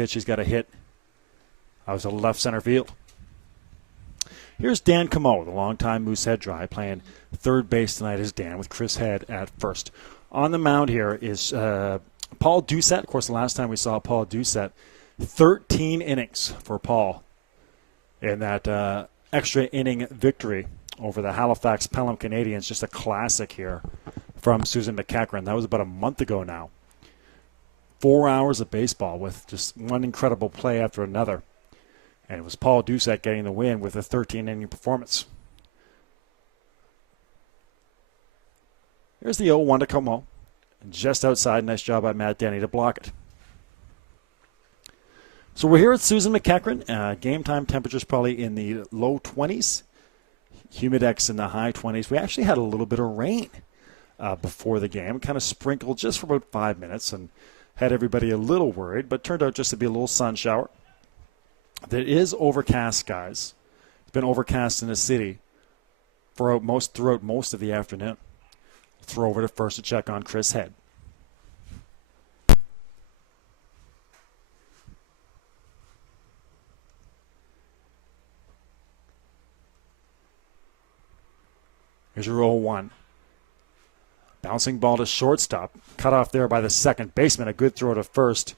pitch, he's got a hit. I was a left center field. Here's Dan Camo, the longtime Moosehead Dry, playing third base tonight as Dan with Chris Head at first. On the mound here is Paul Doucette. Of course, the last time we saw Paul Doucette, 13 innings for Paul in that extra inning victory over the Halifax Pelham Canadians. Just a classic here from Susan McEachern. That was about a month ago now. 4 hours of baseball with just one incredible play after another. And it was Paul Doucette getting the win with a 13-inning performance. Here's the 0-1 to Como. Just outside. Nice job by Matt Denny to block it. So we're here at Susan McEachern. Game time temperatures probably in the low 20s. Humidex in the high 20s. We actually had a little bit of rain before the game. Kind of sprinkled just for about 5 minutes and had everybody a little worried, but turned out just to be a little sun shower. It is overcast, guys. It's been overcast in the city throughout most of the afternoon. Throw over to first to check on Chris Head. Here's your 0-1. Bouncing ball to shortstop. Cut off there by the second baseman. A good throw to first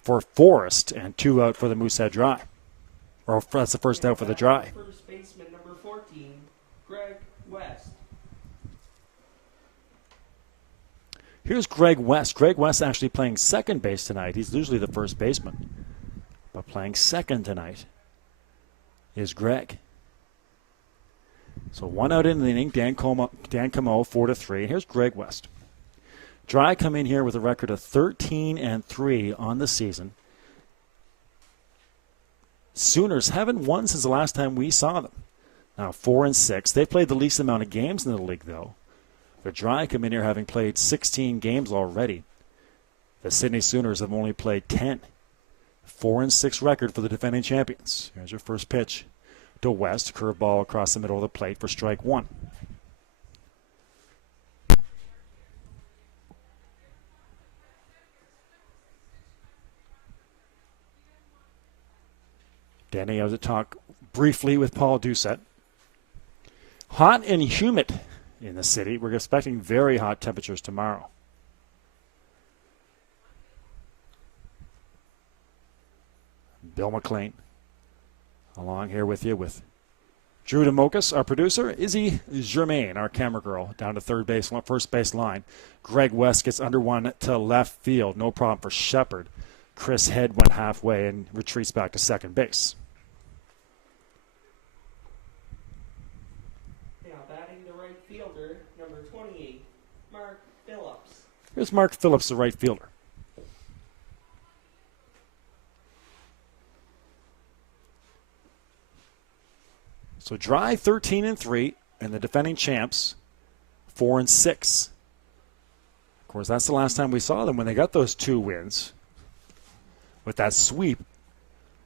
for Forrest, and 2 out for the Moosehead Dry. Or that's the first out for the Dry. First baseman number 14, Greg West. Here's Greg West. Greg West actually playing second base tonight. He's usually the first baseman. But playing second tonight is Greg. So 1 out in the inning. Dan Camo 4-3. Here's Greg West. Dry come in here with a record of 13-3 on the season. Sooners haven't won since the last time we saw them. Now 4-6. They've played the least amount of games in the league, though. The Dry come in here having played 16 games already. The Sydney Sooners have only played 10. 4-6 record for the defending champions. Here's your first pitch to West. Curveball across the middle of the plate for strike 1. Danny has a talk briefly with Paul Doucette. Hot and humid in the city. We're expecting very hot temperatures tomorrow. Bill McLean along here with you with Drew DeMocus, our producer. Izzy Germain, our camera girl, down to first base line. Greg West gets under one to left field. No problem for Shepard. Chris Head went halfway and retreats back to second base. Number 28, Mark Phillips. Here's Mark Phillips, the right fielder. So Dry 13-3, and the defending champs 4-6. Of course, that's the last time we saw them when they got those 2 wins with that sweep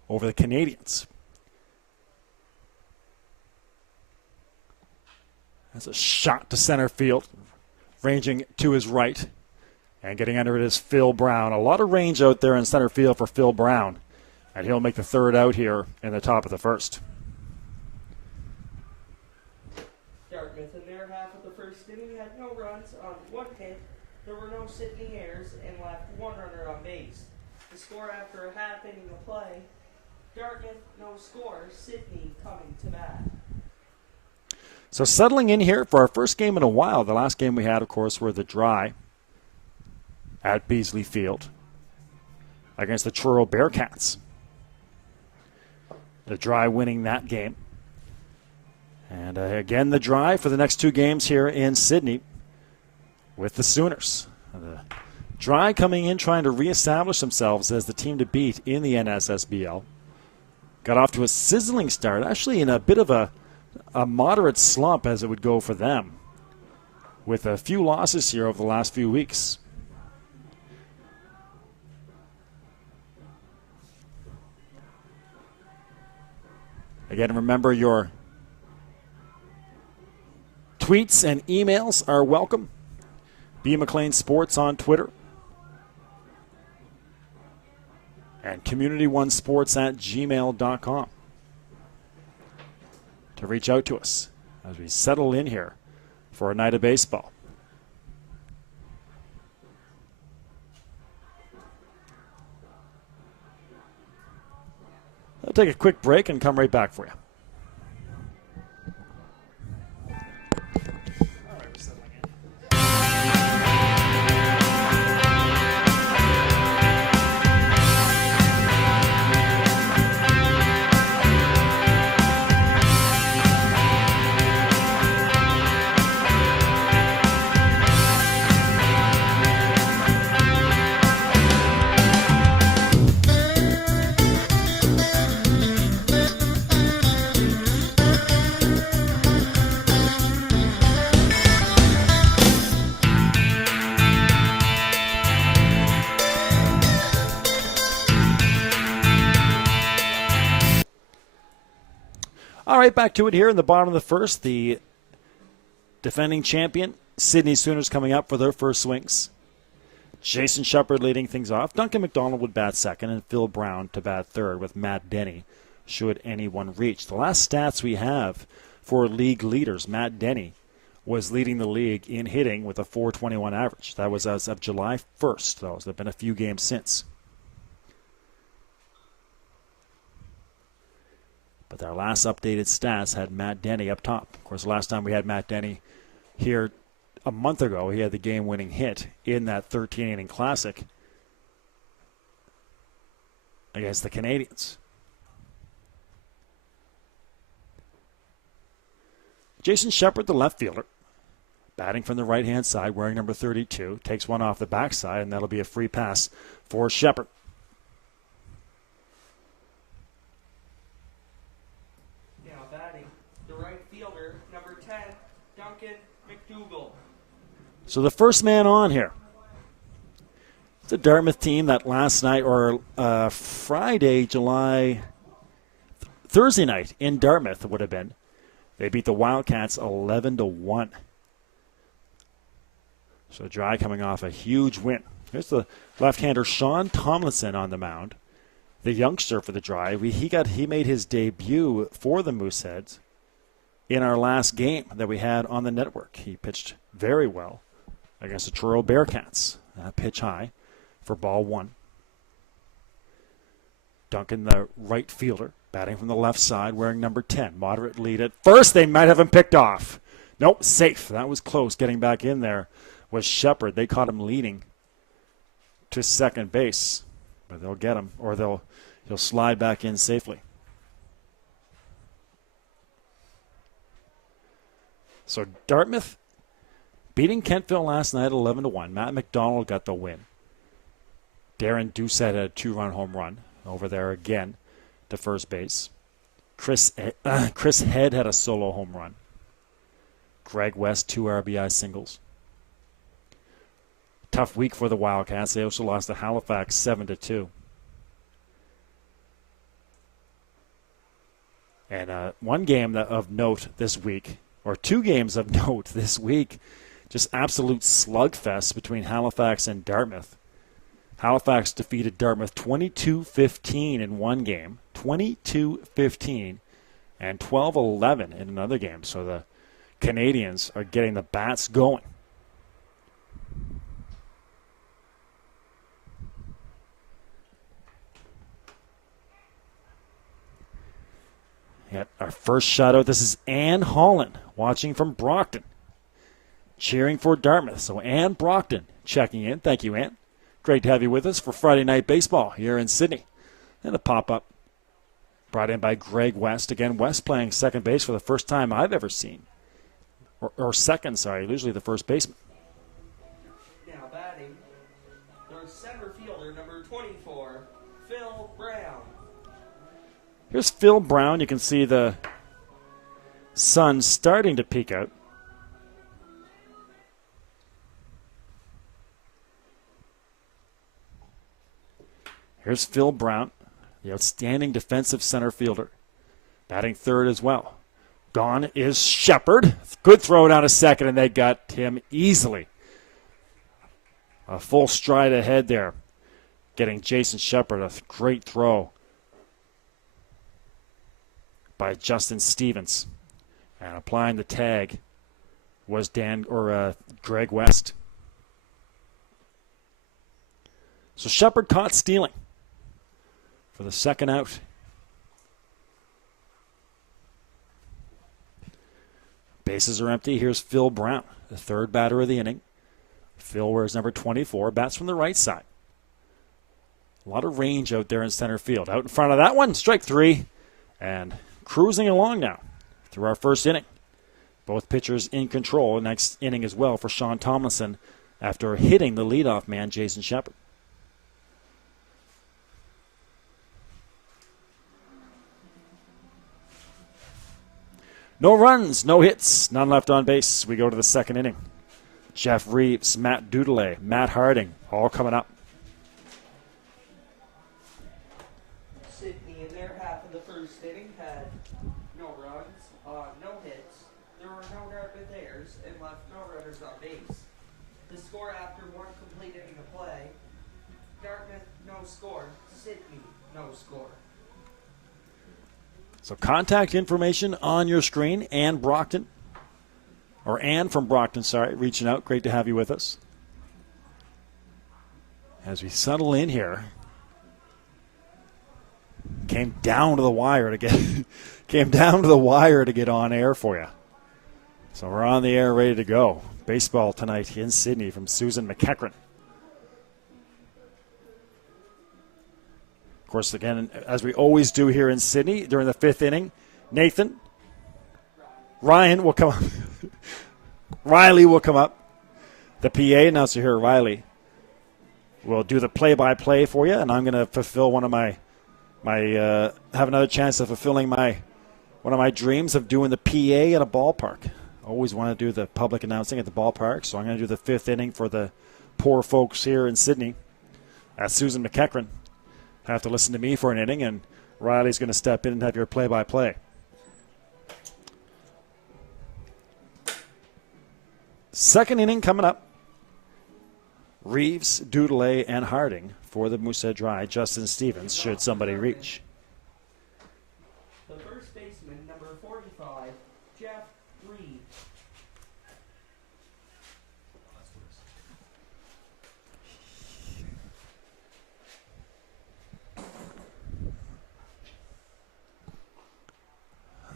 over the Canadians. That's a shot to center field, ranging to his right. And getting under it is Phil Brown. A lot of range out there in center field for Phil Brown. And he'll make the third out here in the top of the first. Dartmouth in their half of the first inning had no runs on 1 hit. There were no Sydney errors and left 1 runner on base. The score after a half inning of play, Dartmouth no score, Sydney coming to bat. So settling in here for our first game in a while. The last game we had, of course, were the Dry at Beasley Field against the Truro Bearcats. The Dry winning that game. And again, the Dry for the next 2 games here in Sydney with the Sooners. The Dry coming in trying to reestablish themselves as the team to beat in the NSSBL. Got off to a sizzling start, actually in a bit of a moderate slump as it would go for them, with a few losses here over the last few weeks. Again, remember your tweets and emails are welcome. B. McLean Sports on Twitter. And and communityonesports@gmail.com to reach out to us as we settle in here for a night of baseball. I'll take a quick break and come right back for you. All right, back to it here in the bottom of the first. The defending champion, Sydney Sooners, coming up for their first swings. Jason Shepard leading things off. Duncan McDonald would bat second, and Phil Brown to bat third with Matt Denny, should anyone reach. The last stats we have for league leaders, Matt Denny was leading the league in hitting with a .421 average. That was as of July 1st, though. So there have been a few games since. But our last updated stats had Matt Denny up top. Of course, the last time we had Matt Denny here a month ago, he had the game-winning hit in that 13-inning classic against the Canadians. Jason Shepard, the left fielder, batting from the right-hand side, wearing number 32, takes one off the backside, and that'll be a free pass for Shepard. So the first man on here. It's a Dartmouth team that last night, or Thursday night in Dartmouth would have been. They beat the Wildcats 11-1. So Dry coming off a huge win. Here's the left-hander Sean Tomlinson on the mound, the youngster for the Dry. He made his debut for the Mooseheads in our last game that we had on the network. He pitched very well against the Truro Bearcats. Pitch high for ball one. Duncan, the right fielder, batting from the left side, wearing number 10. Moderate lead at first. They might have him picked off. Nope, safe. That was close. Getting back in there was Shepard. They caught him leading to second base. But they'll get him, or he'll slide back in safely. So Dartmouth beating Kentville last night 11-1. Matt McDonald got the win. Darren Doucette had a 2-run home run over there again to first base. Chris Head had a solo home run. Greg West, 2 RBI singles. Tough week for the Wildcats. They also lost to Halifax 7-2. And one game of note this week, or 2 games of note this week, just absolute slugfest between Halifax and Dartmouth. Halifax defeated Dartmouth 22-15 in one game, 22-15, and 12-11 in another game. So the Canadians are getting the bats going. Yep, our first shutout. This is Ann Holland watching from Brockton, cheering for Dartmouth. So Ann Brockton checking in. Thank you, Ann. Great to have you with us for Friday Night Baseball here in Sydney. And a pop-up brought in by Greg West. Again, West playing second base for the first time I've ever seen. Or second, sorry. Usually the first baseman. Now batting, their center fielder, number 24, Phil Brown. Here's Phil Brown. You can see the sun starting to peek out. Here's Phil Brown, the outstanding defensive center fielder, batting third as well. Gone is Shepard. Good throw down to second, and they got him easily. A full stride ahead there getting Jason Shepard a great throw by Justin Stevens. And applying the tag was Greg West. So Shepard caught stealing for the second out. Bases are empty. Here's Phil Brown, the third batter of the inning. Phil wears number 24, bats from the right side. A lot of range out there in center field. Out in front of that one, strike three. And cruising along now through our first inning. Both pitchers in control. Next inning as well for Sean Tomlinson after hitting the leadoff man, Jason Shepard. No runs, no hits, none left on base. We go to the second inning. Jeff Reeves, Matt Dudelay, Matt Harding, all coming up. Sydney in their half of the first inning had no runs, no hits. There were no Dartmouth errors and left no runners on base. The score after one complete inning of play: Dartmouth no score, Sydney no score. So contact information on your screen. Ann from Brockton, reaching out. Great to have you with us. As we settle in here, came down to the wire to get on air for you. So we're on the air, ready to go. Baseball tonight in Sydney from Susan McEachern. Of course, again, as we always do here in Sydney during the fifth inning, Ryan will come up. Riley will come up. The PA announcer here, Riley, will do the play-by-play for you, and I'm going to fulfill one of have another chance of fulfilling one of my dreams of doing the PA at a ballpark. I always want to do the public announcing at the ballpark, so I'm going to do the fifth inning for the poor folks here in Sydney at Susan McEachern. Have to listen to me for an inning, and Riley's going to step in and have your play-by-play. Second inning coming up. Reeves, Dudelay, and Harding for the Moosehead Dry. Justin Stevens, should somebody reach. The first baseman, number 45, Jeff Reeves.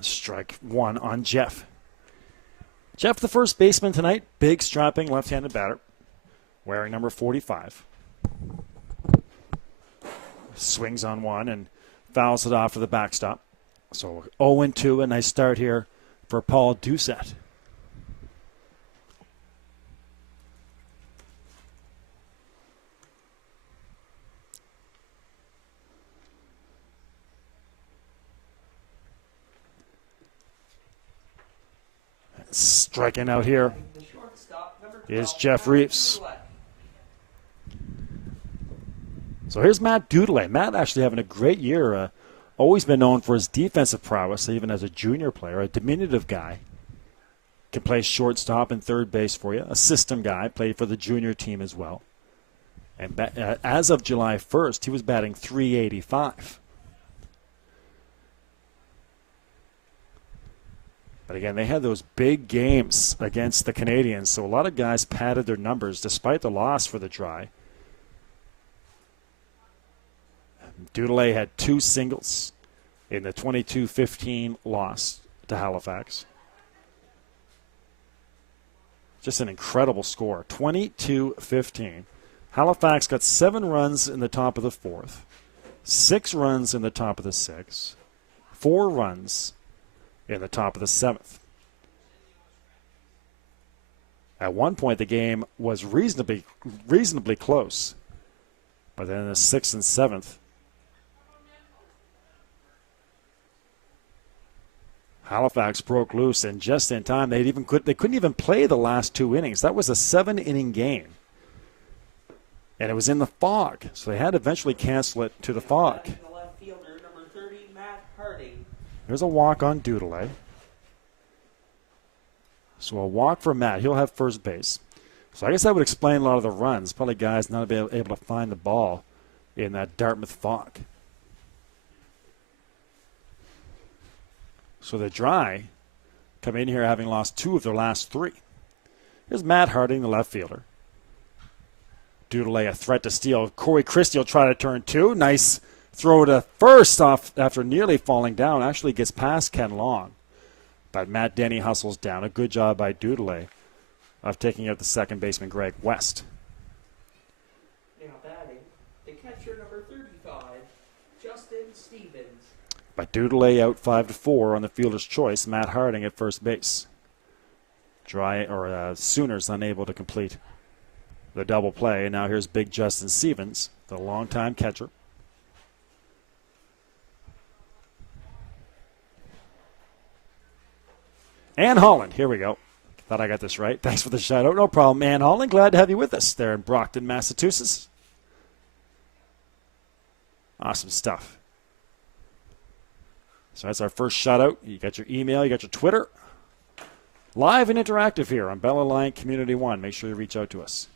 Strike one on Jeff. Jeff, the first baseman tonight, big strapping left-handed batter, wearing number 45. Swings on one and fouls it off to the backstop. So 0-2, a nice start here for Paul Doucette. Striking out here is Jeff Reeves. So here's Matt Dudelay. Matt actually having a great year. Always been known for his defensive prowess, even as a junior player. A diminutive guy. Can play shortstop and third base for you. A system guy. Played for the junior team as well. And as of July 1st, he was batting .385. But again, they had those big games against the Canadians, so a lot of guys padded their numbers despite the loss for the Dry. Dudelay had 2 singles in the 22-15 loss to Halifax. Just an incredible score, 22-15. Halifax got 7 runs in the top of the 4th, 6 runs in the top of the 6th, 4 runs in the top of the 7th. At one point, the game was reasonably close. But then in the 6th and 7th, Halifax broke loose, and just in time, they couldn't even play the last 2 innings. That was a 7-inning game. And it was in the fog, so they had to eventually cancel it to the fog. There's a walk on Dudelay. So a walk for Matt. He'll have first base. So I guess that would explain a lot of the runs. Probably guys not able to find the ball in that Dartmouth fog. So the Dry come in here having lost 2 of their last 3. Here's Matt Harding, the left fielder. Dudelay a threat to steal. Corey Christie will try to turn 2. Nice throw to first off after nearly falling down. Actually gets past Ken Long. But Matt Denny hustles down. A good job by Dudelay of taking out the second baseman, Greg West. Now batting, the catcher number 35, Justin Stevens. But Dudelay out 5-4 on the fielder's choice. Matt Harding at first base. Sooners unable to complete the double play. And now here's big Justin Stevens, the longtime catcher. Ann Holland, here we go. Thought I got this right. Thanks for the shout out. No problem, Ann Holland. Glad to have you with us there in Brockton, Massachusetts. Awesome stuff. So that's our first shout out. You got your email, you got your Twitter. Live and interactive here on Bell Alliant Community One. Make sure you reach out to us.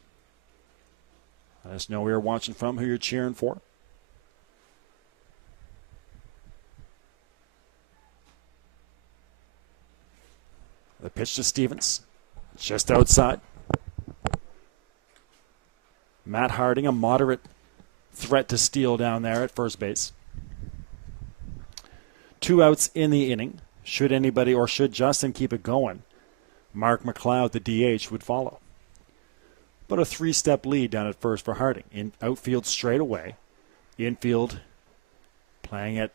Let us know where you're watching from, who you're cheering for. The pitch to Stevens, just outside. Matt Harding, a moderate threat to steal down there at first base. 2 outs in the inning. Should anybody or should Justin keep it going, Mark McLeod, the DH, would follow. But a 3-step lead down at first for Harding. In outfield straight away. Infield playing it.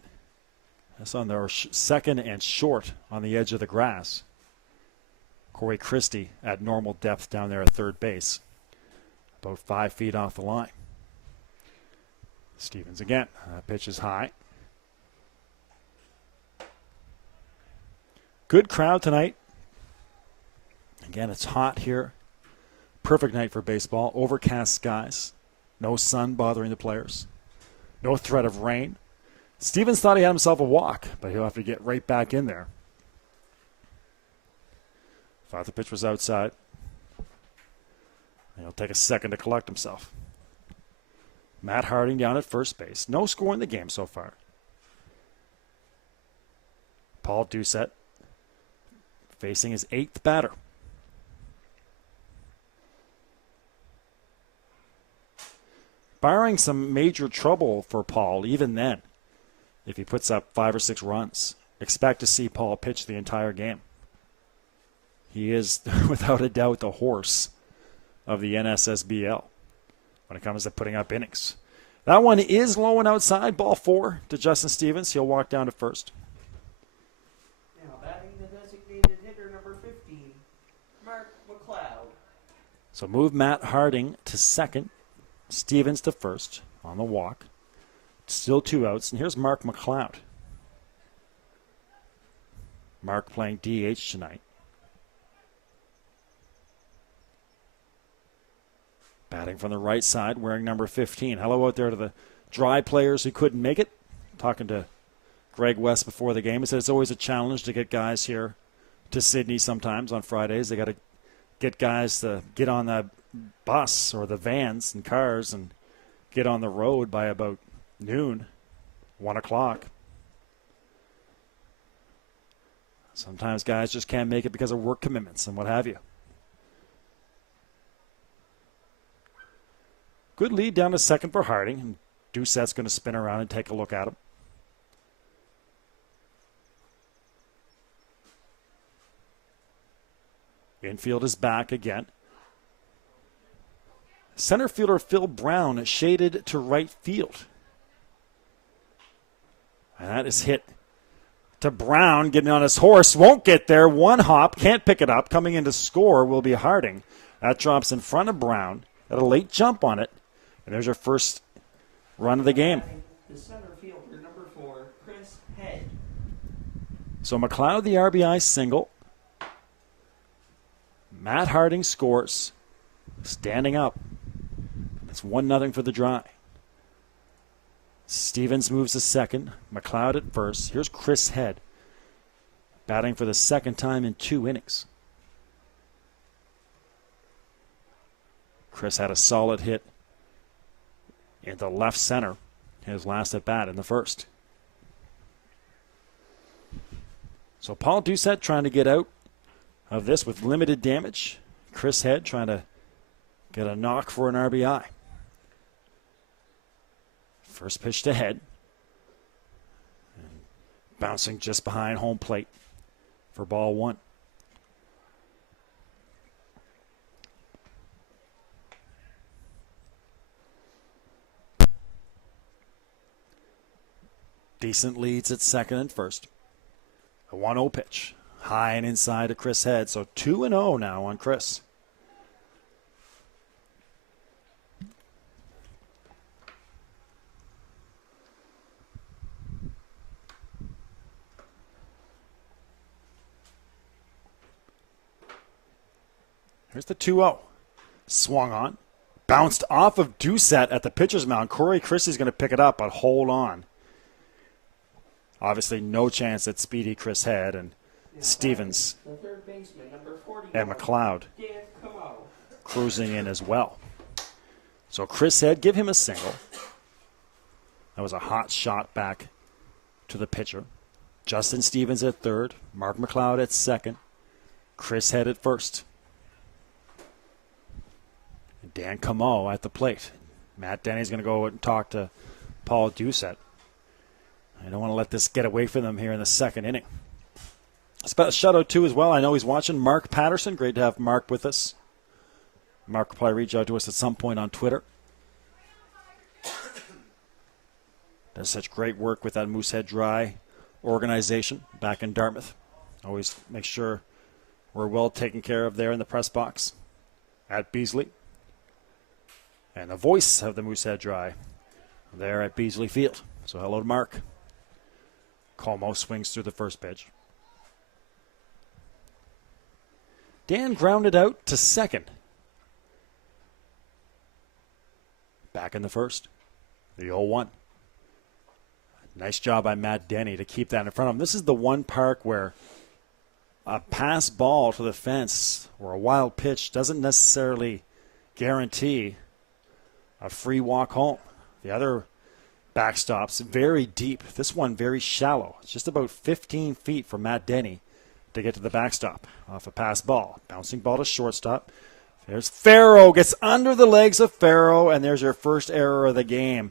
That's on their second and short on the edge of the grass. Corey Christie at normal depth down there at third base. About 5 feet off the line. Stevens again. Pitch is high. Good crowd tonight. Again, it's hot here. Perfect night for baseball. Overcast skies. No sun bothering the players. No threat of rain. Stevens thought he had himself a walk, but he'll have to get right back in there. Thought the pitch was outside. He'll take a second to collect himself. Matt Harding down at first base. No score in the game so far. Paul Doucette facing his 8th batter. Barring some major trouble for Paul, even then, if he puts up 5 or 6 runs, expect to see Paul pitch the entire game. He is, without a doubt, the horse of the NSSBL when it comes to putting up innings. That one is low and outside. Ball 4 to Justin Stevens. He'll walk down to first. Now batting the designated hitter number 15, Mark McLeod. So move Matt Harding to second. Stevens to first on the walk. Still 2 outs. And here's Mark McLeod. Mark playing DH tonight. Batting from the right side, wearing number 15. Hello out there to the Dry players who couldn't make it. Talking to Greg West before the game. He said it's always a challenge to get guys here to Sydney sometimes on Fridays. They got to get guys to get on the bus or the vans and cars and get on the road by about noon, 1 o'clock. Sometimes guys just can't make it because of work commitments and what have you. Good lead down to second for Harding. And Doucette's going to spin around and take a look at him. Infield is back again. Center fielder Phil Brown shaded to right field. And that is hit to Brown, getting on his horse. Won't get there. 1 hop. Can't pick it up. Coming in to score will be Harding. That drops in front of Brown. Got a late jump on it. And there's your first run of the game. The center fielder, number 4, Chris Head. So McLeod, the RBI single. Matt Harding scores. Standing up. It's 1-0 for the Dry. Stevens moves to second. McLeod at first. Here's Chris Head. Batting for the second time in 2 innings. Chris had a solid hit into left center, his last at bat in the first. So Paul Doucette trying to get out of this with limited damage. Chris Head trying to get a knock for an RBI. First pitch to Head. And bouncing just behind home plate for ball one. Decent leads at second and first. A 1-0 pitch. High and inside to Chris Head. So 2-0 now on Chris. Here's the 2-0. Swung on. Bounced off of Doucette at the pitcher's mound. Corey Christie's going to pick it up, but hold on. Obviously, no chance at speedy Chris Head and Stevens The third baseman, number 41, and McLeod Dan Camo. cruising in as well. So Chris Head, give him a single. That was a hot shot back to the pitcher. Justin Stevens at third. Mark McLeod at second. Chris Head at first. And Dan Camo at the plate. Matt Denny's going to go and talk to Paul Doucette. I don't want to let this get away from them here in the second inning. A shout out too as well. I know he's watching. Mark Patterson. Great to have Mark with us. Mark will probably reach out to us at some point on Twitter. Does such great work with that Moosehead Dry organization back in Dartmouth. Always make sure we're well taken care of there in the press box at Beasley. And the voice of the Moosehead Dry there at Beasley Field. So hello to Mark. Como swings through the first pitch. Dan grounded out to second. Back in the first. The 0-1. Nice job by Matt Denny to keep that in front of him. This is the one park where a pass ball to the fence or a wild pitch doesn't necessarily guarantee a free walk home. The other backstops very deep. This one very shallow. It's just about 15 feet for Matt Denny to get to the backstop off a pass ball. Bouncing ball to shortstop. There's Farrow. Gets under the legs of Farrow, and there's your first error of the game.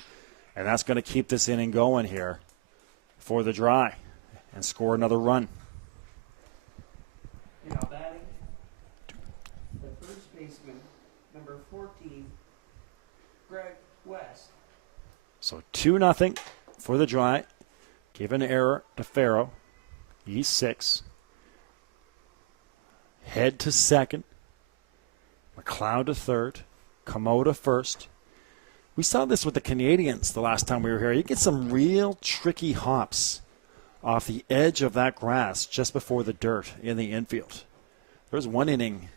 And that's going to keep this inning going here for the Dry and score another run. Now batting, the first baseman, number 14, Greg West. So 2-0 for the Dry. Give an error to Farrow. He's 6. Head to second. McLeod to third. Camo to first. We saw this with the Canadians the last time we were here. You get some real tricky hops off the edge of that grass just before the dirt in the infield. There was one inning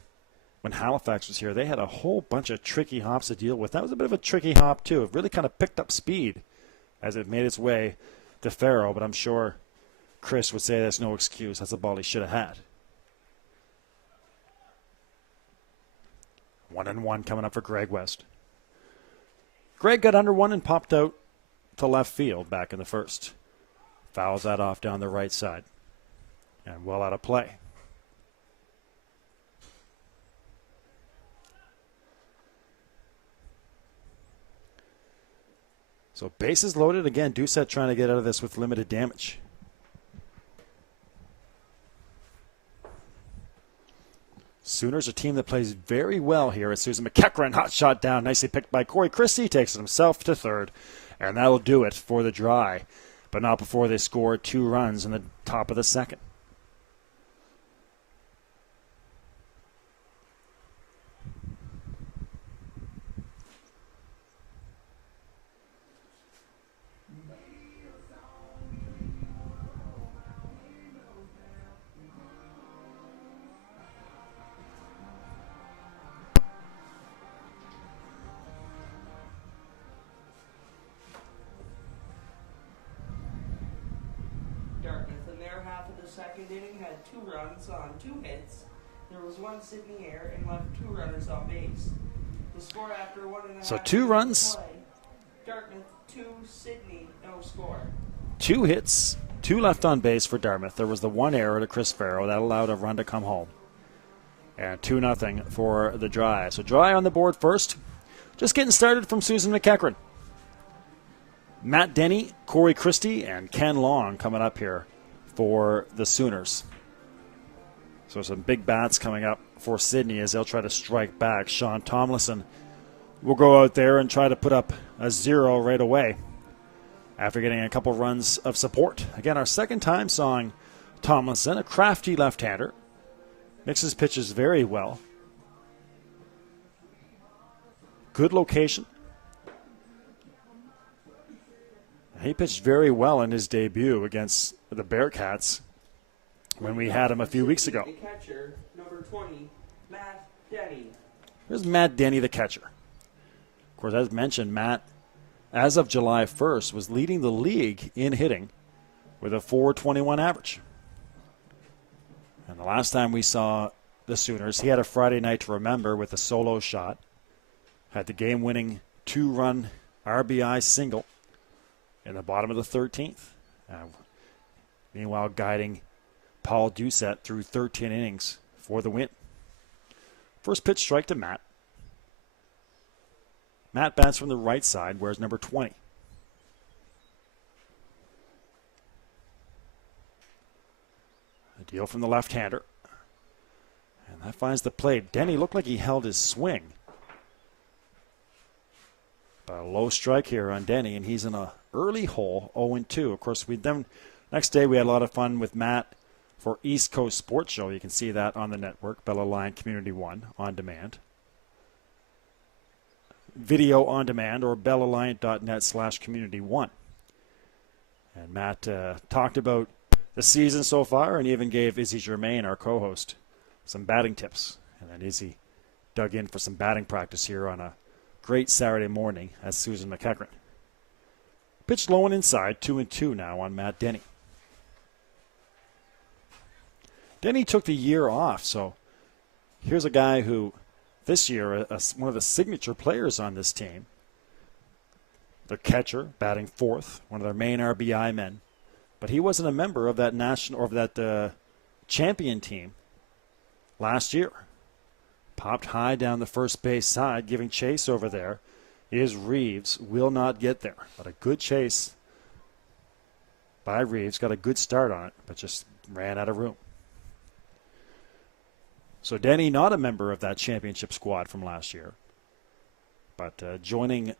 when Halifax was here. They had a whole bunch of tricky hops to deal with. That was a bit of a tricky hop, too. It really kind of picked up speed as it made its way to Farrow, but I'm sure Chris would say that's no excuse. That's a ball he should have had. 1-1 coming up for Greg West. Greg got under one and popped out to left field back in the first. Fouls that off down the right side. And well out of play. So bases loaded. Again, Doucette trying to get out of this with limited damage. Sooners, a team that plays very well here at Susan McEachern. Hot shot down, nicely picked by Corey Christie. Takes it himself to third. And that'll do it for the Dry. But not before they score 2 runs in the top of the second. Dartmouth in their half of the second inning had 2 runs on 2 hits. There was 1 sit in the air and left 2 runners on base. The score after 1.5 So 2 runs play, Dartmouth 2, Sydney no score. 2 hits, 2 left on base for Dartmouth. There was the 1 error to Chris Farrow that allowed a run to come home. And 2-0 for the Dry. So Dry on the board first. Just getting started from Susan McEachern. Matt Denny, Corey Christie, and Ken Long coming up here for the Sooners. So some big bats coming up for Sydney as they'll try to strike back. Sean Tomlinson will go out there and try to put up a 0 right away after getting a couple runs of support. Again, our second time sawing Tomlinson, a crafty left-hander. Mixes pitches very well. Good location. He pitched very well in his debut against the Bearcats when we had him a few weeks ago. The catcher, number 20, Matt Denny. Here's Matt Denny, the catcher. Of course, as mentioned, Matt, as of July 1st, was leading the league in hitting with a .421 average. And the last time we saw the Sooners, he had a Friday night to remember with a solo shot. Had the game-winning 2-run RBI single in the bottom of the 13th. Meanwhile, guiding Paul Doucette through 13 innings for the win. First pitch strike to Matt. Matt bats from the right side, wears number 20. A deal from the left-hander. And that finds the plate. Denny looked like he held his swing. But a low strike here on Denny, and he's in a early hole, 0-2. Of course, next day we had a lot of fun with Matt for East Coast Sports Show. You can see that on the network, Bella Line Community One, on demand. Video on demand or bellalliant.net/community1. And Matt talked about the season so far and even gave Izzy Germain, our co-host, some batting tips. And then Izzy dug in for some batting practice here on a great Saturday morning as Susan McEachern. Pitched low and inside, 2-2 now on Matt Denny. Denny took the year off, so here's a guy who this year, one of the signature players on this team. Their catcher, batting fourth, one of their main RBI men. But he wasn't a member of that champion team last year. Popped high down the first base side, giving chase over there. Is Reeves, will not get there. But a good chase by Reeves, got a good start on it, but just ran out of room. So Denny, not a member of that championship squad from last year, but joining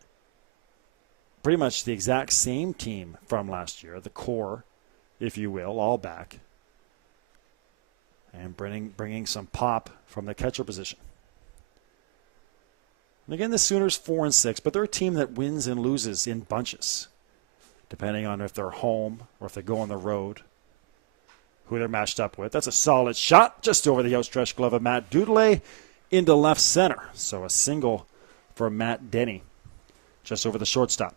pretty much the exact same team from last year, the core, if you will, all back, and bringing some pop from the catcher position. And again, the Sooners 4-6, but they're a team that wins and loses in bunches, depending on if they're home or if they go on the road, who they're matched up with. That's a solid shot just over the outstretched glove of Matt Dudelet into left center. So a single for Matt Denny just over the shortstop.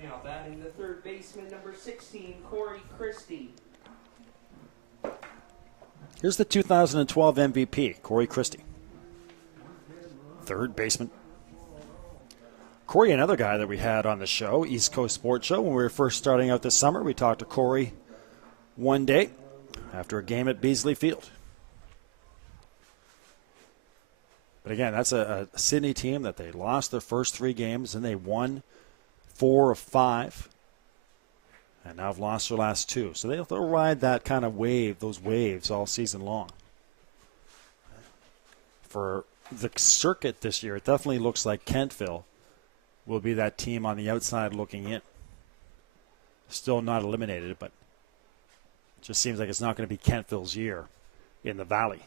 Now batting the third baseman, number 16, Corey Christie. Here's the 2012 MVP, Corey Christie. Third baseman. Corey, another guy that we had on the show, East Coast Sports Show, when we were first starting out this summer. We talked to Corey one day after a game at Beasley Field. But again, that's a Sydney team that they lost their first 3 games and they won 4 of 5. And now have lost their last 2. So they'll ride that kind of wave, those waves all season long. For the circuit this year, it definitely looks like Kentville will be that team on the outside looking in. Still not eliminated, but it just seems like it's not going to be Kentville's year in the Valley.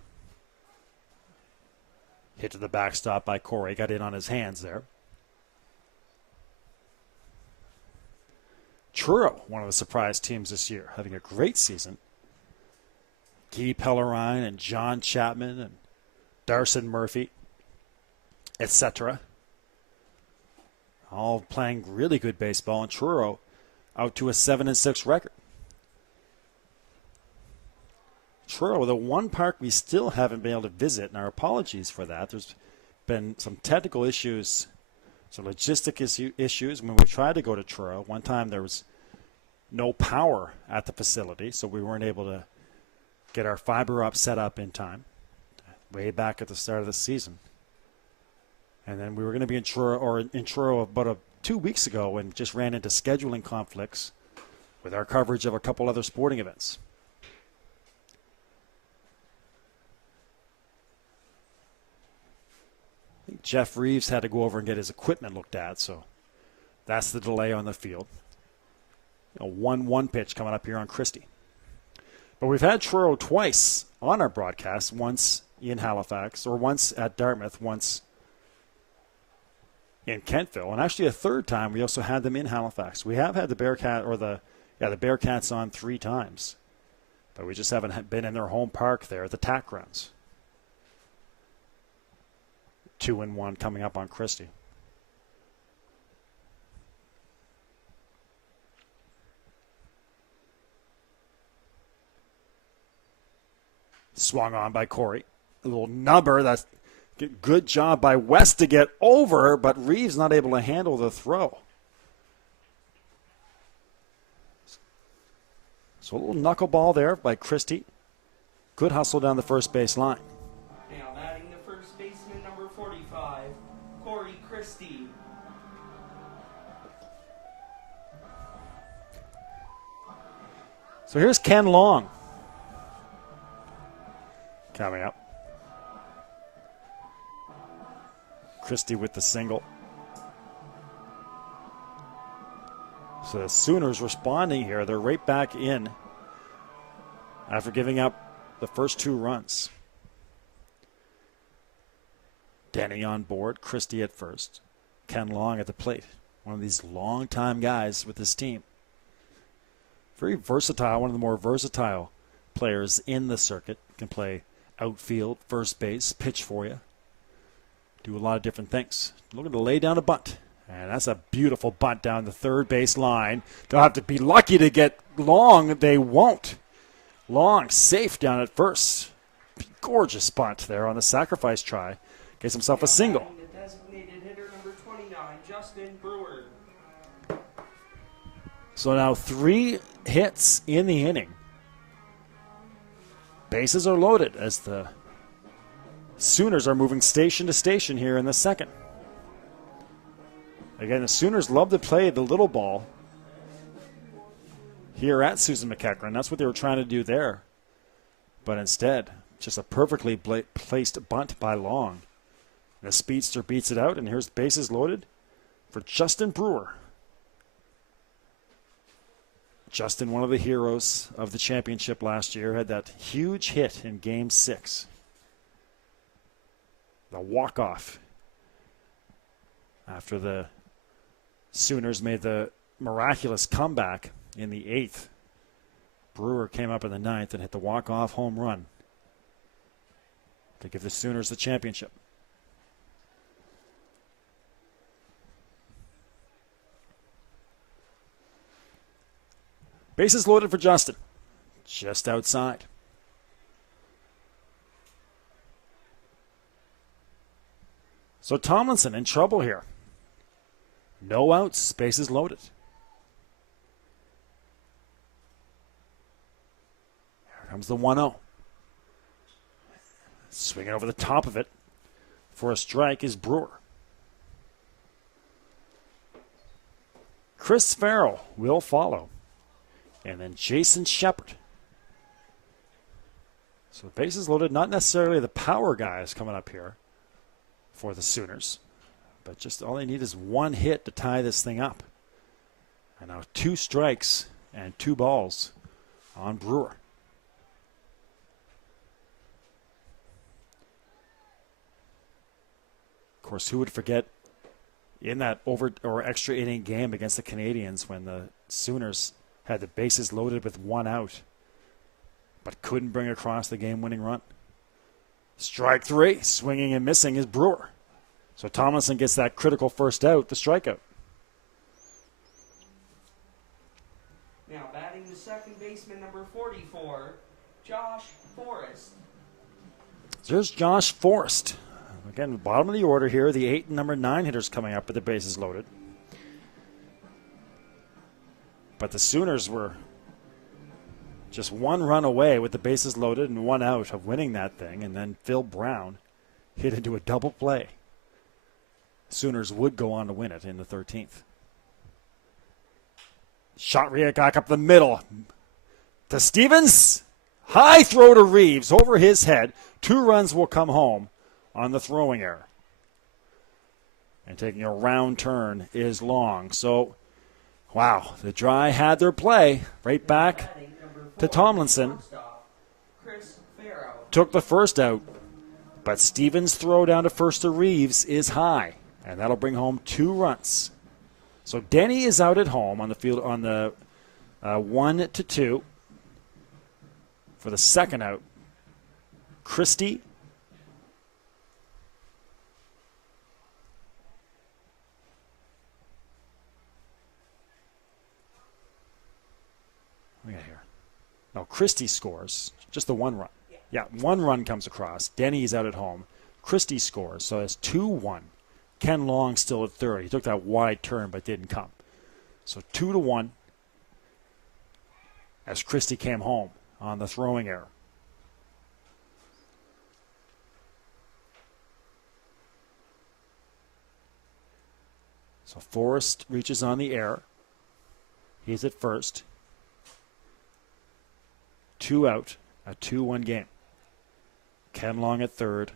Hit to the backstop by Corey. Got in on his hands there. Truro, one of the surprise teams this year, having a great season. Guy Pellerine and John Chapman and Darcy Murphy, etc. All playing really good baseball, and Truro out to a 7-6 record. Truro, the one park we still haven't been able to visit, and our apologies for that. There's been some technical issues, some logistic issues when we tried to go to Truro. One time there was no power at the facility, so we weren't able to get our fiber up set up in time, way back at the start of the season. And then we were going to be in Truro about 2 weeks ago and just ran into scheduling conflicts with our coverage of a couple other sporting events. I think Jeff Reeves had to go over and get his equipment looked at, so that's the delay on the field. A 1-1 pitch coming up here on Christie. But we've had Truro twice on our broadcast, once in Halifax, or once at Dartmouth, once in Kentville, and actually a third time we also had them in Halifax. We have had the Bearcats on 3 times, but we just haven't been in their home park there at the TAC grounds. 2-1 coming up on Christie. Swung on by Corey. A little number. That's good job by West to get over, but Reeves not able to handle the throw. So a little knuckleball there by Christie. Good hustle down the first base line. Now batting the first baseman, number 45, Corey Christie. So here's Ken Long coming up. Christie with the single. So the Sooners responding here. They're right back in after giving up the first 2 runs. Denny on board. Christie at first. Ken Long at the plate. One of these long-time guys with this team. Very versatile. One of the more versatile players in the circuit. Can play outfield, first base, pitch for you. Do a lot of different things. Looking to lay down a bunt. And that's a beautiful bunt down the third base line. They'll have to be lucky to get Long. They won't. Long safe down at first. Gorgeous bunt there on the sacrifice try. Gets himself a single. The designated hitter, number 29, Justin Brewer. So now 3 hits in the inning. Bases are loaded as the Sooners are moving station to station here in the second. Again, the Sooners love to play the little ball here at Susan McEachern. That's what they were trying to do there. But instead, just a perfectly placed bunt by Long. And the speedster beats it out, and here's bases loaded for Justin Brewer. Justin, one of the heroes of the championship last year, had that huge hit in Game 6. The walk-off after the Sooners made the miraculous comeback in the 8th. Brewer came up in the 9th and hit the walk-off home run to give the Sooners the championship. Bases loaded for Justin. Just outside. So Tomlinson in trouble here. No outs, bases loaded. Here comes the 1-0. Swinging over the top of it for a strike is Brewer. Chris Farrell will follow. And then Jason Shepard. So bases loaded, not necessarily the power guys coming up here for the Sooners. But just all they need is 1 hit to tie this thing up. And now 2 strikes and 2 balls on Brewer. Of course, who would forget in that over or extra inning game against the Canadians when the Sooners had the bases loaded with 1 out, but couldn't bring across the game-winning run. Strike 3, swinging and missing is Brewer. So Tomlinson gets that critical first out, the strikeout. Now batting the second baseman, number 44, Josh Forrest. There's Josh Forrest, Again, bottom of the order here, the 8 and number 9 hitters coming up with the bases loaded. But the Sooners were just one run away with the bases loaded and 1 out of winning that thing, and then Phil Brown hit into a double play. Sooners would go on to win it in the 13th. Shot back up the middle to Stevens. High throw to Reeves over his head. 2 runs will come home on the throwing error. And taking a round turn is Long. So, wow, the Dry had their play right back to Tomlinson. Took the first out, but Stevens' throw down to first to Reeves is high, and that'll bring home 2 runs. So Denny is out at home on the field on the 1-2 for the second out. Christie No, Christie scores. Just the 1 run. Yeah, 1 run comes across. Denny's out at home. Christie scores. So it's 2-1. Ken Long still at third. He took that wide turn but didn't come. So 2-1 as Christie came home on the throwing error. So Forrest reaches on the air. He's at first. 2 out, a 2-1 game. Ken Long at third.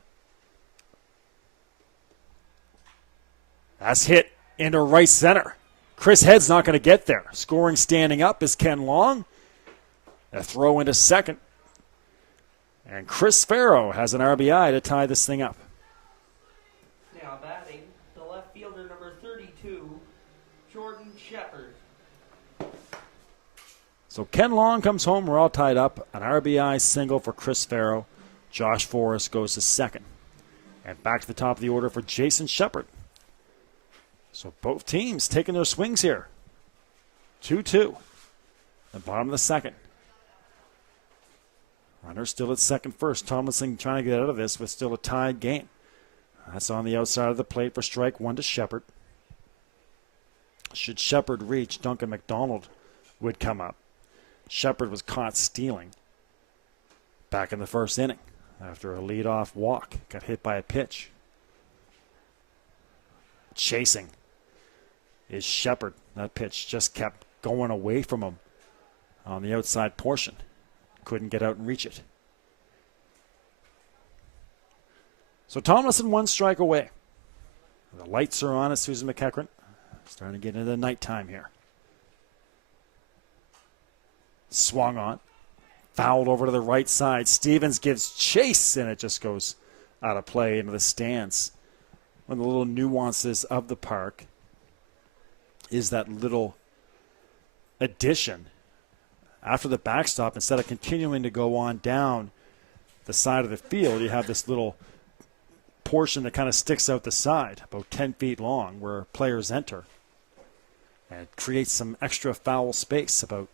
That's hit into right center. Chris Head's not going to get there. Scoring standing up is Ken Long. A throw into second. And Chris Farrow has an RBI to tie this thing up. Now batting, the left fielder number 32, Jordan Shepard. So Ken Long comes home. We're all tied up. An RBI single for Chris Farrow. Josh Forrest goes to second. And back to the top of the order for Jason Shepard. So both teams taking their swings here. 2-2. The bottom of the second. Runner still at second first. Tomlinson trying to get out of this with still a tied game. That's on the outside of the plate for strike 1 to Shepard. Should Shepard reach, Duncan McDonald would come up. Shepard was caught stealing back in the first inning after a leadoff walk. Got hit by a pitch. Chasing is Shepard. That pitch just kept going away from him on the outside portion. Couldn't get out and reach it. So Tomlinson 1 strike away. The lights are on at Susan McEachern. Starting to get into the nighttime here. Swung on. Fouled over to the right side. Stevens gives chase, and it just goes out of play into the stands. One of the little nuances of the park is that little addition. After the backstop, instead of continuing to go on down the side of the field, you have this little portion that kind of sticks out the side, about 10 feet long, where players enter. And it creates some extra foul space, about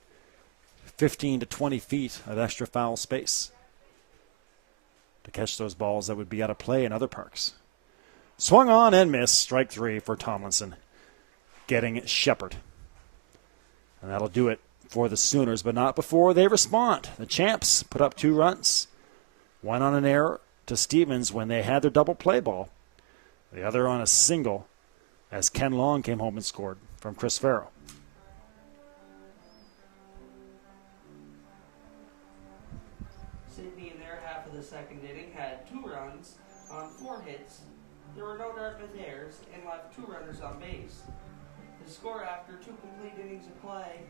15 to 20 feet of extra foul space to catch those balls that would be out of play in other parks. Swung on and missed. Strike 3 for Tomlinson, getting Shepard. And that'll do it for the Sooners, but not before they respond. The Champs put up 2 runs. One on an error to Stevens when they had their double play ball. The other on a single as Ken Long came home and scored from Chris Farrow. Sydney in their half of the second inning had 2 runs on 4 hits. There were no Dartmouth errors and left 2 runners on base. The score after 2 complete innings of play: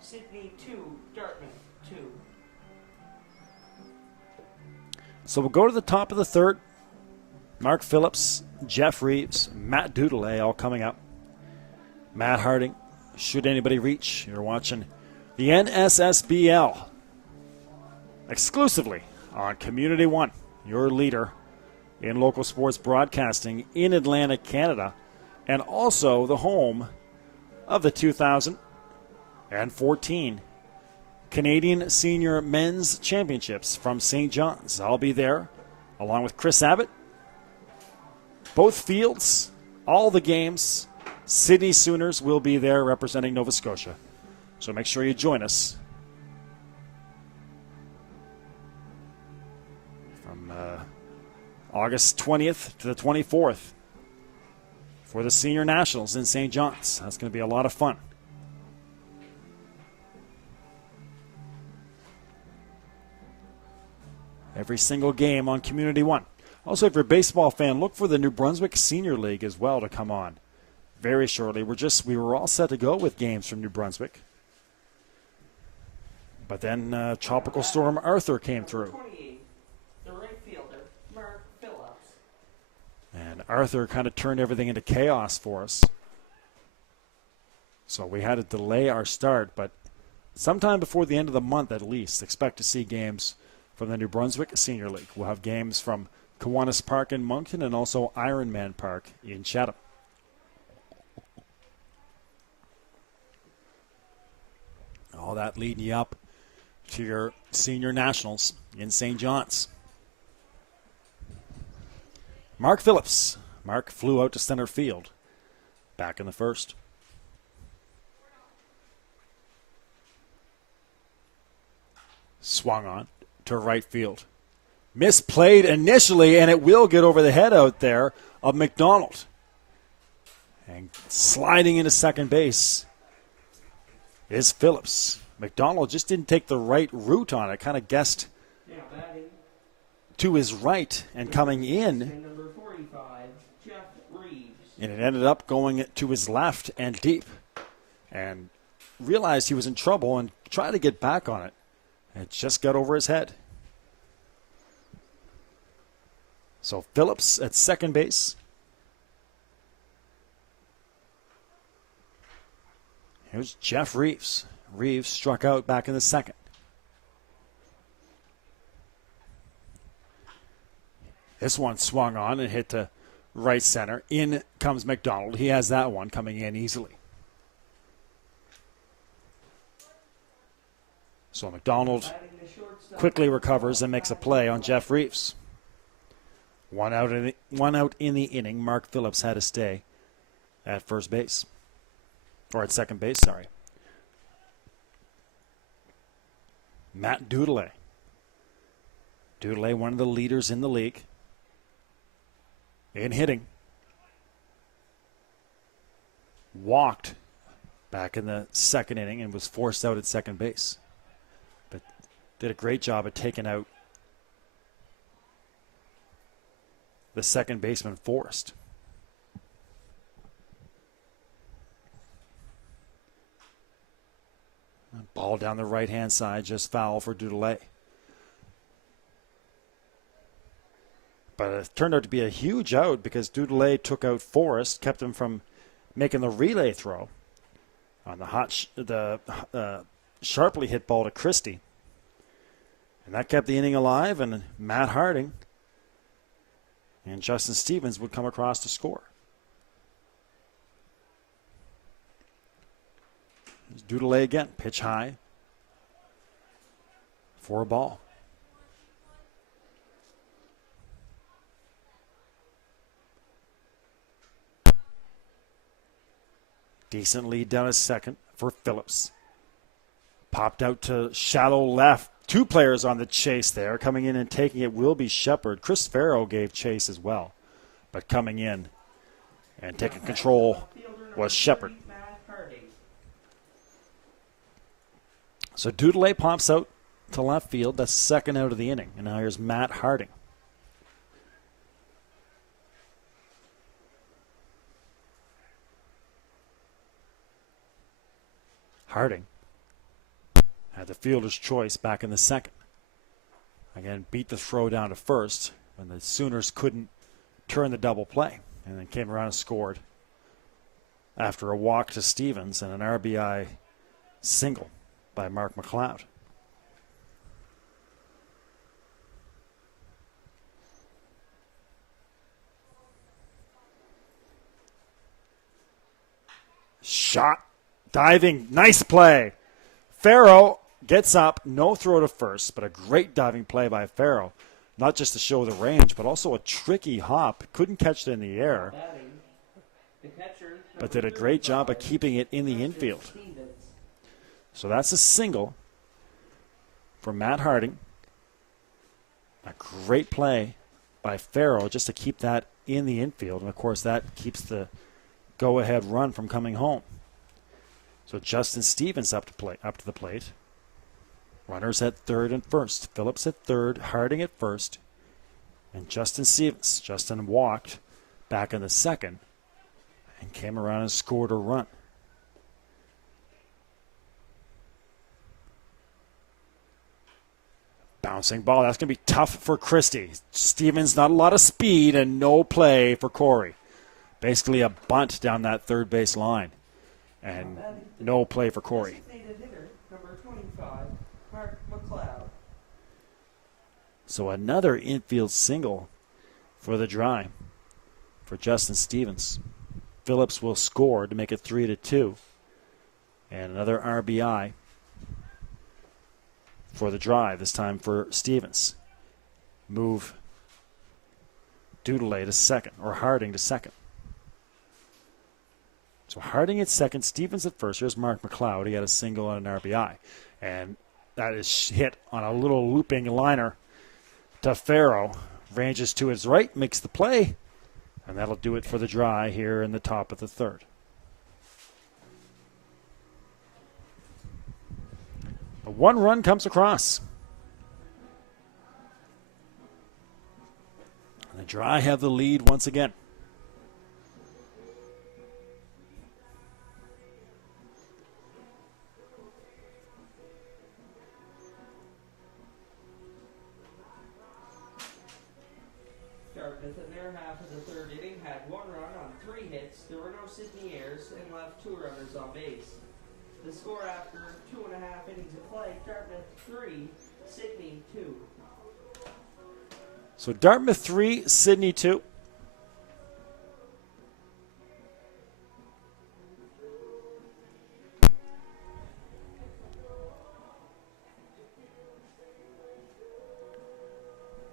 Sydney 2, Dartmouth 2. So we'll go to the top of the third. Mark Phillips, Jeff Reeves, Matt Dudelet all coming up. Matt Harding, should anybody reach. You're watching the NSSBL exclusively on Community One, your leader in local sports broadcasting in Atlantic Canada, and also the home of the 2014 Canadian Senior Men's Championships from St. John's. I'll be there along with Chris Abbott. Both fields, all the games, Sydney Sooners will be there representing Nova Scotia. So make sure you join us. From August 20th to the 24th for the Senior Nationals in St. John's. That's going to be a lot of fun. Every single game on Community One. Also, if you're a baseball fan, look for the New Brunswick Senior League as well to come on very shortly. We were all set to go with games from New Brunswick. But then Tropical Storm Arthur came through. The right fielder, Mark Phillips. And Arthur kind of turned everything into chaos for us. So we had to delay our start, but sometime before the end of the month at least, expect to see games from the New Brunswick Senior League. We'll have games from Kiwanis Park in Moncton and also Ironman Park in Chatham. All that leading you up to your Senior Nationals in St. John's. Mark Phillips. Mark flew out to center field back in the first. Swung on to right field. Misplayed initially, and it will get over the head out there of McDonald. And sliding into second base is Phillips. McDonald just didn't take the right route on it. Kind of guessed to his right and coming in. Number 45, Jeff Reeves. And it ended up going to his left and deep. And realized he was in trouble and tried to get back on it. It just got over his head. So Phillips at second base. Here's Jeff Reeves. Reeves struck out back in the second. This one swung on and hit to right center. In comes McDonald. He has that one coming in easily. So McDonald quickly recovers and makes a play on Jeff Reeves. One out in the inning. Mark Phillips had to stay at first base. Or at second base, sorry. Matt Dudelet. Dudelet, one of the leaders in the league in hitting. Walked back in the second inning and was forced out at second base. But did a great job of taking out the second baseman Forrest. Ball down the right-hand side, just foul for Dudelet. But it turned out to be a huge out because Dudelet took out Forrest, kept him from making the relay throw on the sharply hit ball to Christie. And that kept the inning alive, and Matt Harding and Justin Stevens would come across to score. Dudelet again, pitch high for a ball. Decent lead down a second for Phillips. Popped out to shallow left. Two players on the chase there. Coming in and taking it will be Shepard. Chris Farrow gave chase as well. But coming in and taking control was Shepard. So Dudelet pops out to left field. That's second out of the inning. And now here's Matt Harding. Harding had the fielder's choice back in the second. Again, beat the throw down to first when the Sooners couldn't turn the double play. And then came around and scored after a walk to Stevens and an RBI single by Mark McLeod. Shot. Diving. Nice play. Farrow gets up. No throw to first, but a great diving play by Farrow. not just to show the range, but also a tricky hop. Couldn't catch it in the air, Batting, the catcher, but did a great job of keeping it in the infield. So that's a single for Matt Harding. A great play by Farrell just to keep that in the infield. And, of course, that keeps the go-ahead run from coming home. So Justin Stevens up to the plate. Runners at third and first. Phillips at third, Harding at first, and Justin Stevens. Justin walked back in the second and came around and scored a run. Bouncing ball. That's going to be tough for Christie. Stevens, not a lot of speed and no play for Corey. Basically a bunt down that third base line. And no play for Corey. Number 25, Mark McLeod. So another infield single for the Dry for Justin Stevens. Phillips will score to make it 3-2. And another RBI for the Dry, this time for Stevens. Move Dudelay to second, or Harding to second. So Harding at second, Stevens at first. Here's Mark McLeod. He had a single and an RBI. And that is hit on a little looping liner to Farrow. Ranges to his right, makes the play. And that'll do it for the Dry here in the top of the third. A one run comes across. And the Dry have the lead once again. Dartmouth in their half of the third inning had one run on 3 hits. There were no Sydney errors and left 2 runners on base. The score after 2.5 innings of play, Dartmouth 3, Sydney 2. So Dartmouth 3, Sydney 2.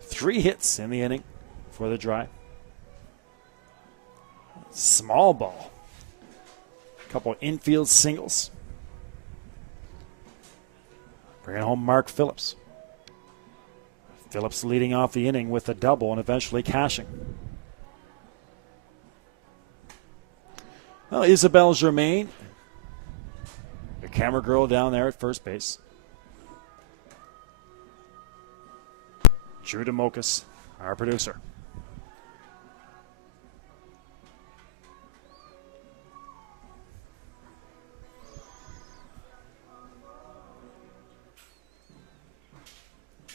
Three hits in the inning for the Dry. Small ball. A couple infield singles. Bringing home Mark Phillips. Phillips leading off the inning with a double and eventually cashing. Well, Isabelle Germain, the camera girl down there at first base. Drew DeMocus, our producer.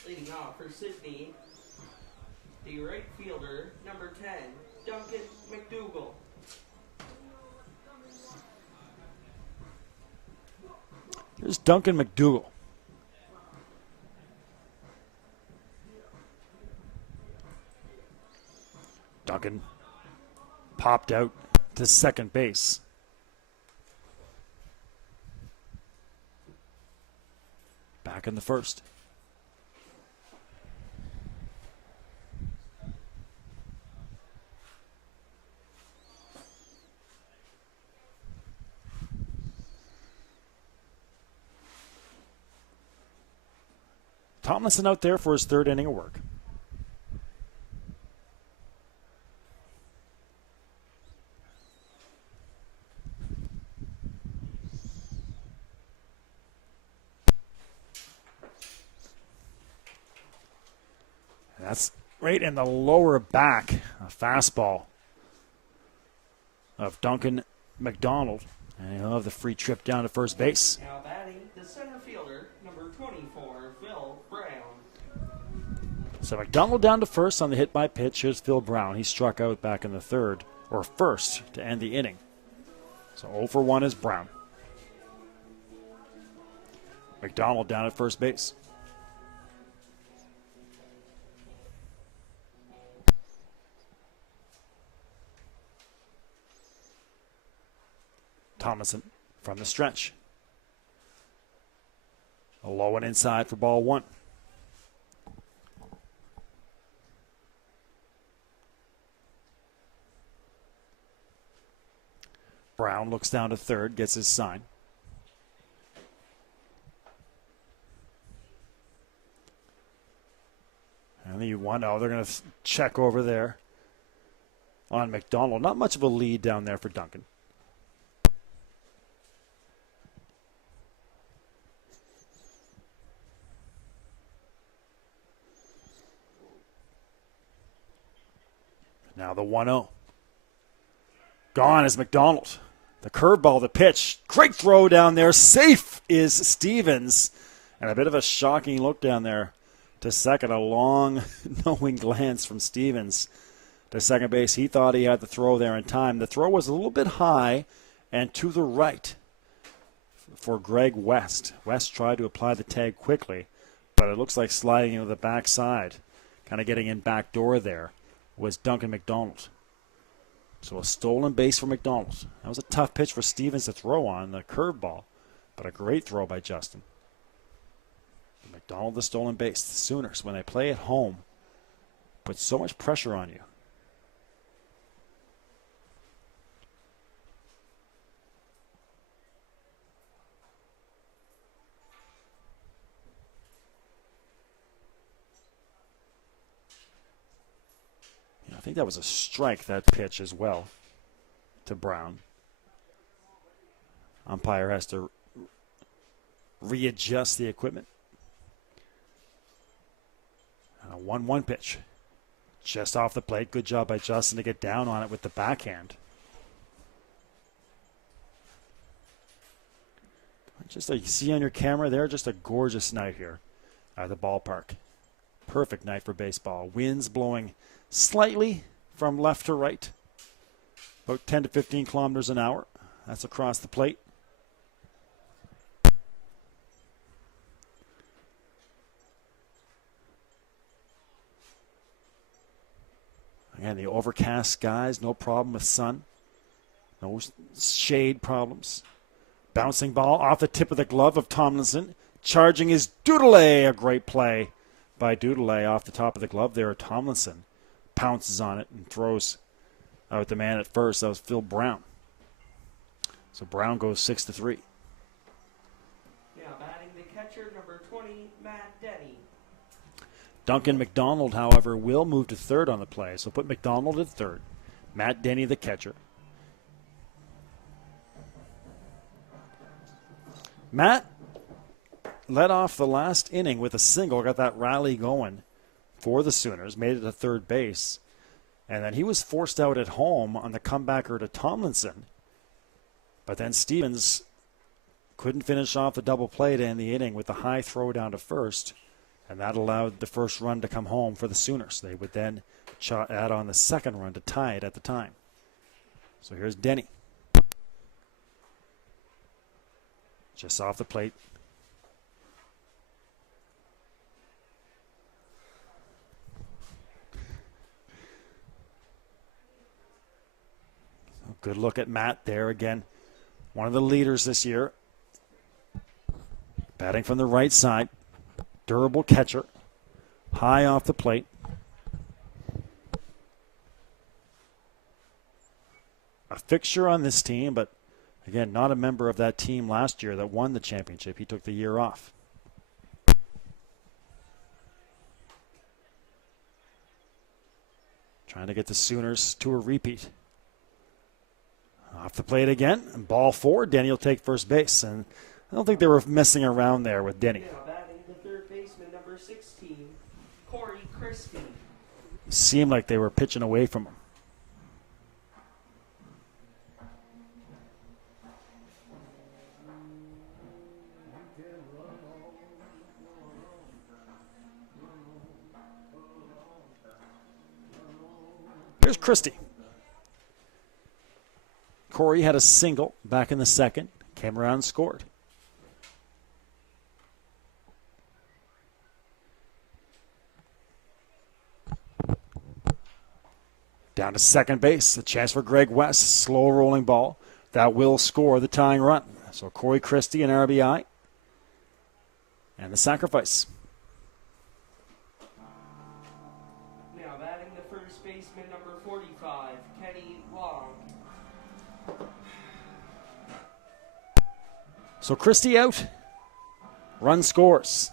Leading off for Sydney, the right fielder, number 10, Duncan McDougall. Here's Duncan McDougall. Duncan popped out to second base. Back in the first. Tomlinson out there for his third inning of work. That's right in the lower back, a fastball of Duncan McDonald. And he'll have the free trip down to first base. Now batting, the center fielder, number 24, Phil Brown. So McDonald down to first on the hit by pitch. Here's Phil Brown. He struck out back in the third, or first, to end the inning. So 0 for 1 is Brown. McDonald down at first base. Thomason from the stretch. A low and inside for ball 1. Brown looks down to third, gets his sign. And then they're going to check over there on McDonald. Not much of a lead down there for Duncan. Now the 1-0. Gone is McDonald. The curveball, the pitch. Great throw down there. Safe is Stevens. And a bit of a shocking look down there to second. A long, knowing glance from Stevens to second base. He thought he had the throw there in time. The throw was a little bit high and to the right for Greg West. West tried to apply the tag quickly, but it looks like sliding into the backside, kind of getting in back door there, was Duncan McDonald. So a stolen base for McDonald. That was a tough pitch for Stevens to throw on, the curveball, but a great throw by Justin. McDonald, the stolen base. The Sooners, when they play at home, put so much pressure on you. I think that was a strike, that pitch as well, to Brown. Umpire has to readjust the equipment. And a 1-1 pitch. Just off the plate. Good job by Justin to get down on it with the backhand. Just like you see on your camera there, just a gorgeous night here at the ballpark. Perfect night for baseball. Winds blowing slightly from left to right, about 10 to 15 kilometers an hour. That's across the plate. Again, the overcast skies, no problem with sun. No shade problems. Bouncing ball off the tip of the glove of Tomlinson. Charging is Dudelet. A great play by Dudelet off the top of the glove there. Tomlinson pounces on it and throws out the man at first. That was Phil Brown. So Brown goes 6-3. Now batting the catcher, number 20, Matt Denny. Duncan McDonald, however, will move to third on the play. So put McDonald at third. Matt Denny, the catcher. Matt led off the last inning with a single, got that rally going for the Sooners, made it to third base, and then he was forced out at home on the comebacker to Tomlinson. But then Stevens couldn't finish off the double play to end the inning with a high throw down to first, and that allowed the first run to come home for the Sooners. They would then add on the second run to tie it at the time. So here's Denny. Just off the plate. Good look at Matt there again. One of the leaders this year. Batting from the right side. Durable catcher. High off the plate. A fixture on this team, but again, not a member of that team last year that won the championship. He took the year off. Trying to get the Sooners to a repeat. Off the plate again, and ball forward. Denny will take first base, and I don't think they were messing around there with Denny. Now batting the third baseman, number 16, Corey Christie. Seemed like they were pitching away from him. Here's Christie. Corey had a single back in the second, came around and scored. Down to second base, a chance for Greg West, slow rolling ball. That will score the tying run. So Corey Christie, an RBI, and the sacrifice. Now batting the first baseman, number 45, Kenny Long. So Christie out. Run scores.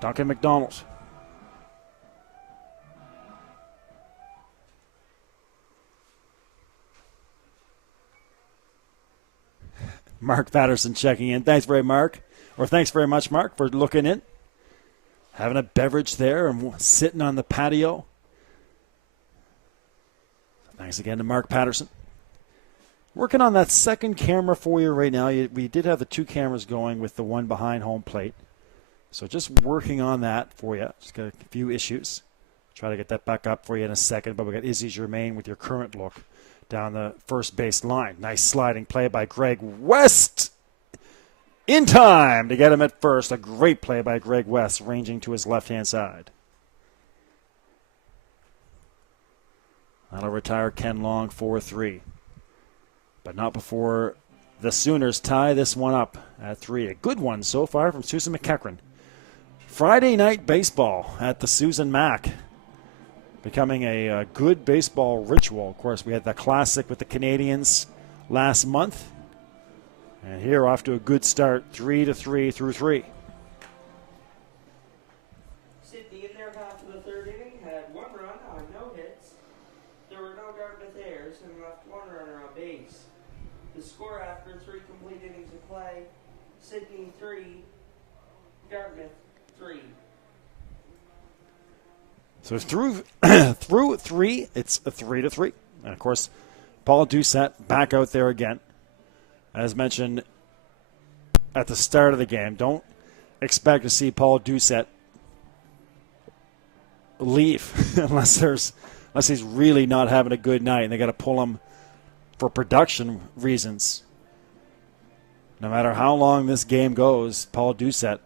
Duncan McDonald. Mark Patterson checking in. Thanks very much, Mark, for looking in. Having a beverage there and sitting on the patio. Thanks again to Mark Patterson. Working on that second camera for you right now. We did have the two cameras going with the one behind home plate. So just working on that for you. Just got a few issues. Try to get that back up for you in a second. But we got Izzy Germain with your current look down the first base line. Nice sliding play by Greg West. In time to get him at first. A great play by Greg West, ranging to his left-hand side. That'll retire Ken Long 4-3. But not before the Sooners tie this one up at 3. A good one so far from Susan McEachern. Friday night baseball at the Susan Mac. Becoming a good baseball ritual. Of course, we had the Classic with the Canadians last month. And here off to a good start, 3-3 through 3. Sydney in their half of the third inning had one run on no hits. There were no Dartmouth errors and left one runner on base. The score after 3 complete innings of play, Sydney 3, Dartmouth 3. So through 3, it's a 3-3. And of course, Paul Doucette back out there again. As mentioned at the start of the game, don't expect to see Paul Doucette leave unless he's really not having a good night and they got to pull him for production reasons. No matter how long this game goes, Paul Doucette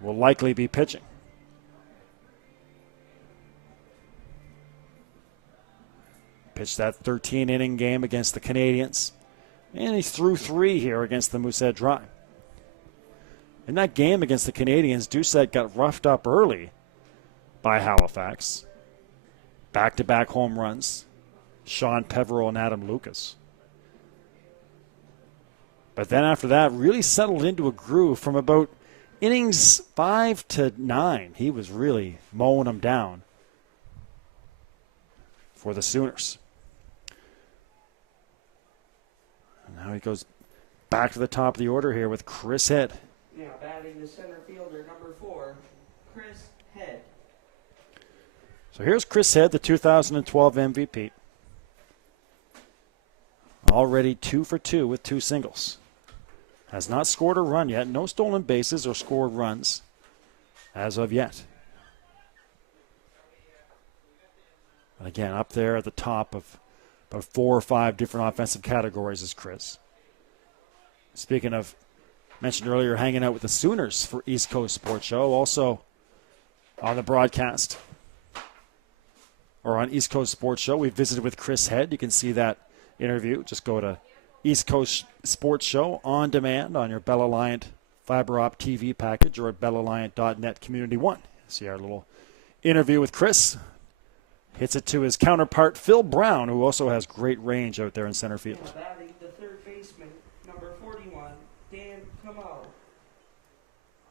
will likely be pitching. Pitched that 13-inning game against the Canadians. And he threw 3 here against the Moosehead Drive. In that game against the Canadians, Doucette got roughed up early by Halifax. Back-to-back home runs. Sean Peveril and Adam Lucas. But then after that, really settled into a groove from about innings 5 to 9. He was really mowing them down for the Sooners. Now he goes back to the top of the order here with Chris Head. Now batting the center fielder, number 4, Chris Head. So here's Chris Head, the 2012 MVP. Already 2 for 2 with 2 singles. Has not scored a run yet. No stolen bases or scored runs as of yet. And again, up there at the top of about 4 or 5 different offensive categories is Chris. Speaking of, mentioned earlier, hanging out with the Sooners for East Coast Sports Show. Also on the broadcast, or on East Coast Sports Show, we visited with Chris Head. You can see that interview. Just go to East Coast Sports Show on demand on your Bell Alliant Fiber Op TV package or at bellalliant.net Community One. See our little interview with Chris. Hits it to his counterpart, Phil Brown, who also has great range out there in center field. Batting the third baseman, number 41, Dan Camo.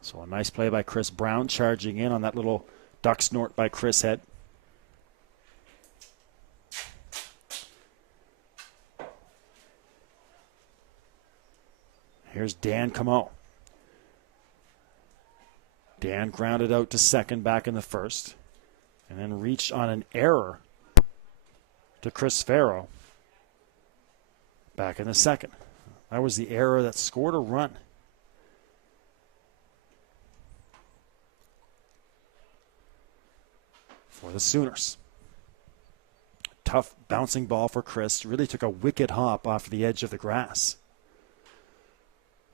So a nice play by Chris Brown, charging in on that little duck snort by Chris Head. Here's Dan Camo. Dan grounded out to second back in the first. And then reached on an error to Chris Farrow back in the second. That was the error that scored a run. For the Sooners. Tough bouncing ball for Chris. Really took a wicked hop off the edge of the grass.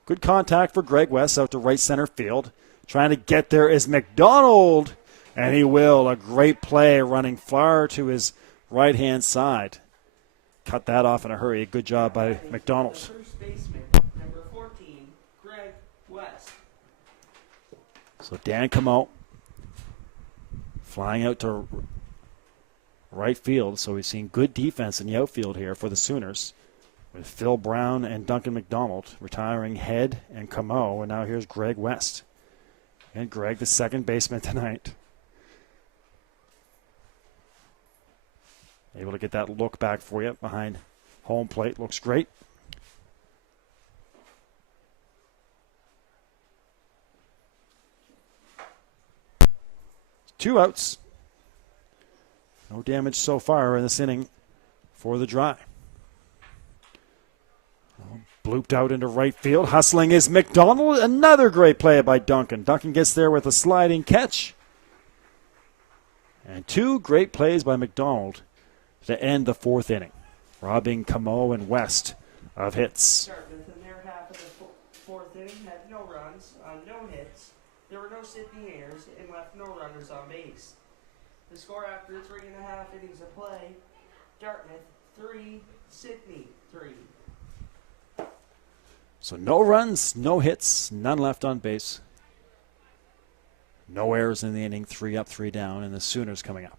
Good contact for Greg West out to right center field. Trying to get there is McDonald. And he will. A great play running far to his right-hand side. Cut that off in a hurry. Good job by McDonald. First baseman, number 14, Greg West. So Dan Camo flying out to right field. So we've seen good defense in the outfield here for the Sooners. with Phil Brown and Duncan McDonald retiring Head and Camo, and now here's Greg West. And Greg, the second baseman tonight. Able to get that look back for you behind home plate. Looks great. Two outs. No damage so far in this inning for the Dry. Blooped out into right field. Hustling is McDonald. Another great play by Duncan. Duncan gets there with a sliding catch. And two great plays by McDonald to end the fourth inning, robbing Camo and West of hits. Dartmouth in their half of the fourth inning had no runs on no hits. There were no Sydney errors and left no runners on base. The score after 3.5 innings of play, Dartmouth 3, Sydney 3. So no runs, no hits, none left on base. No errors in the inning, 3 up, 3 down, and the Sooners coming up.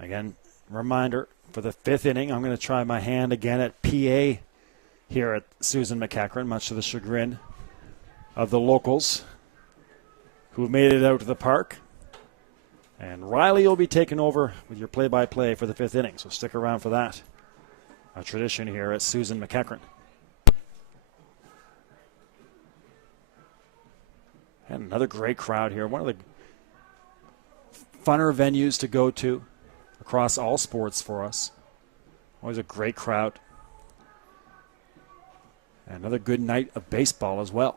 Again, reminder, for the fifth inning, I'm going to try my hand again at PA here at Susan McEachern, much to the chagrin of the locals who have made it out to the park. And Riley will be taking over with your play-by-play for the fifth inning, so stick around for that. A tradition here at Susan McEachern. And another great crowd here. One of the funner venues to go to across all sports for us. Always a great crowd. And another good night of baseball as well.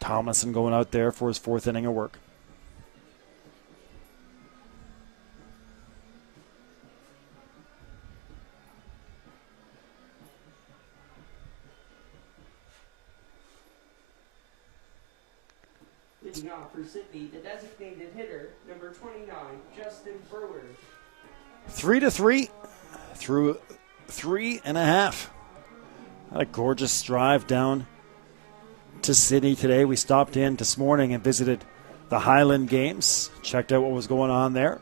Tomlinson going out there for his fourth inning of work. Leading off for Sydney, the designated hitter, number 29, Justin Brewer. 3-3 through 3.5. What a gorgeous drive down to Sydney today. We stopped in this morning and visited the Highland Games, checked out what was going on there.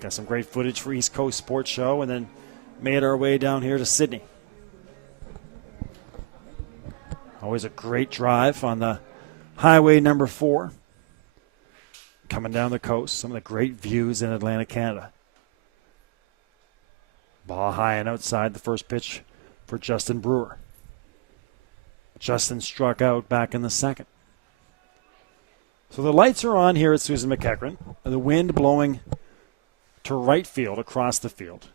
Got some great footage for East Coast Sports Show, and then made our way down here to Sydney. Always a great drive on the Highway number 4. Coming down the coast, some of the great views in Atlantic Canada. Ball high and outside, the first pitch for Justin Brewer. Justin struck out back in the second. So the lights are on here at Susan McEachern. The wind blowing to right field across the field.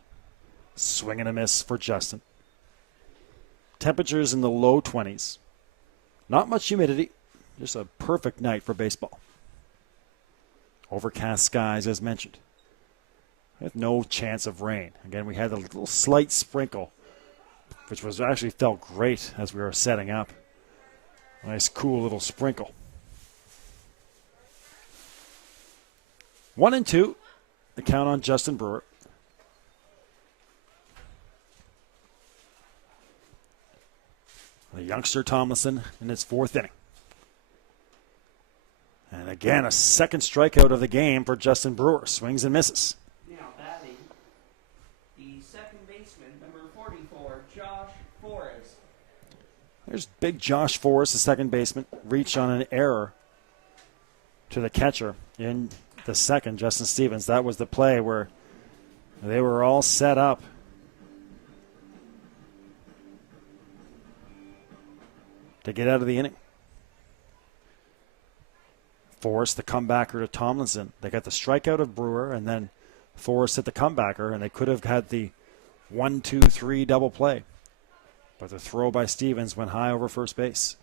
Swing and a miss for Justin. Temperatures in the low 20s. Not much humidity. Just a perfect night for baseball. Overcast skies as mentioned. With no chance of rain. Again, we had a little slight sprinkle, which was actually felt great as we were setting up. Nice, cool little sprinkle. 1-2, the count on Justin Brewer. The youngster Tomlinson in his fourth inning. And again, a second strikeout of the game for Justin Brewer. Swings and misses. Now batting, the second baseman, number 44, Josh Forrest. There's big Josh Forrest, the second baseman. Reach on an error to the catcher in the second, Justin Stevens. That was the play where they were all set up. To get out of the inning. Forrest, the comebacker to Tomlinson. They got the strikeout of Brewer, and then Forrest hit the comebacker, and they could have had the 1-2-3 double play. But the throw by Stevens went high over first base.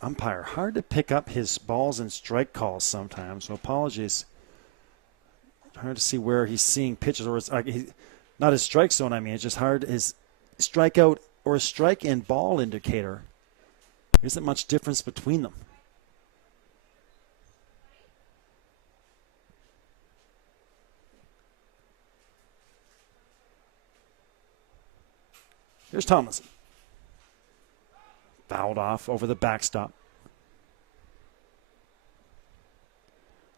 Umpire, hard to pick up his balls and strike calls sometimes, so apologies Hard to see where he's seeing pitches, or not his strike zone. I mean, it's just hard. His strikeout or his strike and ball indicator, there isn't much difference between them. Here's Tomlinson. Fouled off over the backstop.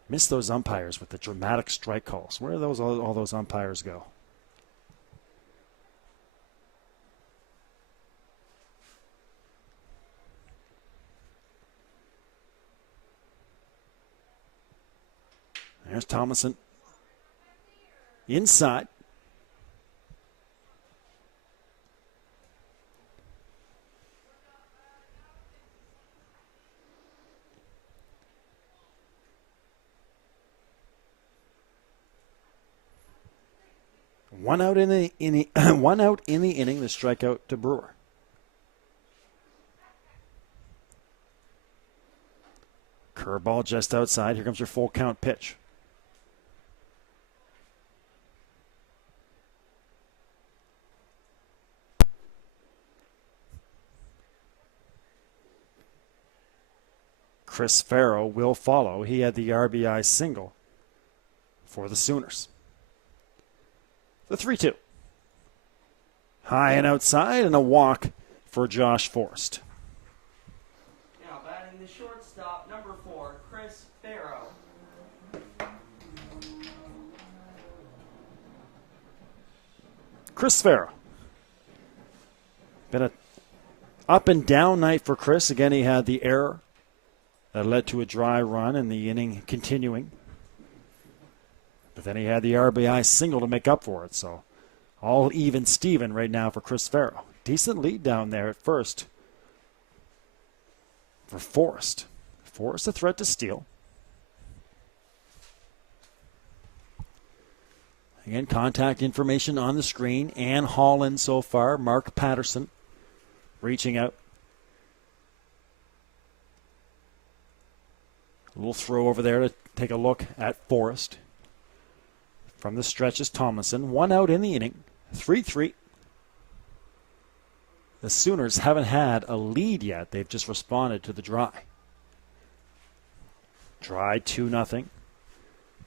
Miss those umpires with the dramatic strike calls. Where do all those umpires go? There's Tomlinson. Inside. One out in the inning. The strikeout to Brewer. Curveball just outside. Here comes your full count pitch. Chris Farrow will follow. He had the RBI single for the Sooners. The 3-2. High and outside, and a walk for Josh Forrest. Now batting the shortstop, number 4, Chris Farrow. Chris Farrow. Been a up and down night for Chris. Again, he had the error that led to a dry run and the inning continuing. But then he had the RBI single to make up for it. So all even Steven right now for Chris Farrow. Decent lead down there at first for Forrest. Forrest a threat to steal. Again, contact information on the screen. Ann Holland so far. Mark Patterson reaching out. A little throw over there to take a look at Forrest. From the stretch is Tomlinson. One out in the inning. 3-3. The Sooners haven't had a lead yet. They've just responded to the dry. Dry 2-0.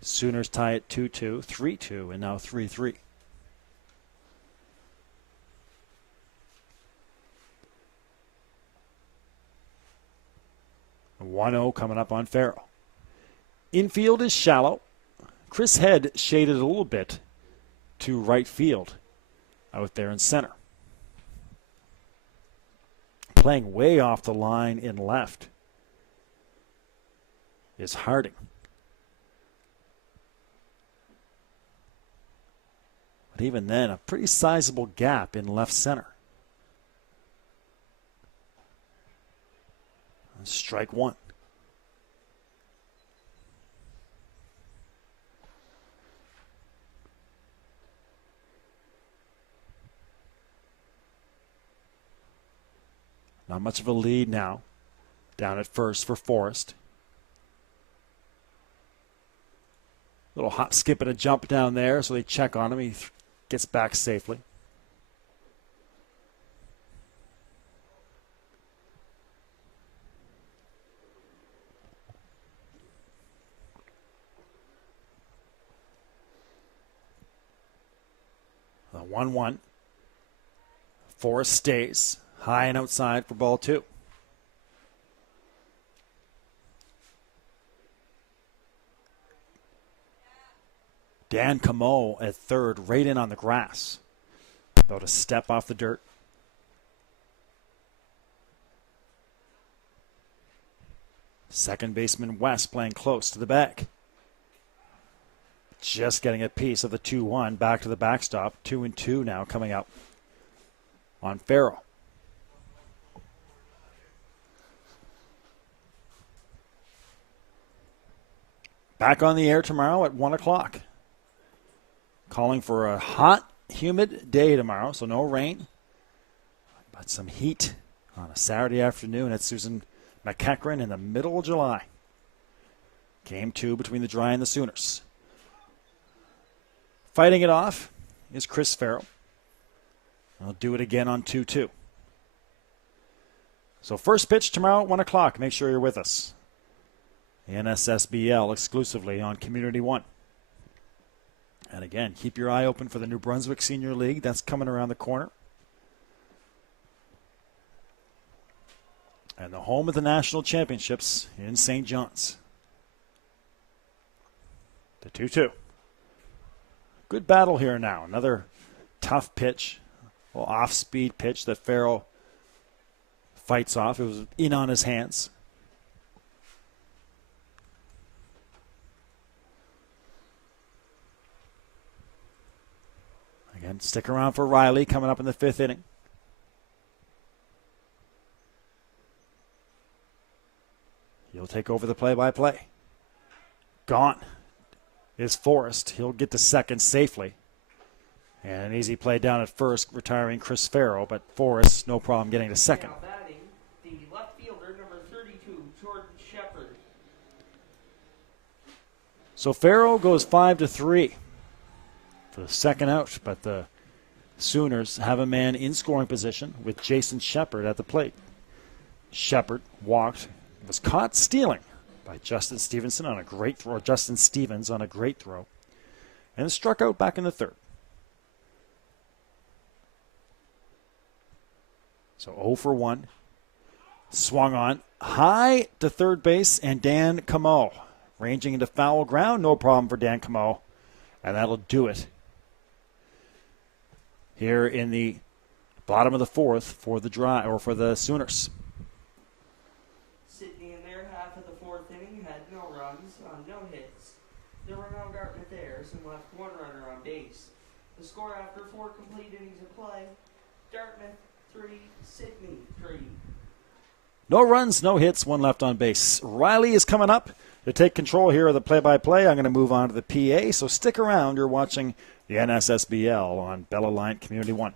Sooners tie it 2-2, 3-2, and now 3-3. A 1-0 coming up on Farrow. Infield is shallow. Chris Head shaded a little bit to right field out there in center. Playing way off the line in left is Harding. But even then, a pretty sizable gap in left center. Strike one. Not much of a lead now. Down at first for Forrest. Little hop, skip, and a jump down there, so they check on him. He gets back safely. The 1-1. Forrest stays. High and outside for ball 2. Dan Camo at third, right in on the grass. About a step off the dirt. Second baseman West playing close to the bag. Just getting a piece of the 2-1 back to the backstop. 2-2 now coming up on Farrow. Back on the air tomorrow at 1 o'clock. Calling for a hot, humid day tomorrow, so no rain, but some heat on a Saturday afternoon at Susan McEachern in the middle of July. Game 2 between the Dry and the Sooners. Fighting it off is Chris Farrell. I'll do it again on 2-2. So first pitch tomorrow at 1 o'clock. Make sure you're with us. The NSSBL exclusively on Community One. And again, keep your eye open for the New Brunswick Senior League. That's coming around the corner. And the home of the national championships in St. John's. The 2-2. Good battle here now. Another tough pitch. A little off-speed pitch that Farrell fights off. It was in on his hands. Again, stick around for Riley coming up in the 5th inning. He'll take over the play-by-play. Gone is Forrest. He'll get to second safely. And an easy play down at first, retiring Chris Farrell, but Forrest, no problem getting to second. Now batting, the left fielder, number 32, Jordan Shepard. So Farrell goes 5-3 for the second out, but the Sooners have a man in scoring position with Jason Shepard at the plate. Shepard walked, was caught stealing by Justin Stevenson on a great throw, Justin Stevens on a great throw, and struck out back in the 3rd. So 0 for 1. Swung on high to third base, and Dan Camo ranging into foul ground. No problem for Dan Camo, and that'll do it here in the bottom of the 4th for the for the Sooners. Sydney in their half of the 4th inning had no runs on no hits. There were no Dartmouth errors and left 1 runner on base. The score after 4 complete innings of play: Dartmouth 3, Sydney 3. No runs, no hits, 1 left on base. Riley is coming up to take control here of the play-by-play. I'm going to move on to the PA, so stick around. You're watching the NSSBL on Bell Alliant Community One.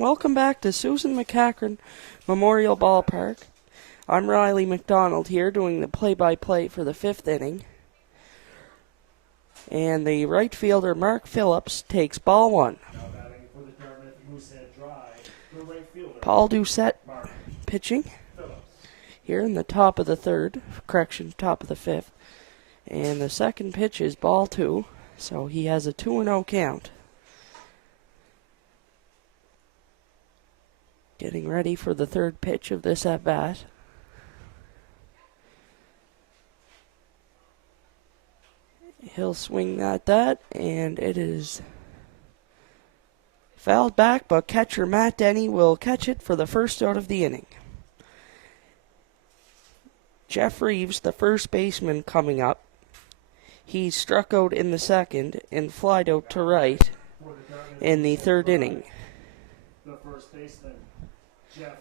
Welcome back to Susan McEachern Memorial Ballpark. I'm Riley McDonald here doing the play-by-play for the 5th inning. And the right fielder, Mark Phillips, takes ball 1. Now batting for the Dartmouth Moosehead Drive, the right fielder, Paul Doucette Mark pitching Phillips. here in the top of the 3rd, top of the 5th. And the second pitch is ball 2, so he has a 2-0 count. Getting ready for the 3rd pitch of this at-bat. He'll swing at that, and it is fouled back, but catcher Matt Denny will catch it for the first out of the inning. Jeff Reeves, the first baseman, coming up. He struck out in the 2nd and flied out to right in the 3rd inning. The first baseman, Jeff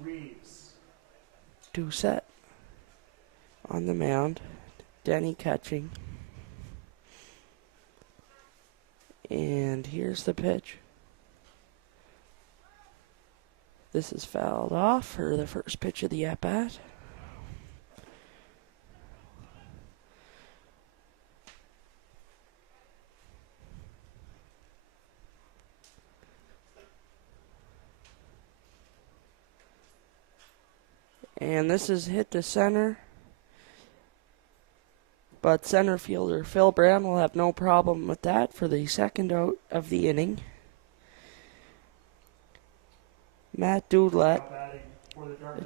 Reeves. Doucette on the mound. Denny catching. And here's the pitch. This is fouled off for the first pitch of the at-bat. And this is hit to center. But center fielder Phil Brown will have no problem with that for the second out of the inning. Matt Doodlett,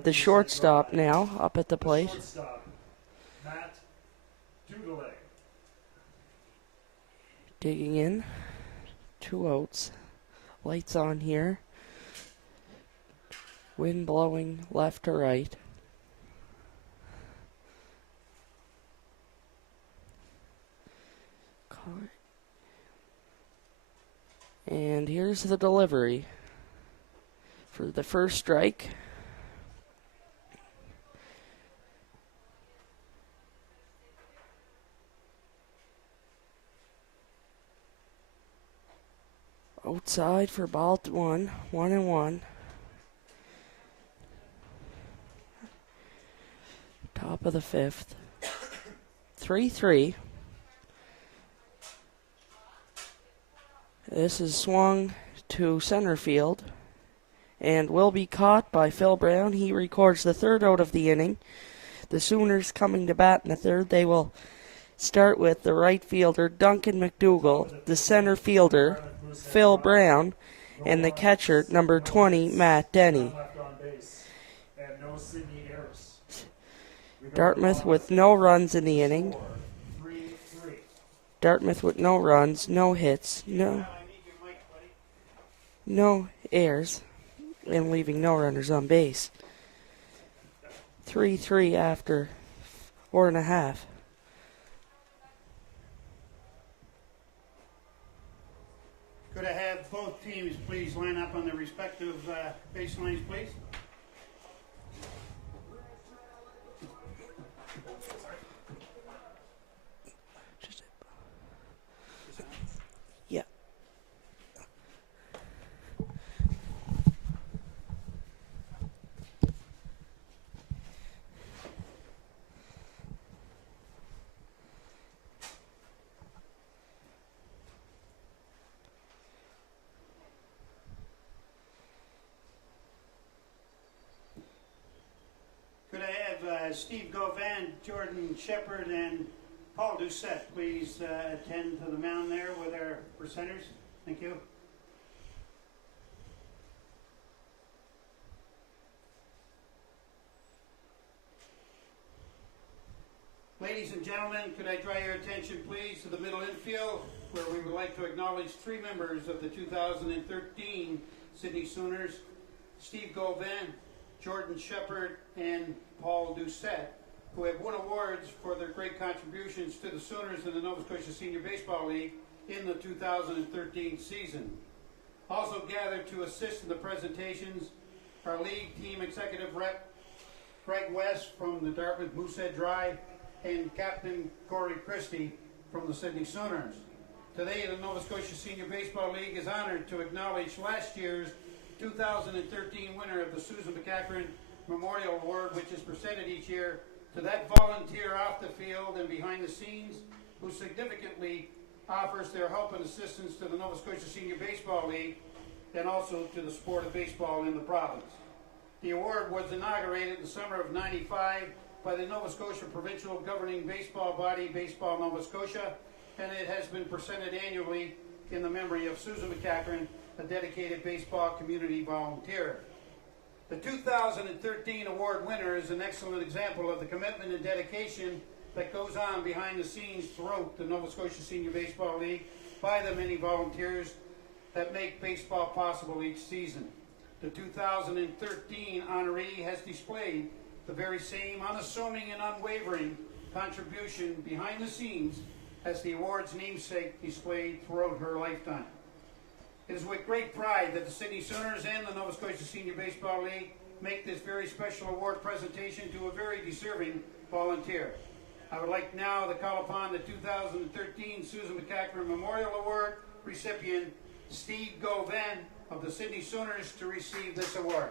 the shortstop now, up at the plate. Matt Doodlett. Digging in. 2 outs. Lights on here. Wind blowing left to right. And here's the delivery for the first strike. Outside for ball 1, 1-1. Top of the 5th. 3-3. This is swung to center field and will be caught by Phil Brown. He records the third out of the inning. The Sooners coming to bat in the third. They will start with the right fielder, Duncan McDougall, the center fielder, Phil Brown, and the catcher, number 20, Matt Denny. Dartmouth with no runs in the inning. Dartmouth with no runs, no hits, no errors, and leaving no runners on base. 3-3 after 4.5. Could I have both teams please line up on their respective baselines, please? Yeah. Could I have Steve Govan, Jordan Shepard, and Paul Doucette please attend to the mound there with our percenters? Thank you. Ladies and gentlemen, could I draw your attention please to the middle infield, where we would like to acknowledge 3 members of the 2013 Sydney Sooners, Steve Govan, Jordan Shepard, and Paul Doucette, who have won awards for their great contributions to the Sooners in the Nova Scotia Senior Baseball League in the 2013 season. Also gathered to assist in the presentations our league team executive rep, Greg West from the Dartmouth Moosehead Drive, and Captain Corey Christie from the Sydney Sooners. Today, the Nova Scotia Senior Baseball League is honored to acknowledge last year's 2013 winner of the Susan McEachern Memorial Award, which is presented each year to that volunteer off the field and behind the scenes who significantly offers their help and assistance to the Nova Scotia Senior Baseball League and also to the sport of baseball in the province. The award was inaugurated in the summer of '95 by the Nova Scotia Provincial Governing Baseball Body, Baseball Nova Scotia, and it has been presented annually in the memory of Susan McEachern, a dedicated baseball community volunteer. The 2013 award winner is an excellent example of the commitment and dedication that goes on behind the scenes throughout the Nova Scotia Senior Baseball League by the many volunteers that make baseball possible each season. The 2013 honoree has displayed the very same unassuming and unwavering contribution behind the scenes as the award's namesake displayed throughout her lifetime. It is with great pride that the Sydney Sooners and the Nova Scotia Senior Baseball League make this very special award presentation to a very deserving volunteer. I would like now to call upon the 2013 Susan McEachern Memorial Award recipient, Steve Govan of the Sydney Sooners to receive this award.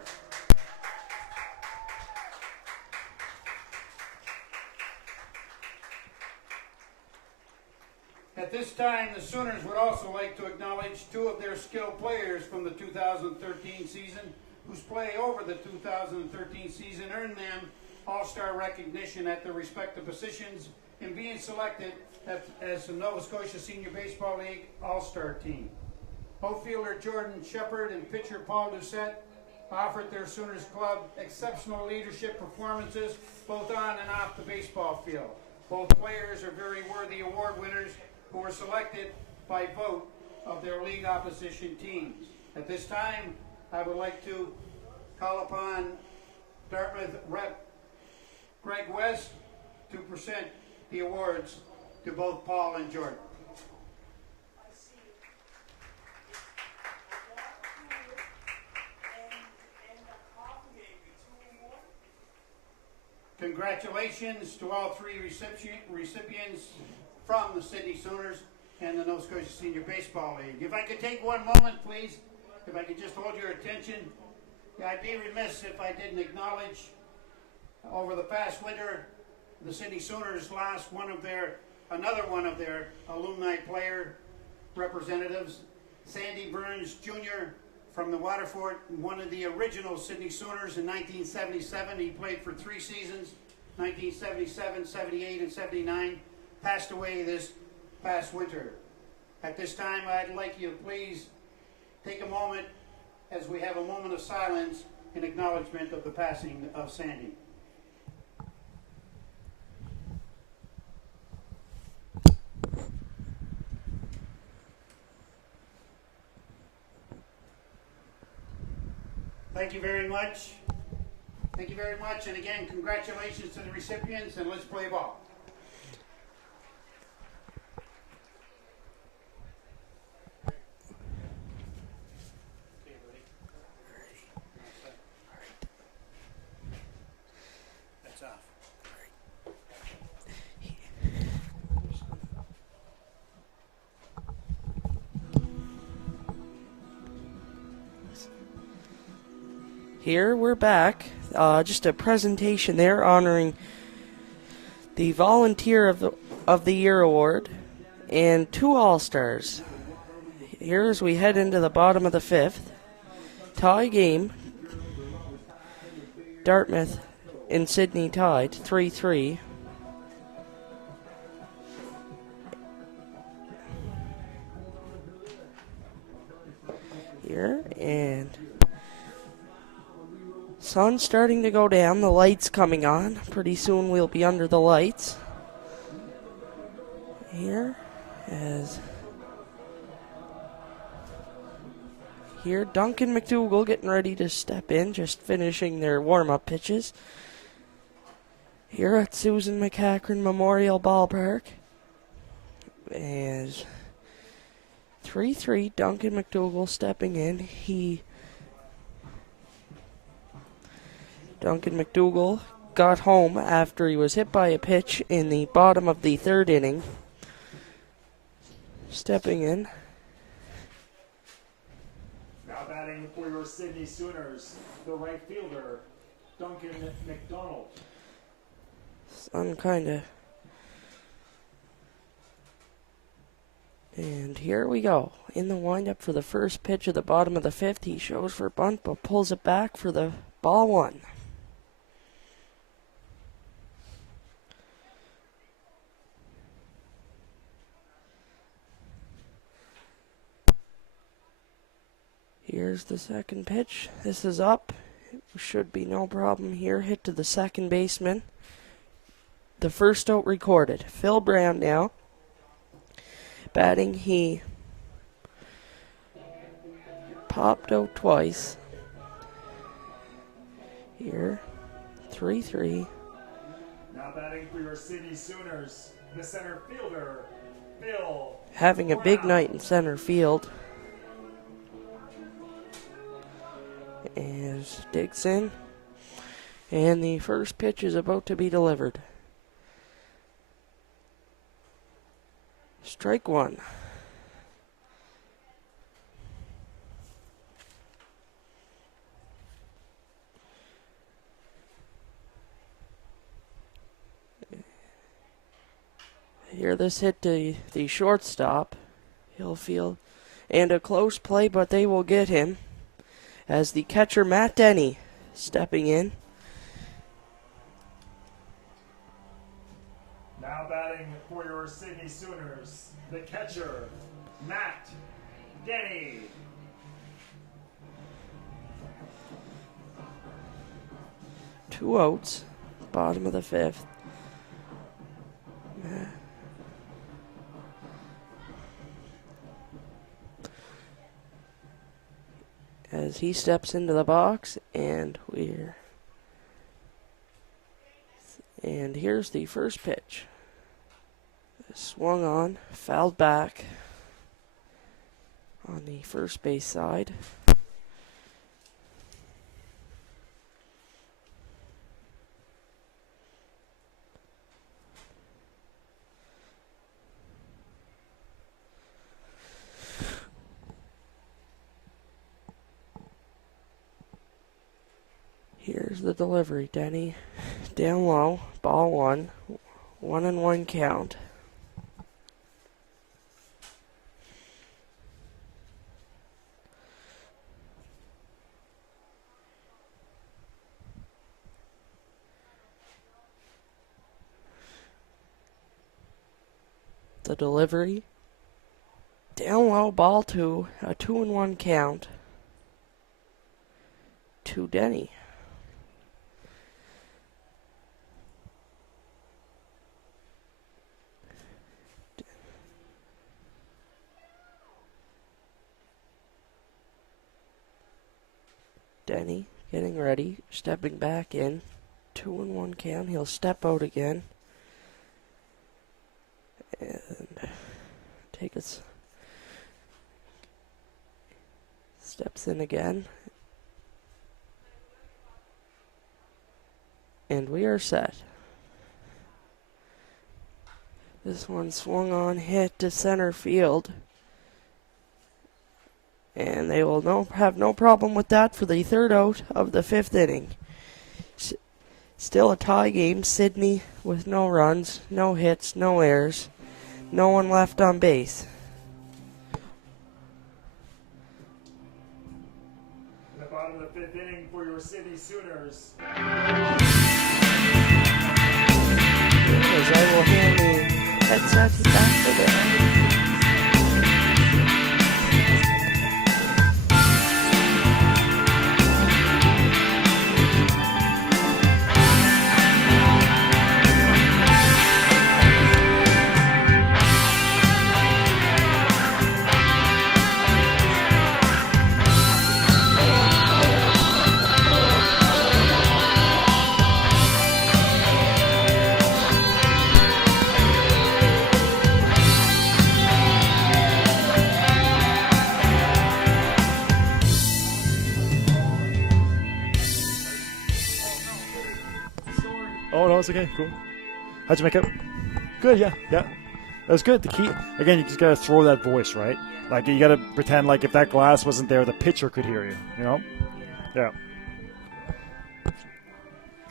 At this time, the Sooners would also like to acknowledge two of their skilled players from the 2013 season whose play over the 2013 season earned them all-star recognition at their respective positions in being selected as the Nova Scotia Senior Baseball League All-Star Team. Outfielder Jordan Shepard and pitcher Paul Doucette offered their Sooners club exceptional leadership performances both on and off the baseball field. Both players are very worthy award winners who were selected by vote of their league opposition teams. At this time, I would like to call upon Dartmouth Rep. Greg West to present the awards to both Paul and Jordan. Congratulations to all three recipients from the Sydney Sooners and the Nova Scotia Senior Baseball League. If I could take one moment, please, if I could just hold your attention. I'd be remiss if I didn't acknowledge over the past winter the Sydney Sooners lost another one of their alumni player representatives, Sandy Burns Jr. from the Waterford, one of the original Sydney Sooners in 1977. He played for 3 seasons, 1977, 78, and 79. Passed away this past winter. At this time, I'd like you to please take a moment as we have a moment of silence in acknowledgement of the passing of Sandy. Thank you very much. Thank you very much. And again, congratulations to the recipients, and let's play ball. Okay, buddy. That's off. Here we're back. Just a presentation there honoring the Volunteer of the Year award and 2 All-Stars. Here as we head into the bottom of the 5th, tie game. Dartmouth and Sydney tied 3-3. Here and sun's starting to go down, the lights coming on. Pretty soon we'll be under the lights. Here Duncan McDougall getting ready to step in, just finishing their warm-up pitches. Here at Susan McEachern Memorial Ballpark. As 3-3, Duncan McDougall stepping in. Duncan McDougall got home after he was hit by a pitch in the bottom of the 3rd inning. Stepping in. Now batting for your Sydney Sooners, the right fielder, Duncan McDonald. Sun kinda. And here we go. In the windup for the first pitch of the bottom of the 5th. He shows for bunt, but pulls it back for the ball 1. Here's the second pitch. This is up. Should be no problem here. Hit to the second baseman. The first out recorded. Phil Brown now. Batting, he popped out twice. Here. 3-3. Now batting for your Sydney Sooners, the center fielder, Phil. Having a big night in center field. As digs in, and the first pitch is about to be delivered. Strike 1. Hear this hit to the shortstop. He'll field. And a close play, but they will get him. As the catcher, Matt Denny, stepping in. Now batting for your Sydney Sooners, the catcher, Matt Denny. Two outs, bottom of the fifth. As he steps into the box, and here's the first pitch. Swung on, fouled back on the first base side. Here's the delivery, Denny. Down low, ball one. 1-1 count. The delivery. Down low, ball two. A 2-1 count to Denny. Denny getting ready, stepping back in. 2-1 count. He'll step out again. And take his steps in again. And we are set. This one swung on, hit to center field. And they will have no problem with that for the third out of the fifth inning. Still a tie game. Sydney with no runs, no hits, no errors. No one left on base. In the bottom of the fifth inning for your Sydney Sooners. As I will hand the headset back to them. Oh, no, it's okay. Cool. How'd you make it? Good, yeah. That was good. The key, again, you just got to throw that voice, right? Like, you got to pretend like if that glass wasn't there, the pitcher could hear you, you know? Yeah.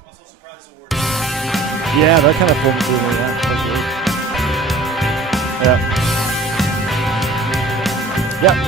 Also surprise award. Yeah, that kind of pulled me through me, yeah. That's good. Yeah.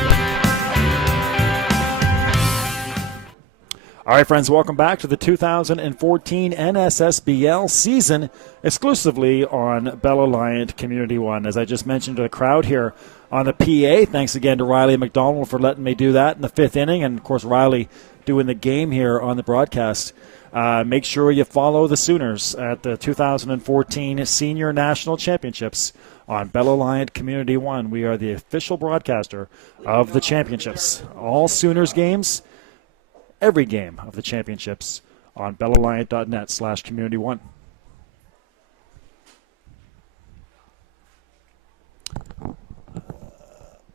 All right, friends, welcome back to the 2014 NSSBL season exclusively on Bell Alliant Community One. As I just mentioned to the crowd here on the PA, thanks again to Riley McDonald for letting me do that in the fifth inning, and, of course, Riley doing the game here on the broadcast. Make sure you follow the Sooners at the 2014 Senior National Championships on Bell Alliant Community One. We are the official broadcaster of the championships. All Sooners games, every game of the championships on bellalliant.net/community1.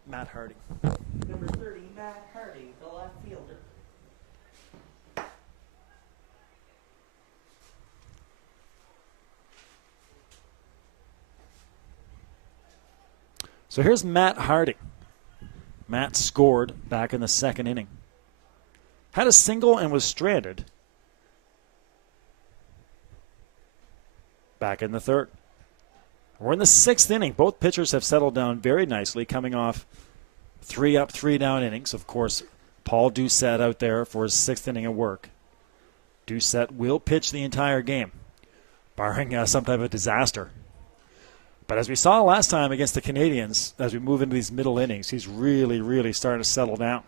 Matt Hardy. Number 30, Matt Hardy, the left fielder. So here's Matt Hardy. Matt scored back in the second inning. Had a single and was stranded back in the third. We're in the 6th inning. Both pitchers have settled down very nicely, coming off 3 up, 3 down innings. Of course, Paul Doucette out there for his 6th inning of work. Doucette will pitch the entire game, barring some type of disaster. But as we saw last time against the Canadians, as we move into these middle innings, he's really, really starting to settle down.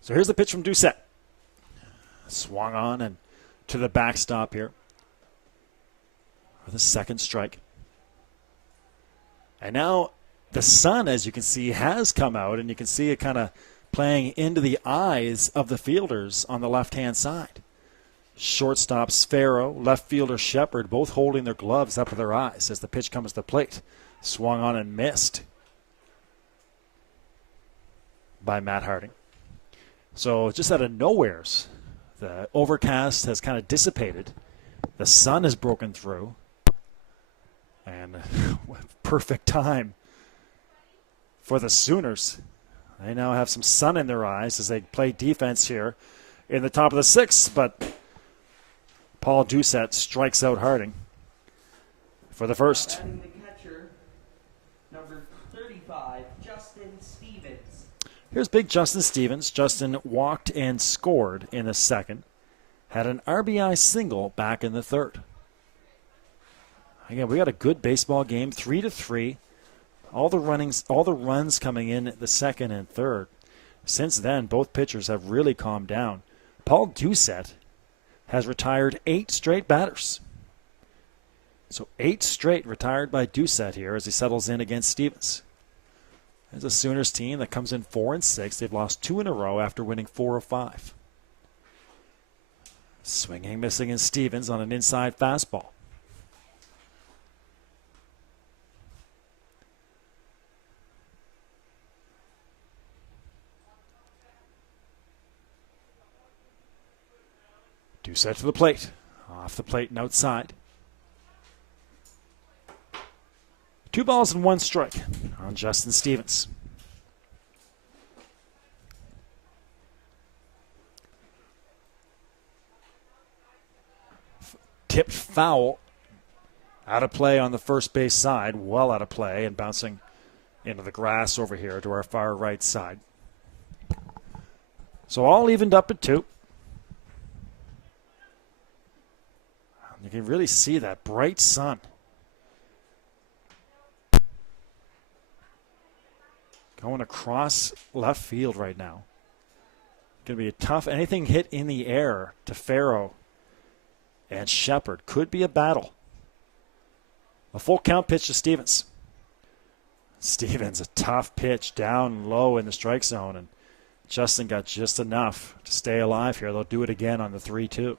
So here's the pitch from Doucette. Swung on and to the backstop here for the 2nd strike. And now the sun, as you can see, has come out, and you can see it kind of playing into the eyes of the fielders on the left-hand side. Shortstop Sparrow, left fielder Shepard, both holding their gloves up to their eyes as the pitch comes to the plate. Swung on and missed by Matt Harding. So just out of nowheres, the overcast has kind of dissipated. The sun has broken through. And perfect time for the Sooners. They now have some sun in their eyes as they play defense here in the top of the 6th. But Paul Doucette strikes out Harding for the first. Batting the catcher, number 35, Justin Stevens. Here's big Justin Stevens. Justin walked and scored in the 2nd. Had an RBI single back in the 3rd. Again, we got a good baseball game, 3-3. All the runs coming in the 2nd and 3rd. Since then, both pitchers have really calmed down. Paul Doucette has retired 8 straight batters. So 8 straight retired by Doucette here as he settles in against Stevens. There's a Sooners team that comes in 4-6. They've lost 2 in a row after winning 4 of 5. Swinging, missing, and Stevens on an inside fastball. Doucette to the plate. Off the plate and outside. 2 balls and 1 strike on Justin Stevens. Tipped foul. Out of play on the first base side. Well out of play and bouncing into the grass over here to our far right side. So all evened up at 2. You can really see that bright sun. Going across left field right now. Going to be a tough, anything hit in the air to Farrow and Shepard. Could be a battle. A full count pitch to Stevens. Stevens, a tough pitch down low in the strike zone, and Justin got just enough to stay alive here. They'll do it again on the 3-2.